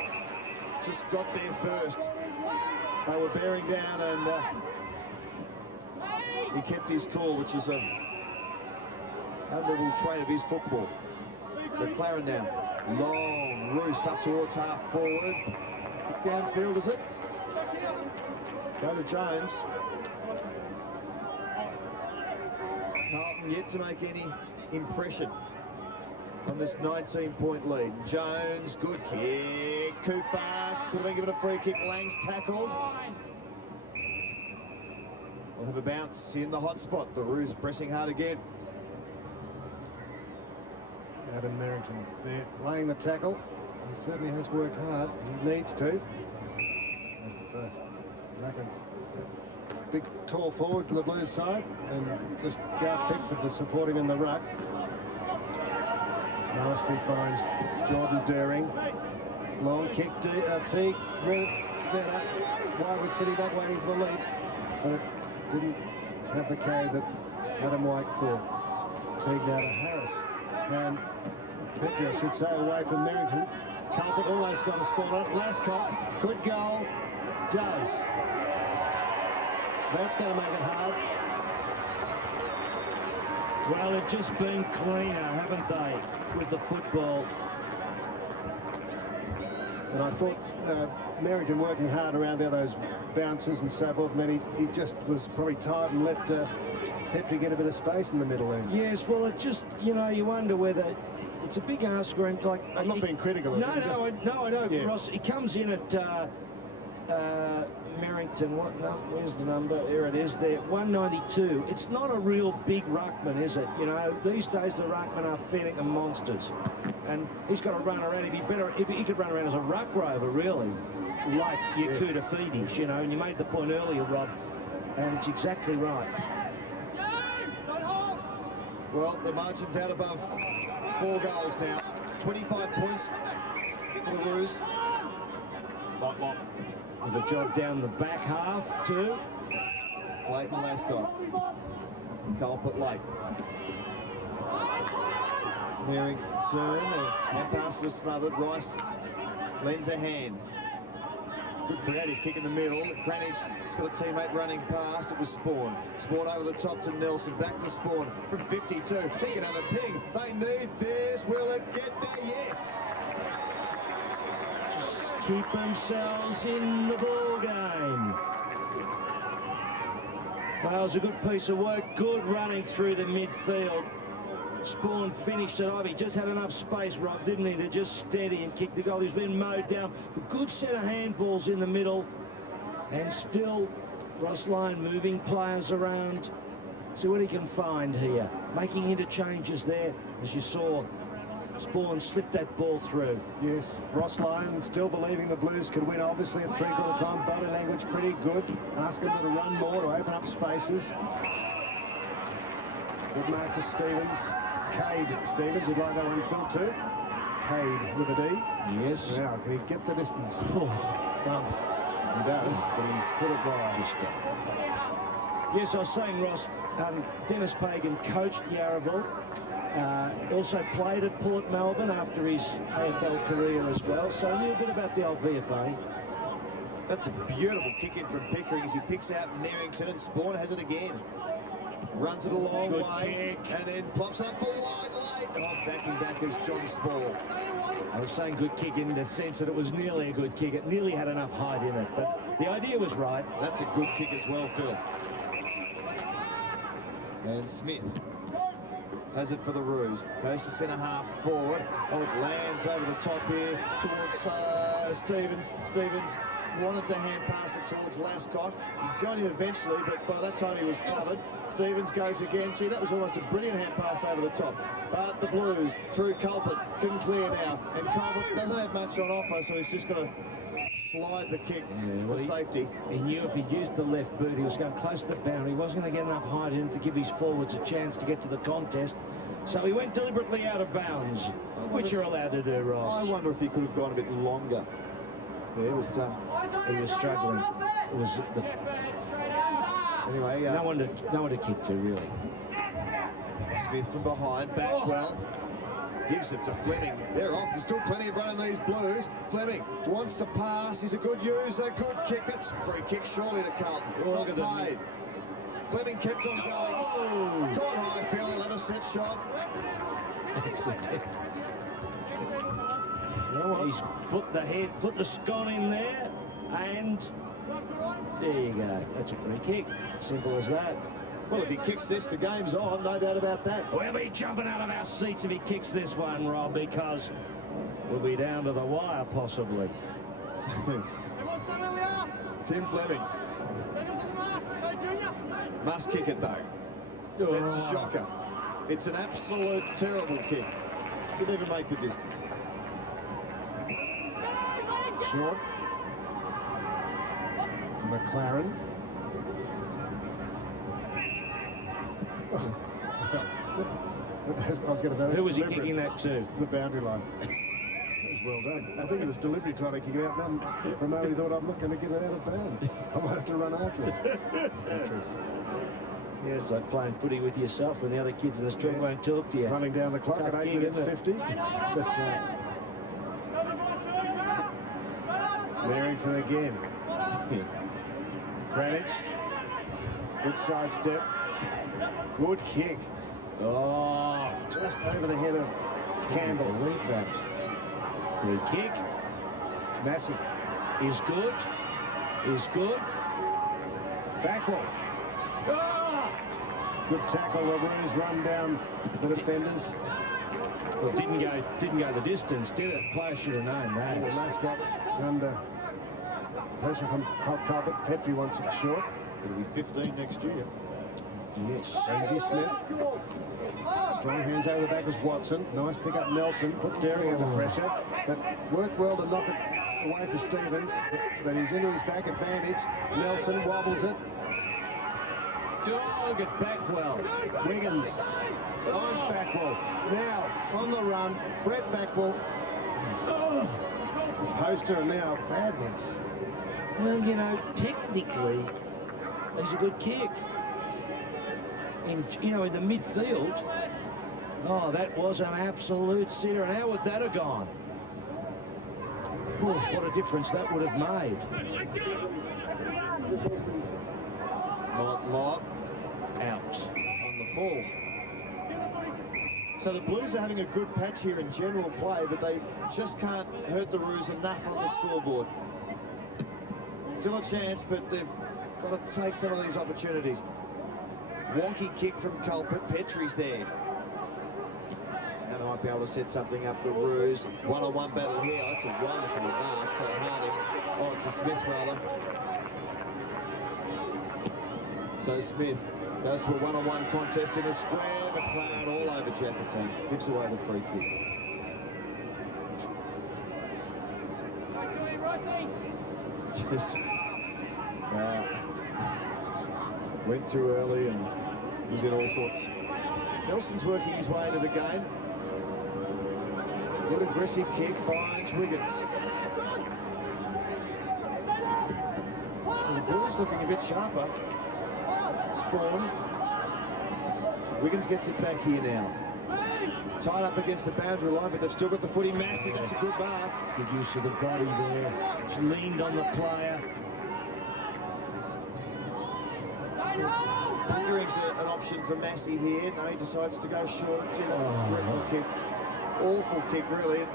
just got there first. They were bearing down and he kept his cool, which is a admirable trait of his football. McLaren now. Long roost up towards half forward. Kick downfield, is it? Go to Jones. Carlton yet to make any impression on this 19-point lead. Jones, good kick. Cooper could have been given a free kick. Lang's tackled. We'll have a bounce in the hot spot. The Roos pressing hard again. Evan Merrington there laying the tackle. He certainly has worked hard. He needs to. With lack of big, tall forward to the Blues side, and just Garth Pickford to support him in the ruck. Nicely finds Jordan During. Long kick, Teague. White was sitting back waiting for the lead, but didn't have the carry that Adam White thought. Teague now to Harris. And Pickford, I should say, away from Merrington. Carlton almost got a spot on it. Lascott could go. Does. That's going to make it hard. Well, they've just been cleaner, haven't they, with the football. And I thought Merrington working hard around there, those bounces and so forth, and then he just was probably tired and let Petrie get a bit of space in the middle there. Yes, well, it just, you know, you wonder whether it's a big ask for him. Like, I'm not being critical of him. No, I know, yeah. Ross. He comes in at Merrington. Where's the number? Here it is. There, 192. It's not a real big ruckman, is it? You know, these days the ruckmen are fennec and monsters, and he's got to run around. He'd be better if he could run around as a ruck rover, really, like Yakuta Fides. You know, and you made the point earlier, Rob, and it's exactly right. Well, the margin's out above 4 goals now. 25 points for the Roos. Lop. With a job down the back half too. Clayton Lascott. Culprit late. Merrington, the hand pass was smothered. Rice lends a hand. Good creative kick in the middle. Cranage has got a teammate running past. It was Spawn. Spawn over the top to Nelson. Back to Spawn from 52. He can have a ping. They need this. Will it get there? Yes. Just keep themselves in the ball game. Well, it was a good piece of work. Good running through the midfield. Spawn finished it off. He just had enough space, Rob, didn't he, to just steady and kick the goal. He's been mowed down. But good set of handballs in the middle. And still, Ross Lyon moving players around. See what he can find here. Making interchanges there, as you saw. Spawn slipped that ball through. Yes, Ross Lyon still believing the Blues could win, obviously, at 3/4 time. Body language pretty good. Asking them to run more, to open up spaces. Good mark to Stevens. Cade Stevens, you'd like that one, Phil, too? Cade with a D. Yes. Now, can he get the distance? Thump. He does, but he's put it wide. Yes, I was saying, Ross, Dennis Pagan coached Yarraville. Also played at Port Melbourne after his AFL career as well, so he knew a bit about the old VFA. That's a beautiful kick in from Pickering as he picks out Merrington, and Spawn has it again. Runs it a long way kick. And then plops up for White late. Oh, backing back is John Spall. I was saying good kick in the sense that it was nearly a good kick. It nearly had enough height in it, but the idea was right. That's a good kick as well, Phil. And Smith has it for the Roos. Goes to centre half forward. Oh, it lands over the top here towards Stevens. Stevens wanted to hand pass it towards Lascott. He got him eventually, but by that time he was covered. Stevens goes again. Gee, that was almost a brilliant hand pass over the top. But the Blues, through Culprit, can clear now. And Culprit doesn't have much on offer, so he's just going to slide the kick for safety. He knew if he'd used the left boot, he was going close to the boundary. He wasn't going to get enough height in to give his forwards a chance to get to the contest. So he went deliberately out of bounds, which you're allowed to do, Ross. I wonder if he could have gone a bit longer. Yeah, but he was struggling. It was anyway. No one to kick to, really. Smith from behind, back well. Gives it to Fleming. They're off. There's still plenty of run in these Blues. Fleming wants to pass. He's a good user. Good kick. That's a free kick, surely, to Carlton. Not paid. Fleming kept on going. Caught high, Phil. Another set shot. He's put the scone in there, and there you go. That's a free kick. Simple as that. Well, if he kicks this, the game's on, no doubt about that. We'll be jumping out of our seats if he kicks this one, Rob, because we'll be down to the wire, possibly. Tim Fleming. Must kick it, though. It's a shocker. It's an absolute terrible kick. Can never make the distance. Short to McLaren. I was going to say, who was he kicking that to? The boundary line. That was well done. I think it was deliberately trying to kick it out. Then from there he thought, I'm not going to get it out of bounds. I might have to run after it. True. Yeah, it's like playing footy with yourself when the other kids in the street won't talk to you. Running down the clock at 8 minutes 50. That's right. Merrington again. Greenwich. Good sidestep. Good kick. Oh, just over the head of Campbell. Believe that. Free kick. Massey is good. Is good. Backwell. Oh! Good tackle. The Roos run down the defenders. Well, didn't go the distance, did it? Player should have known that. The mascot under pressure from Carlton. Petrie wants it short. It'll be 15 next year. Yes. Lindsay Smith. Strong hands over the back was Watson. Nice pick up Nelson. Put Derry under pressure. But worked well to knock it away for Stevens. But he's into his back advantage. Nelson wobbles it. Oh, look at Backwell. Wiggins finds Backwell. Now on the run. Brett Backwell. Oh. The poster and now badness. Well, you know, technically, it's a good kick. In the midfield. Oh, that was an absolute sear. How would that have gone? Oh, what a difference that would have made. Lob. Out. On the full. So the Blues are having a good patch here in general play, but they just can't hurt the Roos enough on the scoreboard. Still a chance, but they've got to take some of these opportunities. Wonky kick from Carlton. Petrie's there. Now they might be able to set something up. The Roos. One-on-one battle here. That's a wonderful mark to Harding. Oh, to Smith, rather. So Smith goes to a one-on-one contest in the square. McLaren all over Jackerton. Gives away the free kick. Just went too early and was in all sorts. Nelson's working his way into the game. Good aggressive kick, finds Wiggins. So the Blues looking a bit sharper. Spawn. Wiggins gets it back here now. Tied up against the boundary line, but they've still got the footy. Massey, that's a good mark. Good use of the body there. She leaned on the player. Pinkering's an option for Massey here. No, he decides to go short. Gee, that's a dreadful kick. Awful kick, really.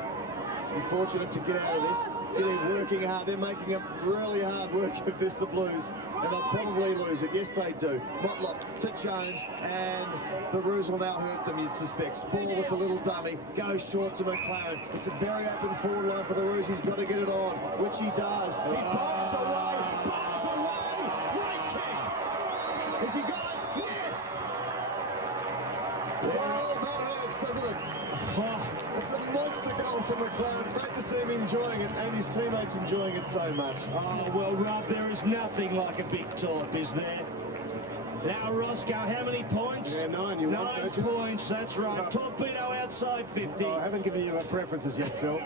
Be fortunate to get out of this. Gee, they're working hard. They're making a really hard work of this, the Blues. And they'll probably lose it. Yes, they do. Motlop to Jones, and the Roos will now hurt them, you'd suspect. Spall with the little dummy. Goes short to McLaren. It's a very open forward line for the Roos. He's got to get it on, which he does. He bombs away. Bombs away. Great kick. Has he got it? Yes! Well, that hurts, doesn't it? It's a monster goal from McLaren. Great to see him enjoying it, and his teammates enjoying it so much. Oh, well, Rob, there is nothing like a big top, is there? Now, Roscoe, how many points? Yeah, 9. 9 points, that's right. No. Torpedo outside 50. Oh, I haven't given you my preferences yet, Phil.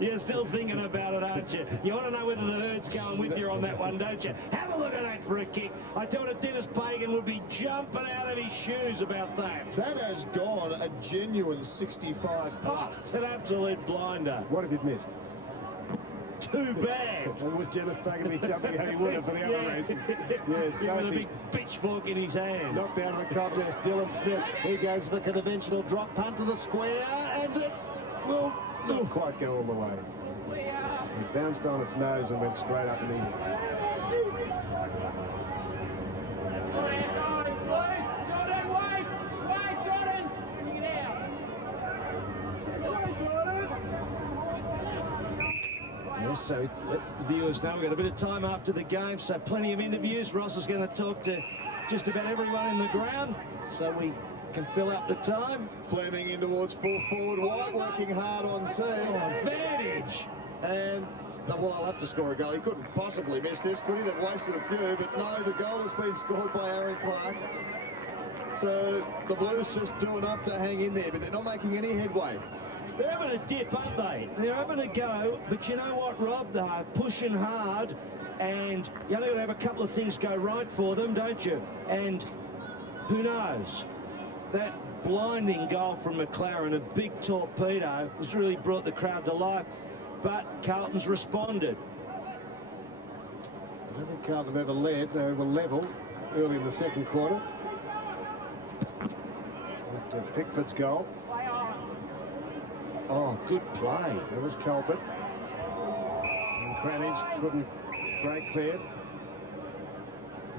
You're still thinking about it, aren't you? You want to know whether the herd's going with you on that one, don't you? Have a look at that for a kick. I tell you, Dennis Pagan would be jumping out of his shoes about that. That has gone a genuine 65 plus. Oh, an absolute blinder. What have you missed? Too bad. And would Dennis Pagan be jumping how he would have for the other race? Yes, with a big pitchfork in his hand. Knocked out of the contest, Dylan Smith. He goes for a conventional drop punt to the square, and it will not quite go all the way. It bounced on its nose and went straight up in the air. So the viewers know we've got a bit of time after the game, so plenty of interviews. Ross is going to talk to just about everyone in the ground. So we can fill up the time. Fleming in towards full forward. White working hard on tee. Oh, advantage. And, well, I'll have to score a goal. He couldn't possibly miss this, could he? They've wasted a few, but no, the goal has been scored by Aaron Clark. So the Blues just do enough to hang in there, but they're not making any headway. They're having a dip, aren't they? They're having a go, but you know what, Rob? They're pushing hard, and you only got to have a couple of things go right for them, don't you? And who knows? That blinding goal from McLaren, a big torpedo, has really brought the crowd to life, but Carlton's responded. I don't think Carlton have ever led. They were level early in the second quarter. After Pickford's goal. Oh, good play. There was Carlton. And Cranage couldn't break clear.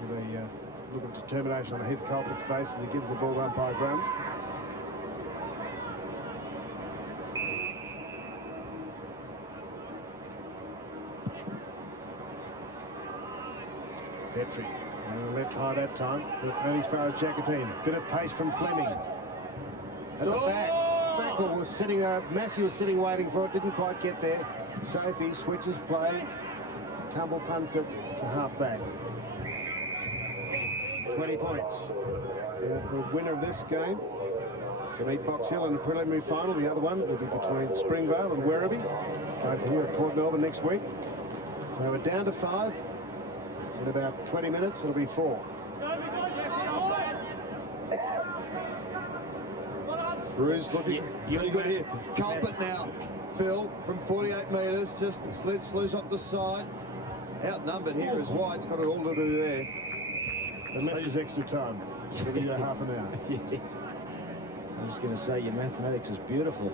With a look of determination on Heath Carlton's face as he gives the ball to umpire Graham. Petrie left high that time, but only as far as Jacatine. Bit of pace from Fleming. At the back, Mackle was sitting there. Massey was sitting waiting for it, didn't quite get there. Sophie switches play, tumble punts it to half back. 20 points. The winner of this game to meet Box Hill in the preliminary final. The other one will be between Springvale and Werribee, both here at Port Melbourne next week. So we're down to 5. In about 20 minutes, it'll be 4. Bruce looking really good here. Culpet now. Phil from 48 metres, just slits loose up the side. Outnumbered here as White's got it all to do there. Unless there's extra time. It'll be half an hour. Yeah. I was going to say, your mathematics is beautiful.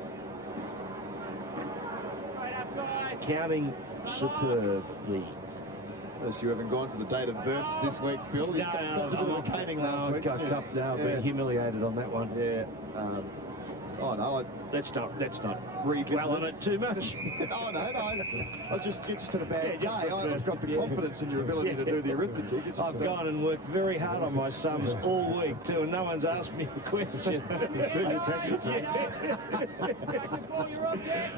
Counting superbly. Unless you haven't gone for the date of births this week, Phil. You got to do the caning last week. I've been humiliated on that one. Yeah. Oh no, let's not revisit dwell on it too much. Oh no, I just had a bad day. I've got the confidence in your ability to do the arithmetic. It's I've gone and worked very hard on my sums all week too, and no one's asked me a question.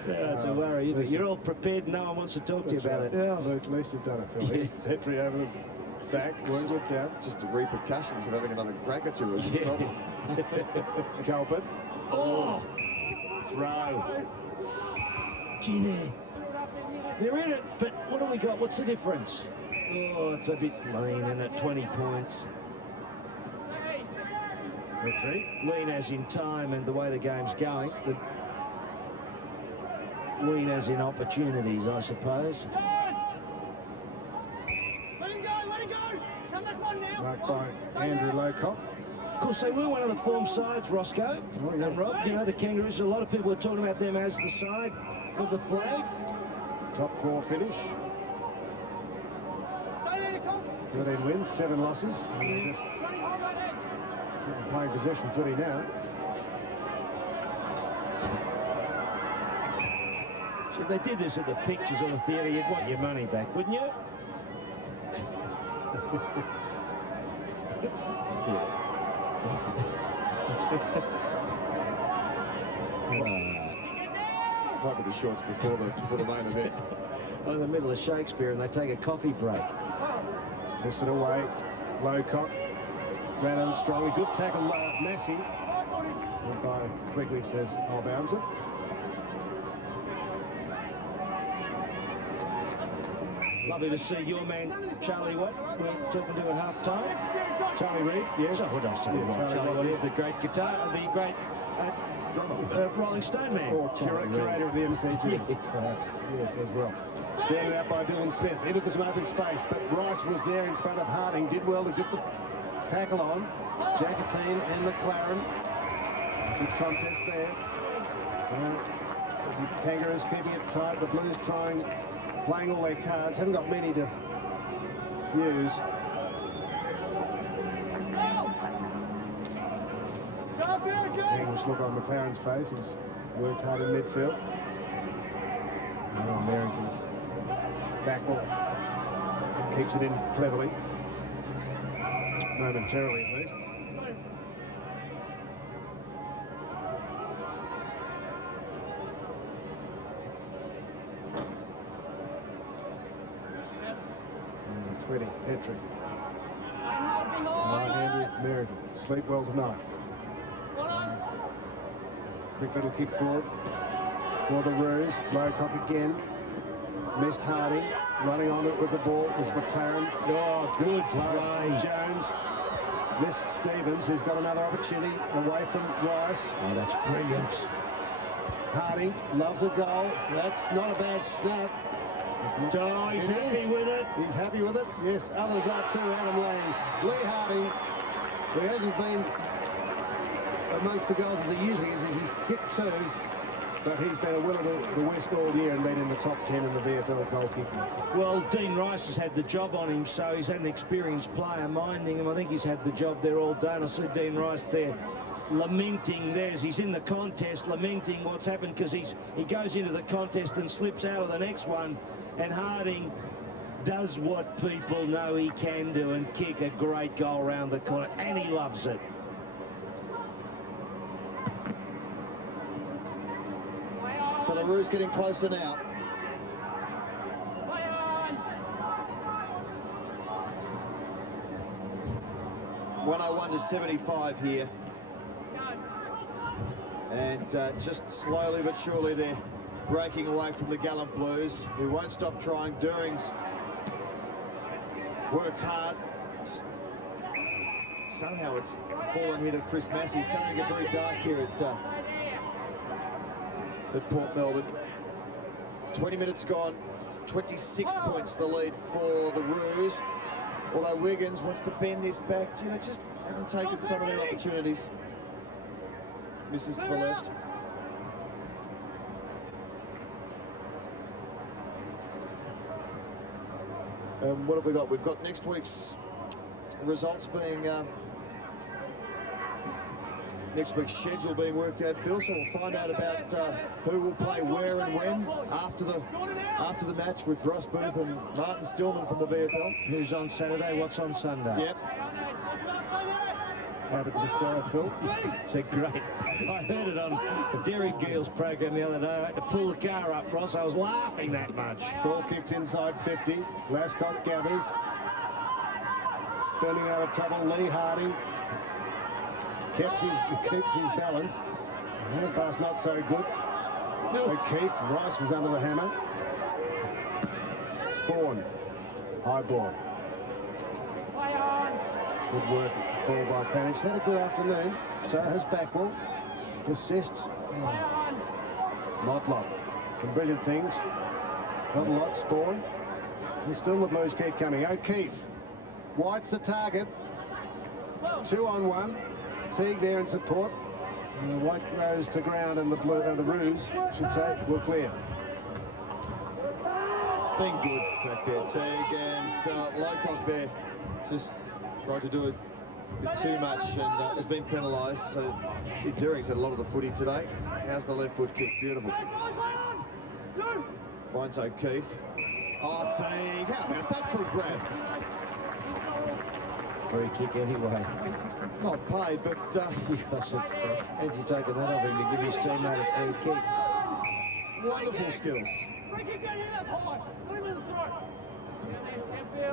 That's a worry. You're all prepared. No one wants to talk to you about it. Yeah, at least you've done it, Phil. Petrie over the back, Wormwood down. Just the repercussions of having another crack at you is the problem. Culpet. Oh, throw. Gee, they're in it, but what do we got? What's the difference? Oh, it's a bit lean, and at 20 points. Lean as in time and the way the game's going. Lean as in opportunities, I suppose. Let him go! Come back one now! Marked by Andrew Lowcock. Of course, they were one of the form sides, Roscoe and Rob. You know, the Kangaroos, a lot of people are talking about them as the side for the flag. Top 4 finish. 13 wins, 7 losses. Just playing possession 30 now. So if they did this at the pictures or the theatre, you'd want your money back, wouldn't you? Might be the shorts before the main event. In the middle of Shakespeare, and they take a coffee break. Fisted away. Lowcock ran on strongly. Good tackle, Massey. Umpire quickly says, I'll bounce it. Lovely to see your man, Charlie Watt, we're talking to at half-time. Charlie Reid, yes. So would I say Charlie Watt is the great guitar, the great Rolling Stone man. Or curator of the MCG, perhaps. Yes, as well. Speared out by Dylan Smith. Into some open space, but Rice was there in front of Harding. Did well to get the tackle on. Jacatine and McLaren. Good contest there. So the Kangaroos keeping it tight. The Blues playing all their cards. Haven't got many to use. English look on McLaren's face. He's worked hard in midfield. And Merrington backball keeps it in cleverly, momentarily at least. 20, Petrie. Andrew Meriden. Sleep well tonight. Quick little kick forward for the Roos. Lowcock again. Missed Harding. Running on it with the ball is McLaren. Oh, good play. Jones. Missed Stevens, who's got another opportunity away from Rice. Oh, that's brilliant. Harding loves a goal. That's not a bad snap. Oh, he's happy with it. He's happy with it. Yes, others are too. Adam Lane. Lee Harding, who hasn't been amongst the goals as he usually is. He's kicked 2, but he's been a will of the West all year and been in the top 10 in the VFL goal kicking. Well, Dean Rice has had the job on him, so he's had an experienced player minding him. I think he's had the job there all day. And I see Dean Rice there lamenting. He's in the contest, lamenting what's happened, because he goes into the contest and slips out of the next one. And Harding does what people know he can do and kick a great goal round the corner, and he loves it. So the Roos getting closer now. (101 to 75 here. And just slowly but surely they're breaking away from the Gallant Blues, who won't stop trying. Doering's worked hard. Somehow it's fallen here to Chris Massey. It's starting to get very dark here at Port Melbourne. 20 minutes gone, 26 points the lead for the Roos. Although Wiggins wants to bend this back. Gee, they just haven't taken some of their opportunities. Misses to the left. What have we got? We've got next week's results being... next week's schedule being worked out, Phil, so we'll find out about who will play where and when after the match with Ross Booth and Martin Stillman from the VFL. Who's on Saturday? What's on Sunday? Yep. Abbott Costello, Phil. It's a great... I heard it on Derek Gill's program the other day. I had to pull the car up, Ross. I was laughing that much. Ball kicked inside 50. Lascott gathers. Spinning out of trouble, Lee Harding. Keeps his balance. Hand pass not so good. O'Keefe, Rice was under the hammer. Spawn, high ball. Good work, fall by Panic. Had a good afternoon. So has Backwell. Assists. Motlop. Some brilliant things. Got a lot, Spawn. And still the Blues keep coming. O'Keefe. White's the target. 2-on-1. Teague there in support. And the White goes to ground, and the Roos, should say, will clear. It's been good back there, Teague, and Lowcock there just tried to do it a bit too much and has been penalised. So Kid Doering's had a lot of the footy today. How's the left foot kick? Beautiful. Finds O'Keefe. Oh, Teague, how about that for a grab? Free kick anyway. Not paid, but Fancy taking that off him to give his teammate a free kick. Wonderful skills.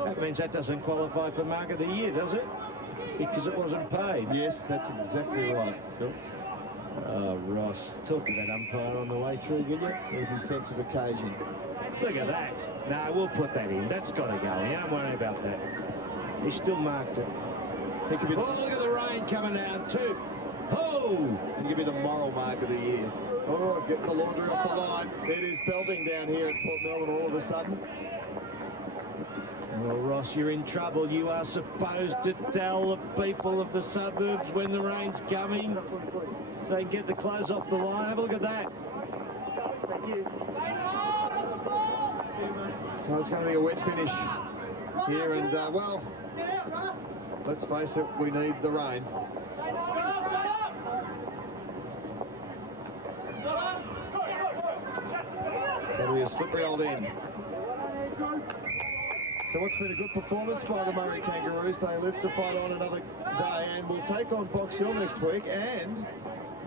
That means that doesn't qualify for Mark of the Year, does it? Because it wasn't paid. Yes, that's exactly right, Phil. Oh, Ross, talk to that umpire on the way through, will you? There's his sense of occasion. Look at that. No, we'll put that in. That's got to go in. Don't worry about that. He still marked it. He could be oh, look at the rain coming down too. Oh! He could be the moral mark of the year. Oh, get the laundry off the line. It is belting down here at Port Melbourne all of a sudden. Well, Ross, you're in trouble. You are supposed to tell the people of the suburbs when the rain's coming so they can get the clothes off the line. Have a look at that. So it's going to be a wet finish here, and well, let's face it, we need the rain. So it'll be a slippery old end. So what's been a good performance by the Murray Kangaroos. They live to fight on another day, and we'll take on Box Hill next week, and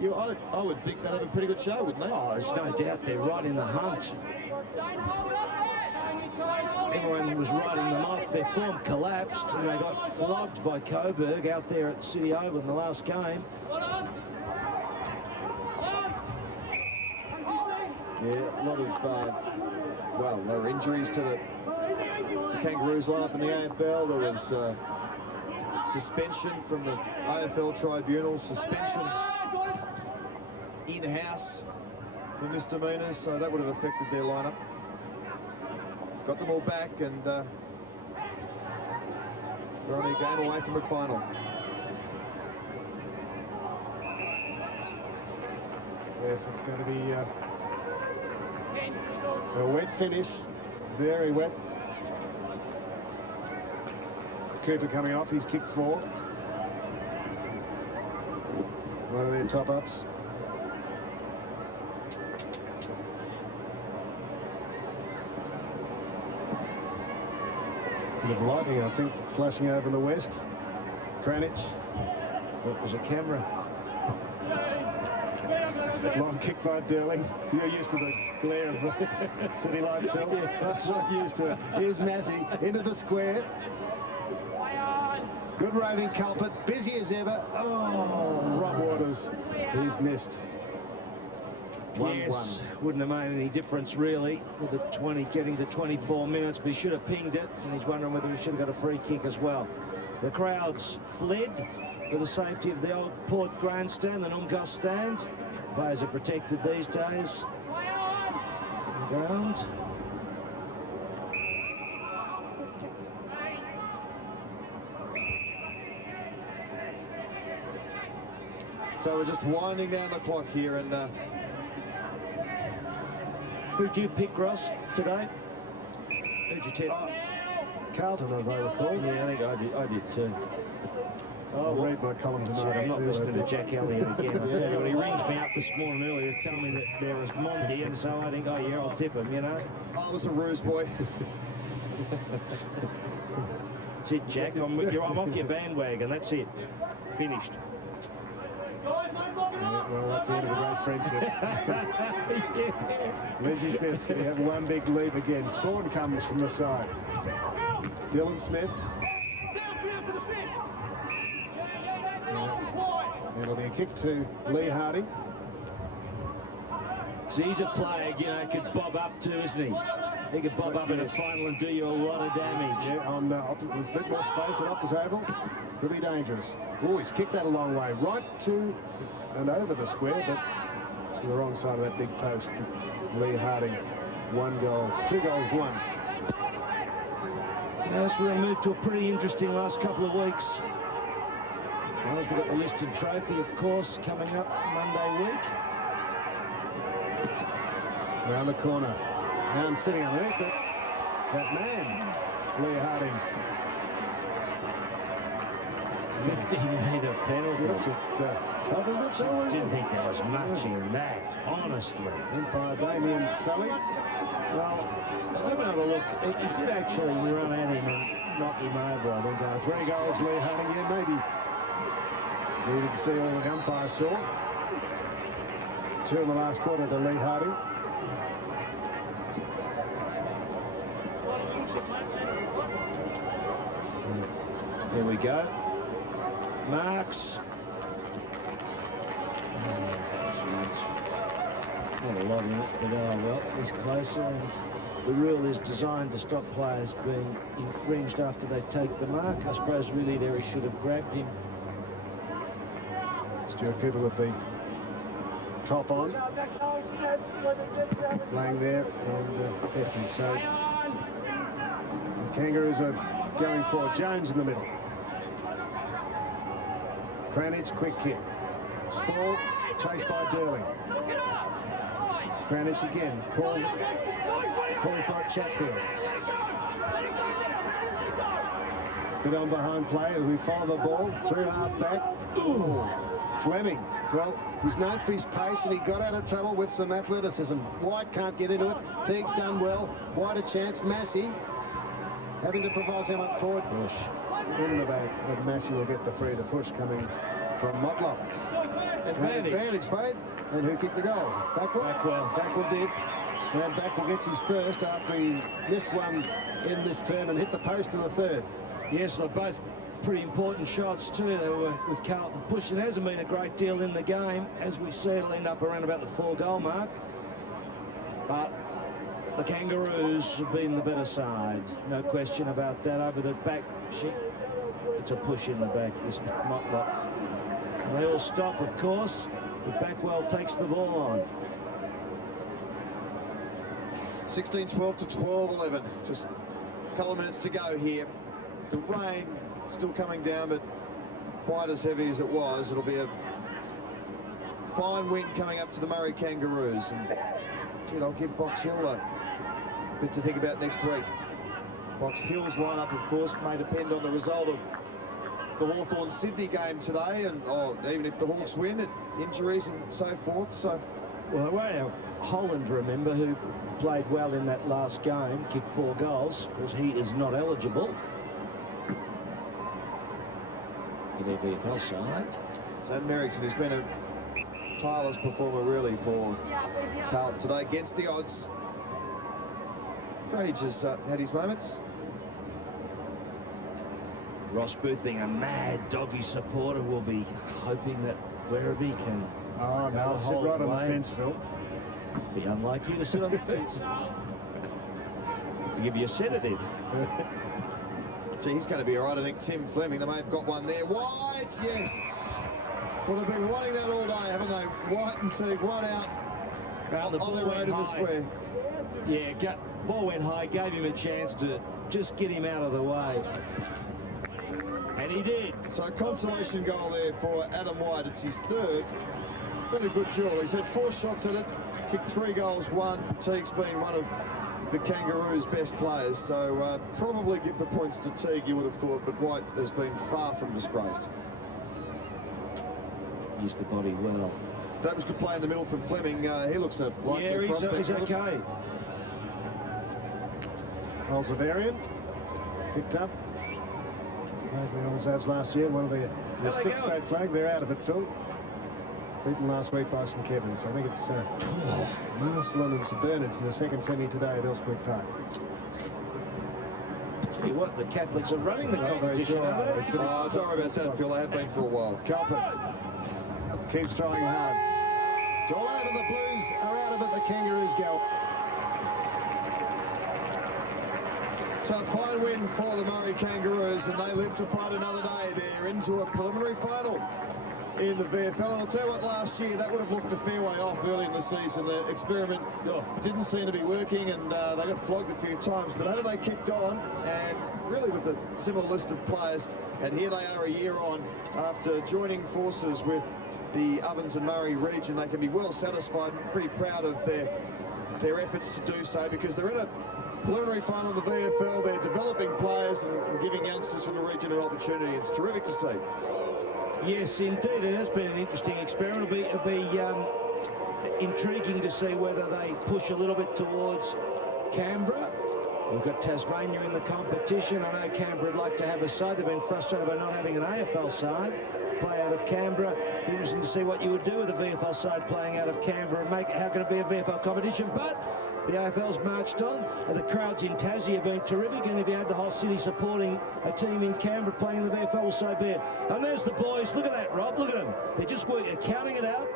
I would think they'd have a pretty good show, wouldn't they? Oh, there's no doubt they're right in the hunt. Everyone was writing them off. Their form collapsed and they got flogged by Coburg out there at City Oval in the last game. Yeah, a lot of, well, there were injuries to the Kangaroos lineup in the AFL. There was suspension from the AFL tribunal, suspension in-house for misdemeanors, so that would have affected their lineup. Got them all back, and they're only a game away from the final. Yes, it's going to be a wet finish, very wet. Cooper coming off, he's kicked 4. One of their top-ups. Bit of lightning, I think, flashing over in the west. Cranich. Thought it was a camera. Long kick by Derling. You're used to the glare of the city lights, Phil. Yes, I'm not used to it. Here's Massey into the square. Good roving culprit, busy as ever. Oh, Rob Waters, he's missed. 1-1. Wouldn't have made any difference really with the 20 getting to 24 minutes, but he should have pinged it, and he's wondering whether he should have got a free kick as well. The crowds fled for the safety of the old Port grandstand, the Numgus stand. Players are protected these days. On the ground. So we're just winding down the clock here, and who'd you pick, Ross, today? Who'd you tip? Carlton, as I recall. Yeah, I think I did too. I'll read my column tonight. I'm not listening to Jack Elliott again. I tell you what, he rings me up this morning earlier to tell me that there was Monty, and so I think, oh yeah, I'll tip him, you know. I was a ruse boy. That's it, Jack. I'm off your bandwagon. That's it. Finished. Yeah, well, that's the end of a great friendship. Lindsay Smith, can he have one big leap again? Spawn comes from the side. Dylan Smith. It'll be a kick to Lee Harding. So he's a player, you know, could bob up to, isn't he? He could bob up in a final and do you a lot of damage. Yeah, on with a bit more space at Optus Oval, could be dangerous. Oh, he's kicked that a long way, right to and over the square, but to the wrong side of that big post. Lee Harding, 1 goal, 2 goals, 1. Yes, we're going to move to a pretty interesting last couple of weeks. Well, we've got the listed trophy, of course, coming up Monday week. Around the corner, and sitting underneath it, that man, Lee Harding. 15-metre penalty. That's a bit tough, isn't it? I didn't think there was much in that, honestly. Umpire Damien Sully. Well, let me have a look. He did actually run at him and knock him over, I think. 3 goals, Lee Harding. Yeah, maybe. We didn't see all the umpire saw. 2 in the last quarter to Lee Harding. There we go. Marks. Not a lot in it, but well, he's closer, and the rule is designed to stop players being infringed after they take the mark. I suppose really there he should have grabbed him. Stuart Cooper with the top on. Laying there, and Petrie. So the Kangaroos are going for Jones in the middle. Cranich, quick kick. Spall, chased by Derling. Cranich again, calling for it, Chatfield. Bit on behind play as we follow the ball, through half back. Ooh, Fleming. Well, he's known for his pace, and he got out of trouble with some athleticism. White can't get into it. Teague's done well. White a chance. Massey having to provide him up forward. Push in the back, but Massey will get the free. The push coming from Motlop. Advantage made. And who kicked the goal? Backwell. Backwell did. And Backwell gets his first after he missed one in this term and hit the post in the third. Yes, they're both pretty important shots too. They were with Carlton pushing. There hasn't been a great deal in the game. As we see, it'll end up around about the 4-goal mark. But the Kangaroos have been the better side. No question about that. Over the back, it's a push in the back. It's not. They all stop, of course, but Backwell takes the ball on. 16-12 to 12-11. Just a couple of minutes to go here. The rain still coming down, but quite as heavy as it was. It'll be a fine wind coming up to the Murray Kangaroos. And gee, I'll give Box Hill a bit to think about next week. Box Hill's lineup, of course, may depend on the result of the Hawthorn-Sydney game today, and even if the Hawks win, injuries and so forth. So, well, they won't have Holland, remember, who played well in that last game, kicked 4 goals, because he is not eligible for their VFL side. So Merrington has been a tireless performer, really, for Carlton today against the odds. Brady just had his moments. Ross Booth, being a mad doggy supporter, will be hoping that Werribee can. Oh no, sit right on the fence, Phil. Be unlike you to sit on the fence. To give you a sedative. Gee, he's going to be all right. I think Tim Fleming, they may have got one there. White, yes. Well, they've been wanting that all day, haven't they? White and Teague, one out on their way to the square. Yeah, ball went high, gave him a chance to just get him out of the way. And he did. So consolation goal there for Adam White. It's his third. Been a good duel. He's had 4 shots at it, kicked 3 goals, 1. Teague's been one of the Kangaroos' best players. So probably give the points to Teague, you would have thought, but White has been far from disgraced. Used the body well. That was good play in the middle from Fleming. He looks a likely prospect. He's okay. Olsavarian picked up. Plays with the Olsavs last year, one of the 6-mate flag. They're out of it, Phil. Beaten last week by St Kevin's. I think it's Marcelin and St Bernard's in the second semi today at Elswick Park. Tell you what, the Catholics are running the competition, aren't they? Don't worry about that, Phil. They have been for a while. Carlton keeps trying hard. It's all over. The Blues are out of it. The Kangaroos go. So a fine win for the Murray Kangaroos, and they live to fight another day. They're into a preliminary final in the VFL. And I'll tell you what, last year that would have looked a fair way off early in the season. The experiment didn't seem to be working, and they got flogged a few times. But how they kicked on, and really with a similar list of players, and here they are a year on after joining forces with the Ovens and Murray region. They can be well satisfied and pretty proud of their efforts to do so, because they're in a preliminary final of the VFL. They're developing players and giving youngsters from the region an opportunity. It's terrific to see. Yes, indeed. It has been an interesting experiment. It'll be intriguing to see whether they push a little bit towards Canberra. We've got Tasmania in the competition. I know Canberra would like to have a side. They've been frustrated by not having an AFL side play out of Canberra. Interesting to see what you would do with a VFL side playing out of Canberra and how can it be a VFL competition. But the AFL's marched on. The crowds in Tassie have been terrific, and if you had the whole city supporting a team in Canberra playing in the VFL, well, so be it. And there's the boys. Look at that, Rob. Look at them. They're just counting it out.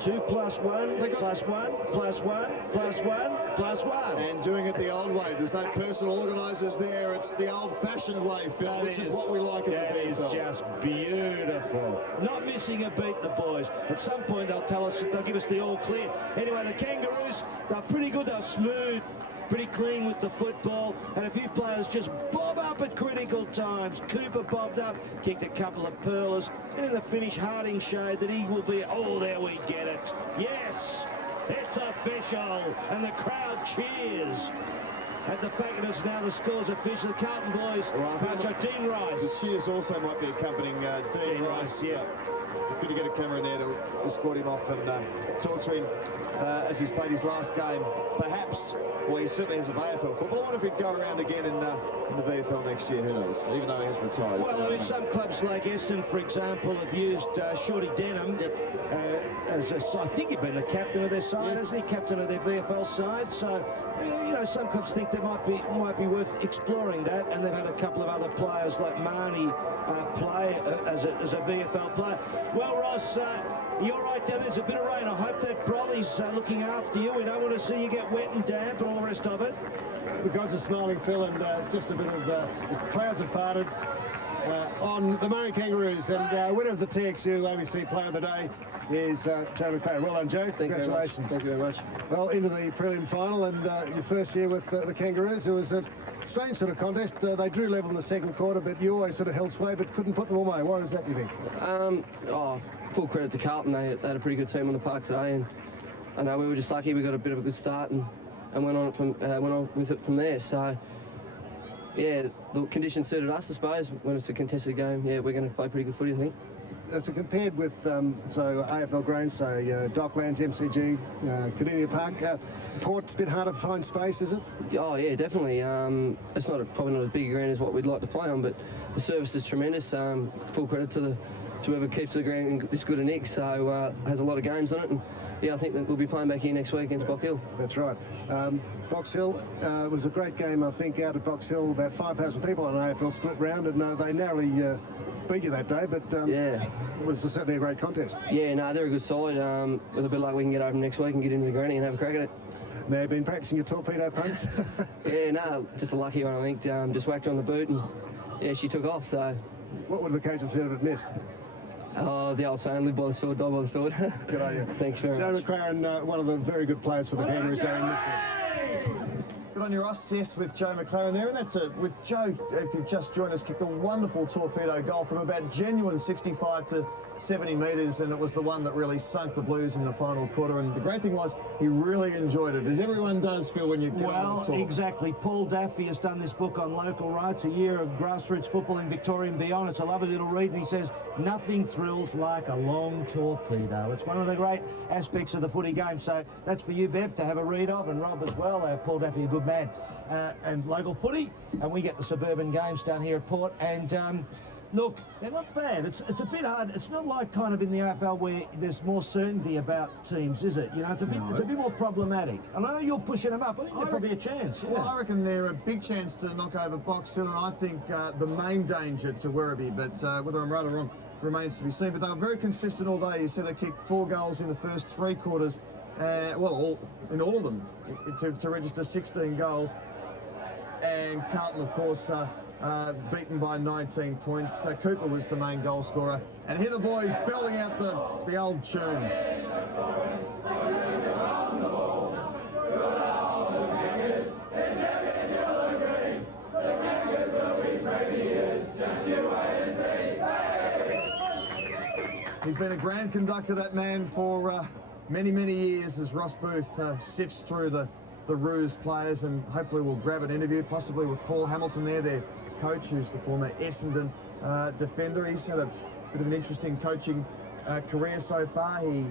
2 plus 1, plus 1, plus 1, plus 1, plus 1. And doing it the old way. There's no personal organisers there. It's the old-fashioned way, Phil, which is what we like at the VFL. That is just beautiful. Not missing a beat, the boys. At some point, they'll tell us, they'll give us the all clear. Anyway, the Kangaroos, they're pretty good. They're smooth, pretty clean with the football. And a few players just bob up at critical times. Cooper bobbed up, kicked a couple of pearlers. And in the finish, Harding showed that he will be, oh, there we get it. Yes, it's official. And the crowd cheers at the fact that it's now the score's official. The Carlton boys, Dean Rice. The cheers also might be accompanying Dean Rice. Yeah. Good to get a camera in there to escort him off and talk to him as he's played his last game. Perhaps, well, he certainly has a VFL football. I wonder if he'd go around again in the VFL next year. Who knows? Even though he has retired. Well, I mean, some clubs like Essendon, for example, have used Shorty Denham as I think he'd been the captain of their side, isn't he? Captain of their VFL side. So, you know, some clubs think there might be worth exploring that, and they've had a couple of other players like Marnie play as a VFL player. Well, Ross, you're right down there's a bit of rain. I hope that Broly's looking after you. We don't want to see you get wet and damp and all the rest of it. The gods are smiling, Phil, and just a bit of the clouds have parted on the Murray Kangaroos. And winner of the TXU ABC Player of the Day is Joe McLaren. Well done, Joe. Congratulations. Thank you very much. Well, into the prelim final, and your first year with the Kangaroos. It was a strange sort of contest. They drew level in the second quarter, but you always sort of held sway, but couldn't put them away. Why was that, do you think? Full credit to Carlton. They had a pretty good team on the park today, and I know we were just lucky. We got a bit of a good start and went on with it from there. So, yeah, the conditions suited us, I suppose. When it's a contested game, yeah, we're going to play pretty good footy, I think. So compared with, so AFL grounds, say Docklands, MCG, Cardinia Park, Port's a bit harder to find space, is it? Oh, yeah, definitely. It's probably not as big a ground as what we'd like to play on, but the service is tremendous. Full credit to whoever keeps the ground in this good a nick, so has a lot of games on it. And yeah, I think that we'll be playing back here next week against Box Hill. That's right. Box Hill was a great game, I think, out at Box Hill. About 5,000 people on an AFL split round, and they narrowly beat you that day, but yeah, it was certainly a great contest. Yeah, no, they're a good side. With a bit of luck, we can get over next week and get into the granny and have a crack at it. Now, you've been practicing your torpedo punts? Yeah, no, just a lucky one, I think. Just whacked her on the boot, and yeah, she took off, so... What would the coach have said if it missed? Oh, the old saying, live by the sword, die by the sword. Good on you. Thanks very Joe much. McLaren, one of the very good players for the Kangaroos there in Good on your assist with Joe McLaren there, and that's with Joe, if you've just joined us, kicked a wonderful torpedo goal from about genuine 65 to 70 metres, and it was the one that really sunk the Blues in the final quarter. And the great thing was he really enjoyed it, as everyone does, Phil, when you get on the talk. Exactly. Paul Daffy has done this book on local rights, a year of grassroots football in Victoria and beyond. It's a lovely little read, and he says nothing thrills like a long torpedo. It's one of the great aspects of the footy game. So that's for you, Bev, to have a read of, and Rob as well. Paul Daffy, a good man, and local footy, and we get the suburban games down here at Port. And look, they're not bad. It's a bit hard. It's not like kind of in the AFL where there's more certainty about teams, is it? You know, it's a bit more problematic. I know you're pushing them up. I think there's probably a chance. Yeah. Well, I reckon they're a big chance to knock over Box Hill, and I think the main danger to Werribee, but whether I'm right or wrong remains to be seen. But they were very consistent all day. You said they kicked 4 goals in the first 3 quarters. Well, in all of them, to register 16 goals. And Carlton, of course, beaten by 19 points. Cooper was the main goal scorer. And here the boys belting out the old tune. He's been a grand conductor, that man, for many, many years, as Ross Booth sifts through the Roos players, and hopefully we'll grab an interview, possibly with Paul Hamilton there, their coach, who's the former Essendon defender. He's had a bit of an interesting coaching career so far. He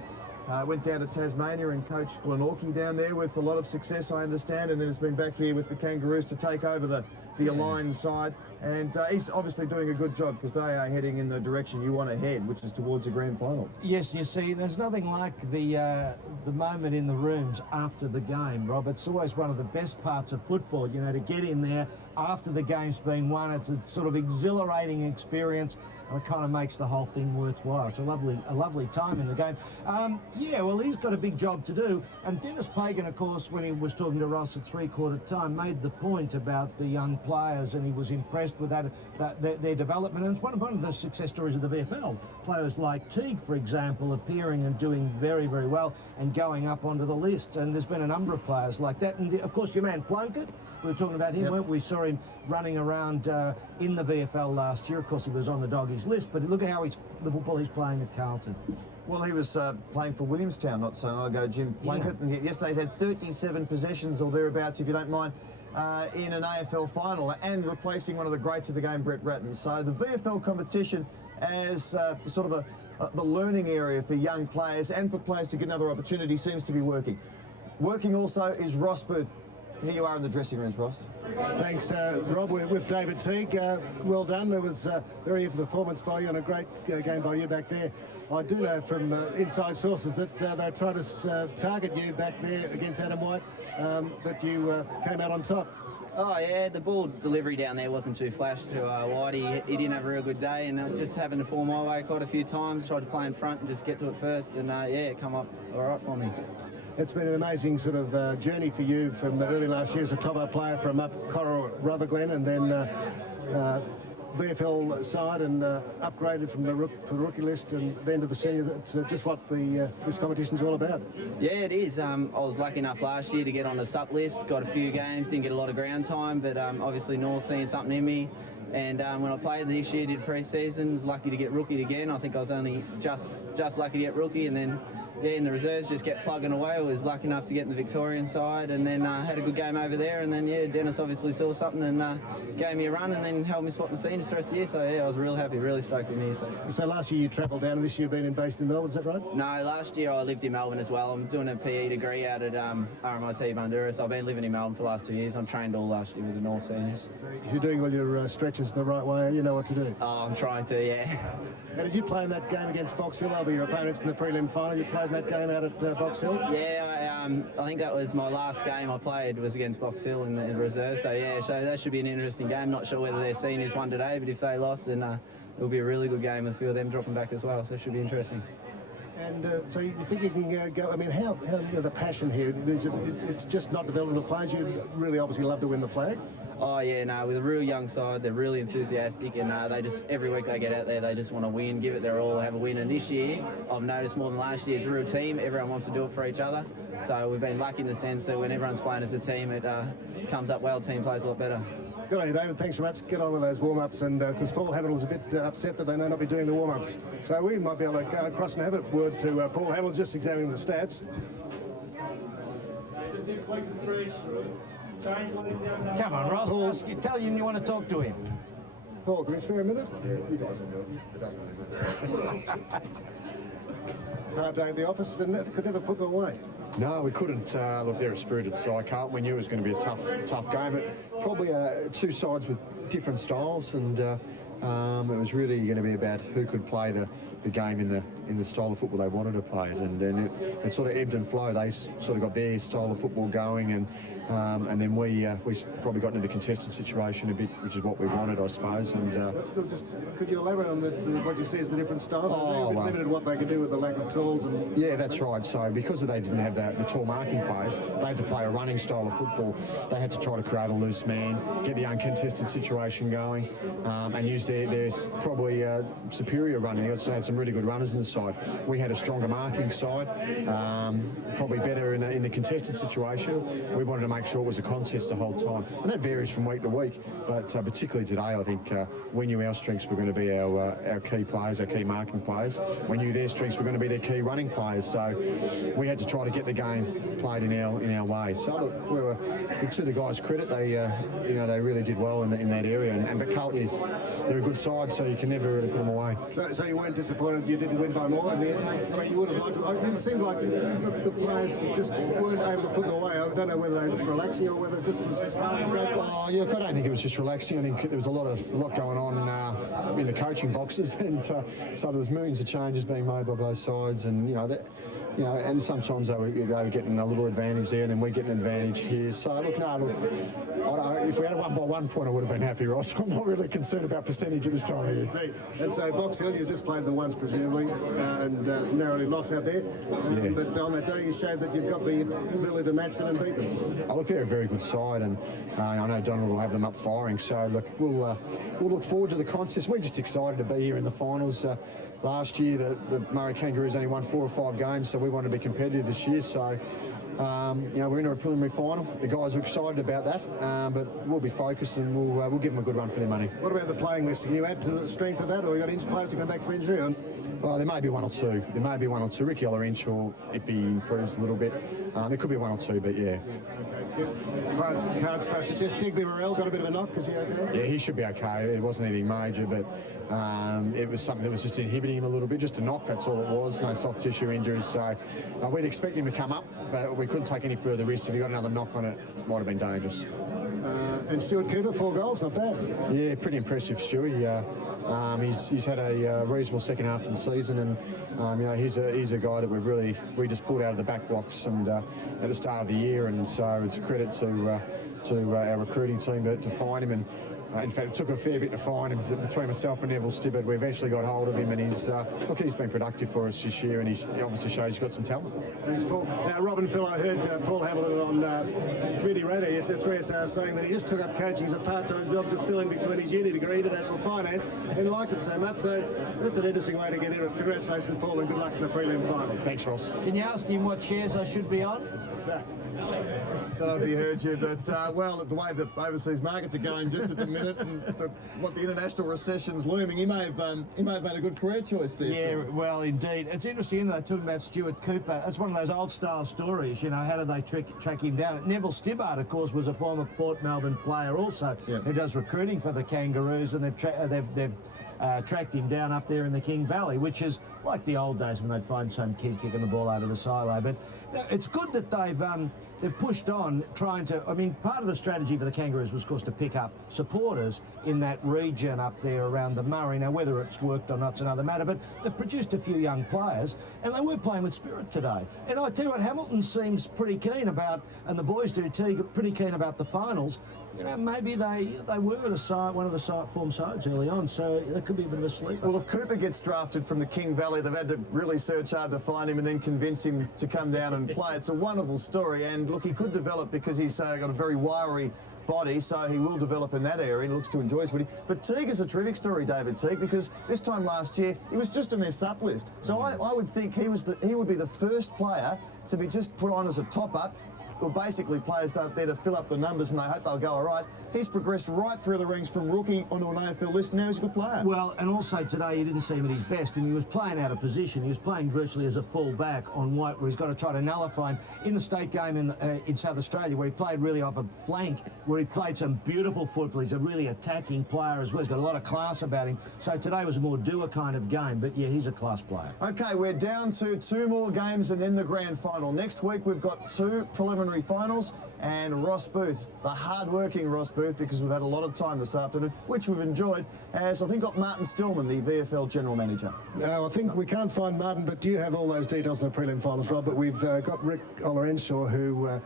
went down to Tasmania and coached Glenorchy down there with a lot of success, I understand, and then has been back here with the Kangaroos to take over the aligned side. And he's obviously doing a good job, because they are heading in the direction you want to head, which is towards a grand final. Yes, you see, there's nothing like the moment in the rooms after the game, Rob. It's always one of the best parts of football, you know, to get in there after the game's been won. It's a sort of exhilarating experience, and it kind of makes the whole thing worthwhile. It's a lovely time in the game. Yeah, well, he's got a big job to do. And Dennis Pagan, of course, when he was talking to Ross at 3/4 time, made the point about the young players, and he was impressed with their development. And it's one of the success stories of the VFL. Players like Teague, for example, appearing and doing very, very well and going up onto the list. And there's been a number of players like that. And, of course, your man Plunkett, we were talking about him, weren't we? Saw him running around in the VFL last year. Of course, he was on the doggies list, but look at how the football he's playing at Carlton. Well, he was playing for Williamstown not so long ago, Jim Plunkett, and yesterday he's had 37 possessions or thereabouts, if you don't mind, in an AFL final, and replacing one of the greats of the game, Brett Ratton. So the VFL competition as sort of the learning area for young players and for players to get another opportunity seems to be working. Working also is Ross Booth. Here you are in the dressing rooms, Ross. Thanks, Rob. We're with David Teague. Well done. It was a very even performance by you and a great game by you back there. I do know from inside sources that they tried to target you back there against Adam White, that you came out on top. Oh yeah, the ball delivery down there wasn't too flash to Whitey. He didn't have a real good day, and just having to fall my way quite a few times. Tried to play in front and just get to it first, and yeah, it come up all right for me. It's been an amazing sort of journey for you from early last year as a top-up player from up Coral Rutherglen, and then VFL side, and upgraded from to the rookie list and then to the senior. That's just what this competition's all about. Yeah, it is. I was lucky enough last year to get on the sup list. Got a few games, didn't get a lot of ground time, but obviously North seeing something in me. And when I played this year, did pre-season, was lucky to get rookie again. I think I was only just lucky to get rookie, and then yeah, in the reserves just kept plugging away. I was lucky enough to get in the Victorian side, and then had a good game over there. And then yeah, Dennis obviously saw something and gave me a run, and then held me spot in the seniors the rest of the year. So yeah, I was real happy, really stoked with me. So last year you travelled down, and this year you've been based in Melbourne. Is that right? No, last year I lived in Melbourne as well. I'm doing a PE degree out at RMIT Bundoora. So I've been living in Melbourne for the last 2 years. I trained all last year with the North seniors. So if you're doing all your stretches the right way, you know what to do. Oh, I'm trying to, yeah. Now, did you play in that game against Box Hill? They'll be your opponents in the prelim final. You played in that game out at Box Hill? Yeah, I think that was my last game I played was against Box Hill in the reserve. So yeah, so that should be an interesting game. Not sure whether their seniors won today, but if they lost, then it'll be a really good game with a few of them dropping back as well. So it should be interesting. And so you think you can go? I mean, how the passion here? It's just not developing the players. You really obviously love to win the flag. Oh yeah, no, with a real young side, they're really enthusiastic, and they just every week they get out there, they just want to win, give it their all, have a win. And this year, I've noticed more than last year, it's a real team. Everyone wants to do it for each other. So we've been lucky in the sense that when everyone's playing as a team, it comes up well. Team plays a lot better. Good on you, David. Thanks very much. Get on with those warm-ups, and because Paul Hamilton's a bit upset that they may not be doing the warm-ups, so we might be able to go across and have a word to Paul Hamilton, just examining the stats. Come on, Ross. Tell him you want to talk to him. Paul, can we spare a minute? Yeah, you guys will know. Hard day at the office, and could never put them away. No, we couldn't. Look, they're a spirited side, Carlton. We knew it was going to be a tough game, but probably two sides with different styles, and it was really going to be about who could play the game in the style of football they wanted to play it, and it sort of ebbed and flowed. They sort of got their style of football going, and then we probably got into the contested situation a bit, which is what we wanted, I suppose. And just could you elaborate on what you see as the different styles? They're a bit limited what they could do with the lack of tools. And yeah, that's right. So because they didn't have the tall marking players, they had to play a running style of football. They had to try to create a loose man, get the uncontested situation going, and use their probably superior running. They also had some really good runners in the side. We had a stronger marking side, probably better in the contested situation. We wanted to make sure it was a contest the whole time, and that varies from week to week, but particularly today I think we knew our strengths were going to be our key players, our key marking players. We knew their strengths were going to be their key running players, so we had to try to get the game played in our way. So look, to the guys' credit, they they really did well in that area, but Carlton, they're a good side, so you can never really put them away. So you weren't disappointed you didn't win by more in the end? I mean, you would have liked to. It seemed like the players just weren't able to put them away. I don't know whether they were just relaxing or whether it was just hard to play. Oh, yeah, I don't think it was just relaxing. I think there was a lot going on in the coaching boxes, and so there was millions of changes being made by both sides, and and sometimes they were getting a little advantage there, and then we get an advantage here. So look, if we had won by 1 point, I would have been happy, Ross. I'm not really concerned about percentage at this time of year. And so Box Hill, you just played them once presumably, and narrowly lost out there. But on that day, you showed that you've got the ability to match them and beat them. Look, they're a very good side, and I know Donald will have them up firing. So look, we'll look forward to the contest. We're just excited to be here in the finals. Last year, the Murray Kangaroos only won 4 or 5 games, so we want to be competitive this year. So, we're in a preliminary final. The guys are excited about that, but we'll be focused, and we'll give them a good run for their money. What about the playing list? Can you add to the strength of that, or you got injured players to come back for injury? Well, there may be one or two. Ricky Ollerinch or Ippy improves a little bit. There could be one or two, but yeah. Okay. Cards suggest Digby Morrell got a bit of a knock. Is he okay? Yeah, he should be okay. It wasn't anything major, but it was something that was just inhibiting him a little bit, just a knock, that's all it was, no soft tissue injuries. So we'd expect him to come up, but we couldn't take any further risks. If he got another knock on it, it might have been dangerous. And Stuart Cooper, 4 goals, not bad. Yeah, pretty impressive, Stewie. He's had a reasonable second half of the season, and you know, he's a guy that we just pulled out of the back blocks and at the start of the year, and so it's a credit to our recruiting team to find him. And in fact, it took a fair bit to find him. Between myself and Neville Stibbard, we eventually got hold of him, and he's been productive for us this year, and he obviously shows he's got some talent. Thanks, Paul. Now, Rob and Phil, I heard Paul Hamilton on community radio yesterday, 3SR, saying that he just took up coaching as a part-time job to fill in between his uni degree, international finance, and liked it so much. So that's an interesting way to get in. Congratulations, Paul, and good luck in the prelim final. Thanks, Ross. Can you ask him what shares I should be on? Don't know if he heard you, but well, the way the overseas markets are going just at the minute, and what the international recession's looming, he may have made a good career choice there. Yeah, well, indeed. It's interesting that they're talking about Stuart Cooper. It's one of those old-style stories, you know, how did they track him down? Neville Stibbard, of course, was a former Port Melbourne player also, who does recruiting for the Kangaroos, and they've tracked him down up there in the King Valley, which is like the old days when they'd find some kid kicking the ball out of the silo. But it's good that they've pushed on trying to, I mean, part of the strategy for the Kangaroos was, of course, to pick up supporters in that region up there around the Murray. Now, whether it's worked or not's another matter, but they've produced a few young players, and they were playing with spirit today. And I tell you what, Hamilton seems pretty keen about, and the boys do too, pretty keen about the finals. You know, maybe they were one of the form sides early on, so that could be a bit of a sleeper. Well, if Cooper gets drafted from the King Valley, they've had to really search hard to find him and then convince him to come down and play. It's a wonderful story, and look, he could develop because he's got a very wiry body, so he will develop in that area. He looks to enjoy his footy. But Teague is a terrific story, David Teague, because this time last year he was just on their sup list. So I would think he would be the first player to be just put on as a top-up. Well, basically players out there to fill up the numbers, and they hope they'll go all right. He's progressed right through the ranks from rookie onto an AFL list, and now he's a good player. Well, and also today you didn't see him at his best, and he was playing out of position. He was playing virtually as a full-back on White, where he's got to try to nullify him. In the state game in South Australia, where he played really off a flank, where he played some beautiful football. He's a really attacking player as well. He's got a lot of class about him. So today was a more doer kind of game, but yeah, he's a class player. Okay, we're down to 2 more games and then the grand final. Next week we've got 2 preliminary finals, and Ross Booth, the hard-working Ross Booth, because we've had a lot of time this afternoon, which we've enjoyed, has, I think, got Martin Stillman, the VFL General Manager. No, I think we can't find Martin, but do you have all those details in the prelim finals, Rob? But we've got Rick Ollerenshaw, who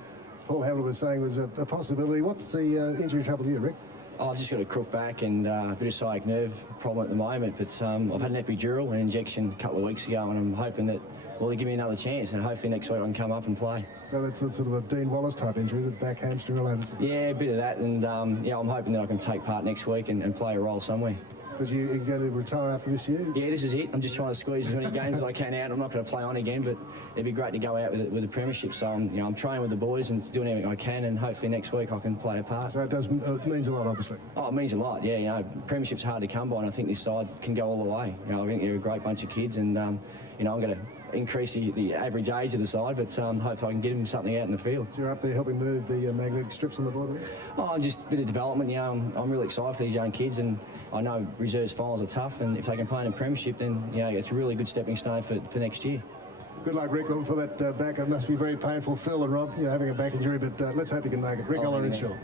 Paul Hamilton was saying was a possibility. What's the injury trouble to you, Rick? Oh, I've just got a crook back and a bit of sciatic nerve problem at the moment, but I've had an epidural, an injection a couple of weeks ago, and I'm hoping that they give me another chance, and hopefully next week I can come up and play. So that's sort of a Dean Wallace type injury, is it? Back hamstring related? Yeah, a bit of that, and yeah, I'm hoping that I can take part next week and play a role somewhere. Because you're going to retire after this year? Yeah, this is it. I'm just trying to squeeze as many games as I can out. I'm not going to play on again, but it'd be great to go out with the premiership. So I'm training with the boys and doing everything I can, and hopefully next week I can play a part. So it means a lot, obviously. Oh, it means a lot. Yeah, premiership's hard to come by, and I think this side can go all the way. I think they're a great bunch of kids, and I'm going to increase the average age of the side, but hopefully I can get them something out in the field. So you're up there helping move the magnetic strips on the board, right? Oh, just a bit of development. I'm really excited for these young kids, and I know reserves finals are tough, and if they can play in a premiership, then it's a really good stepping stone for next year. Good luck, Rick, for that back. It must be very painful, Phil and Rob, having a back injury, but let's hope you can make it. Rick Ollerenshaw.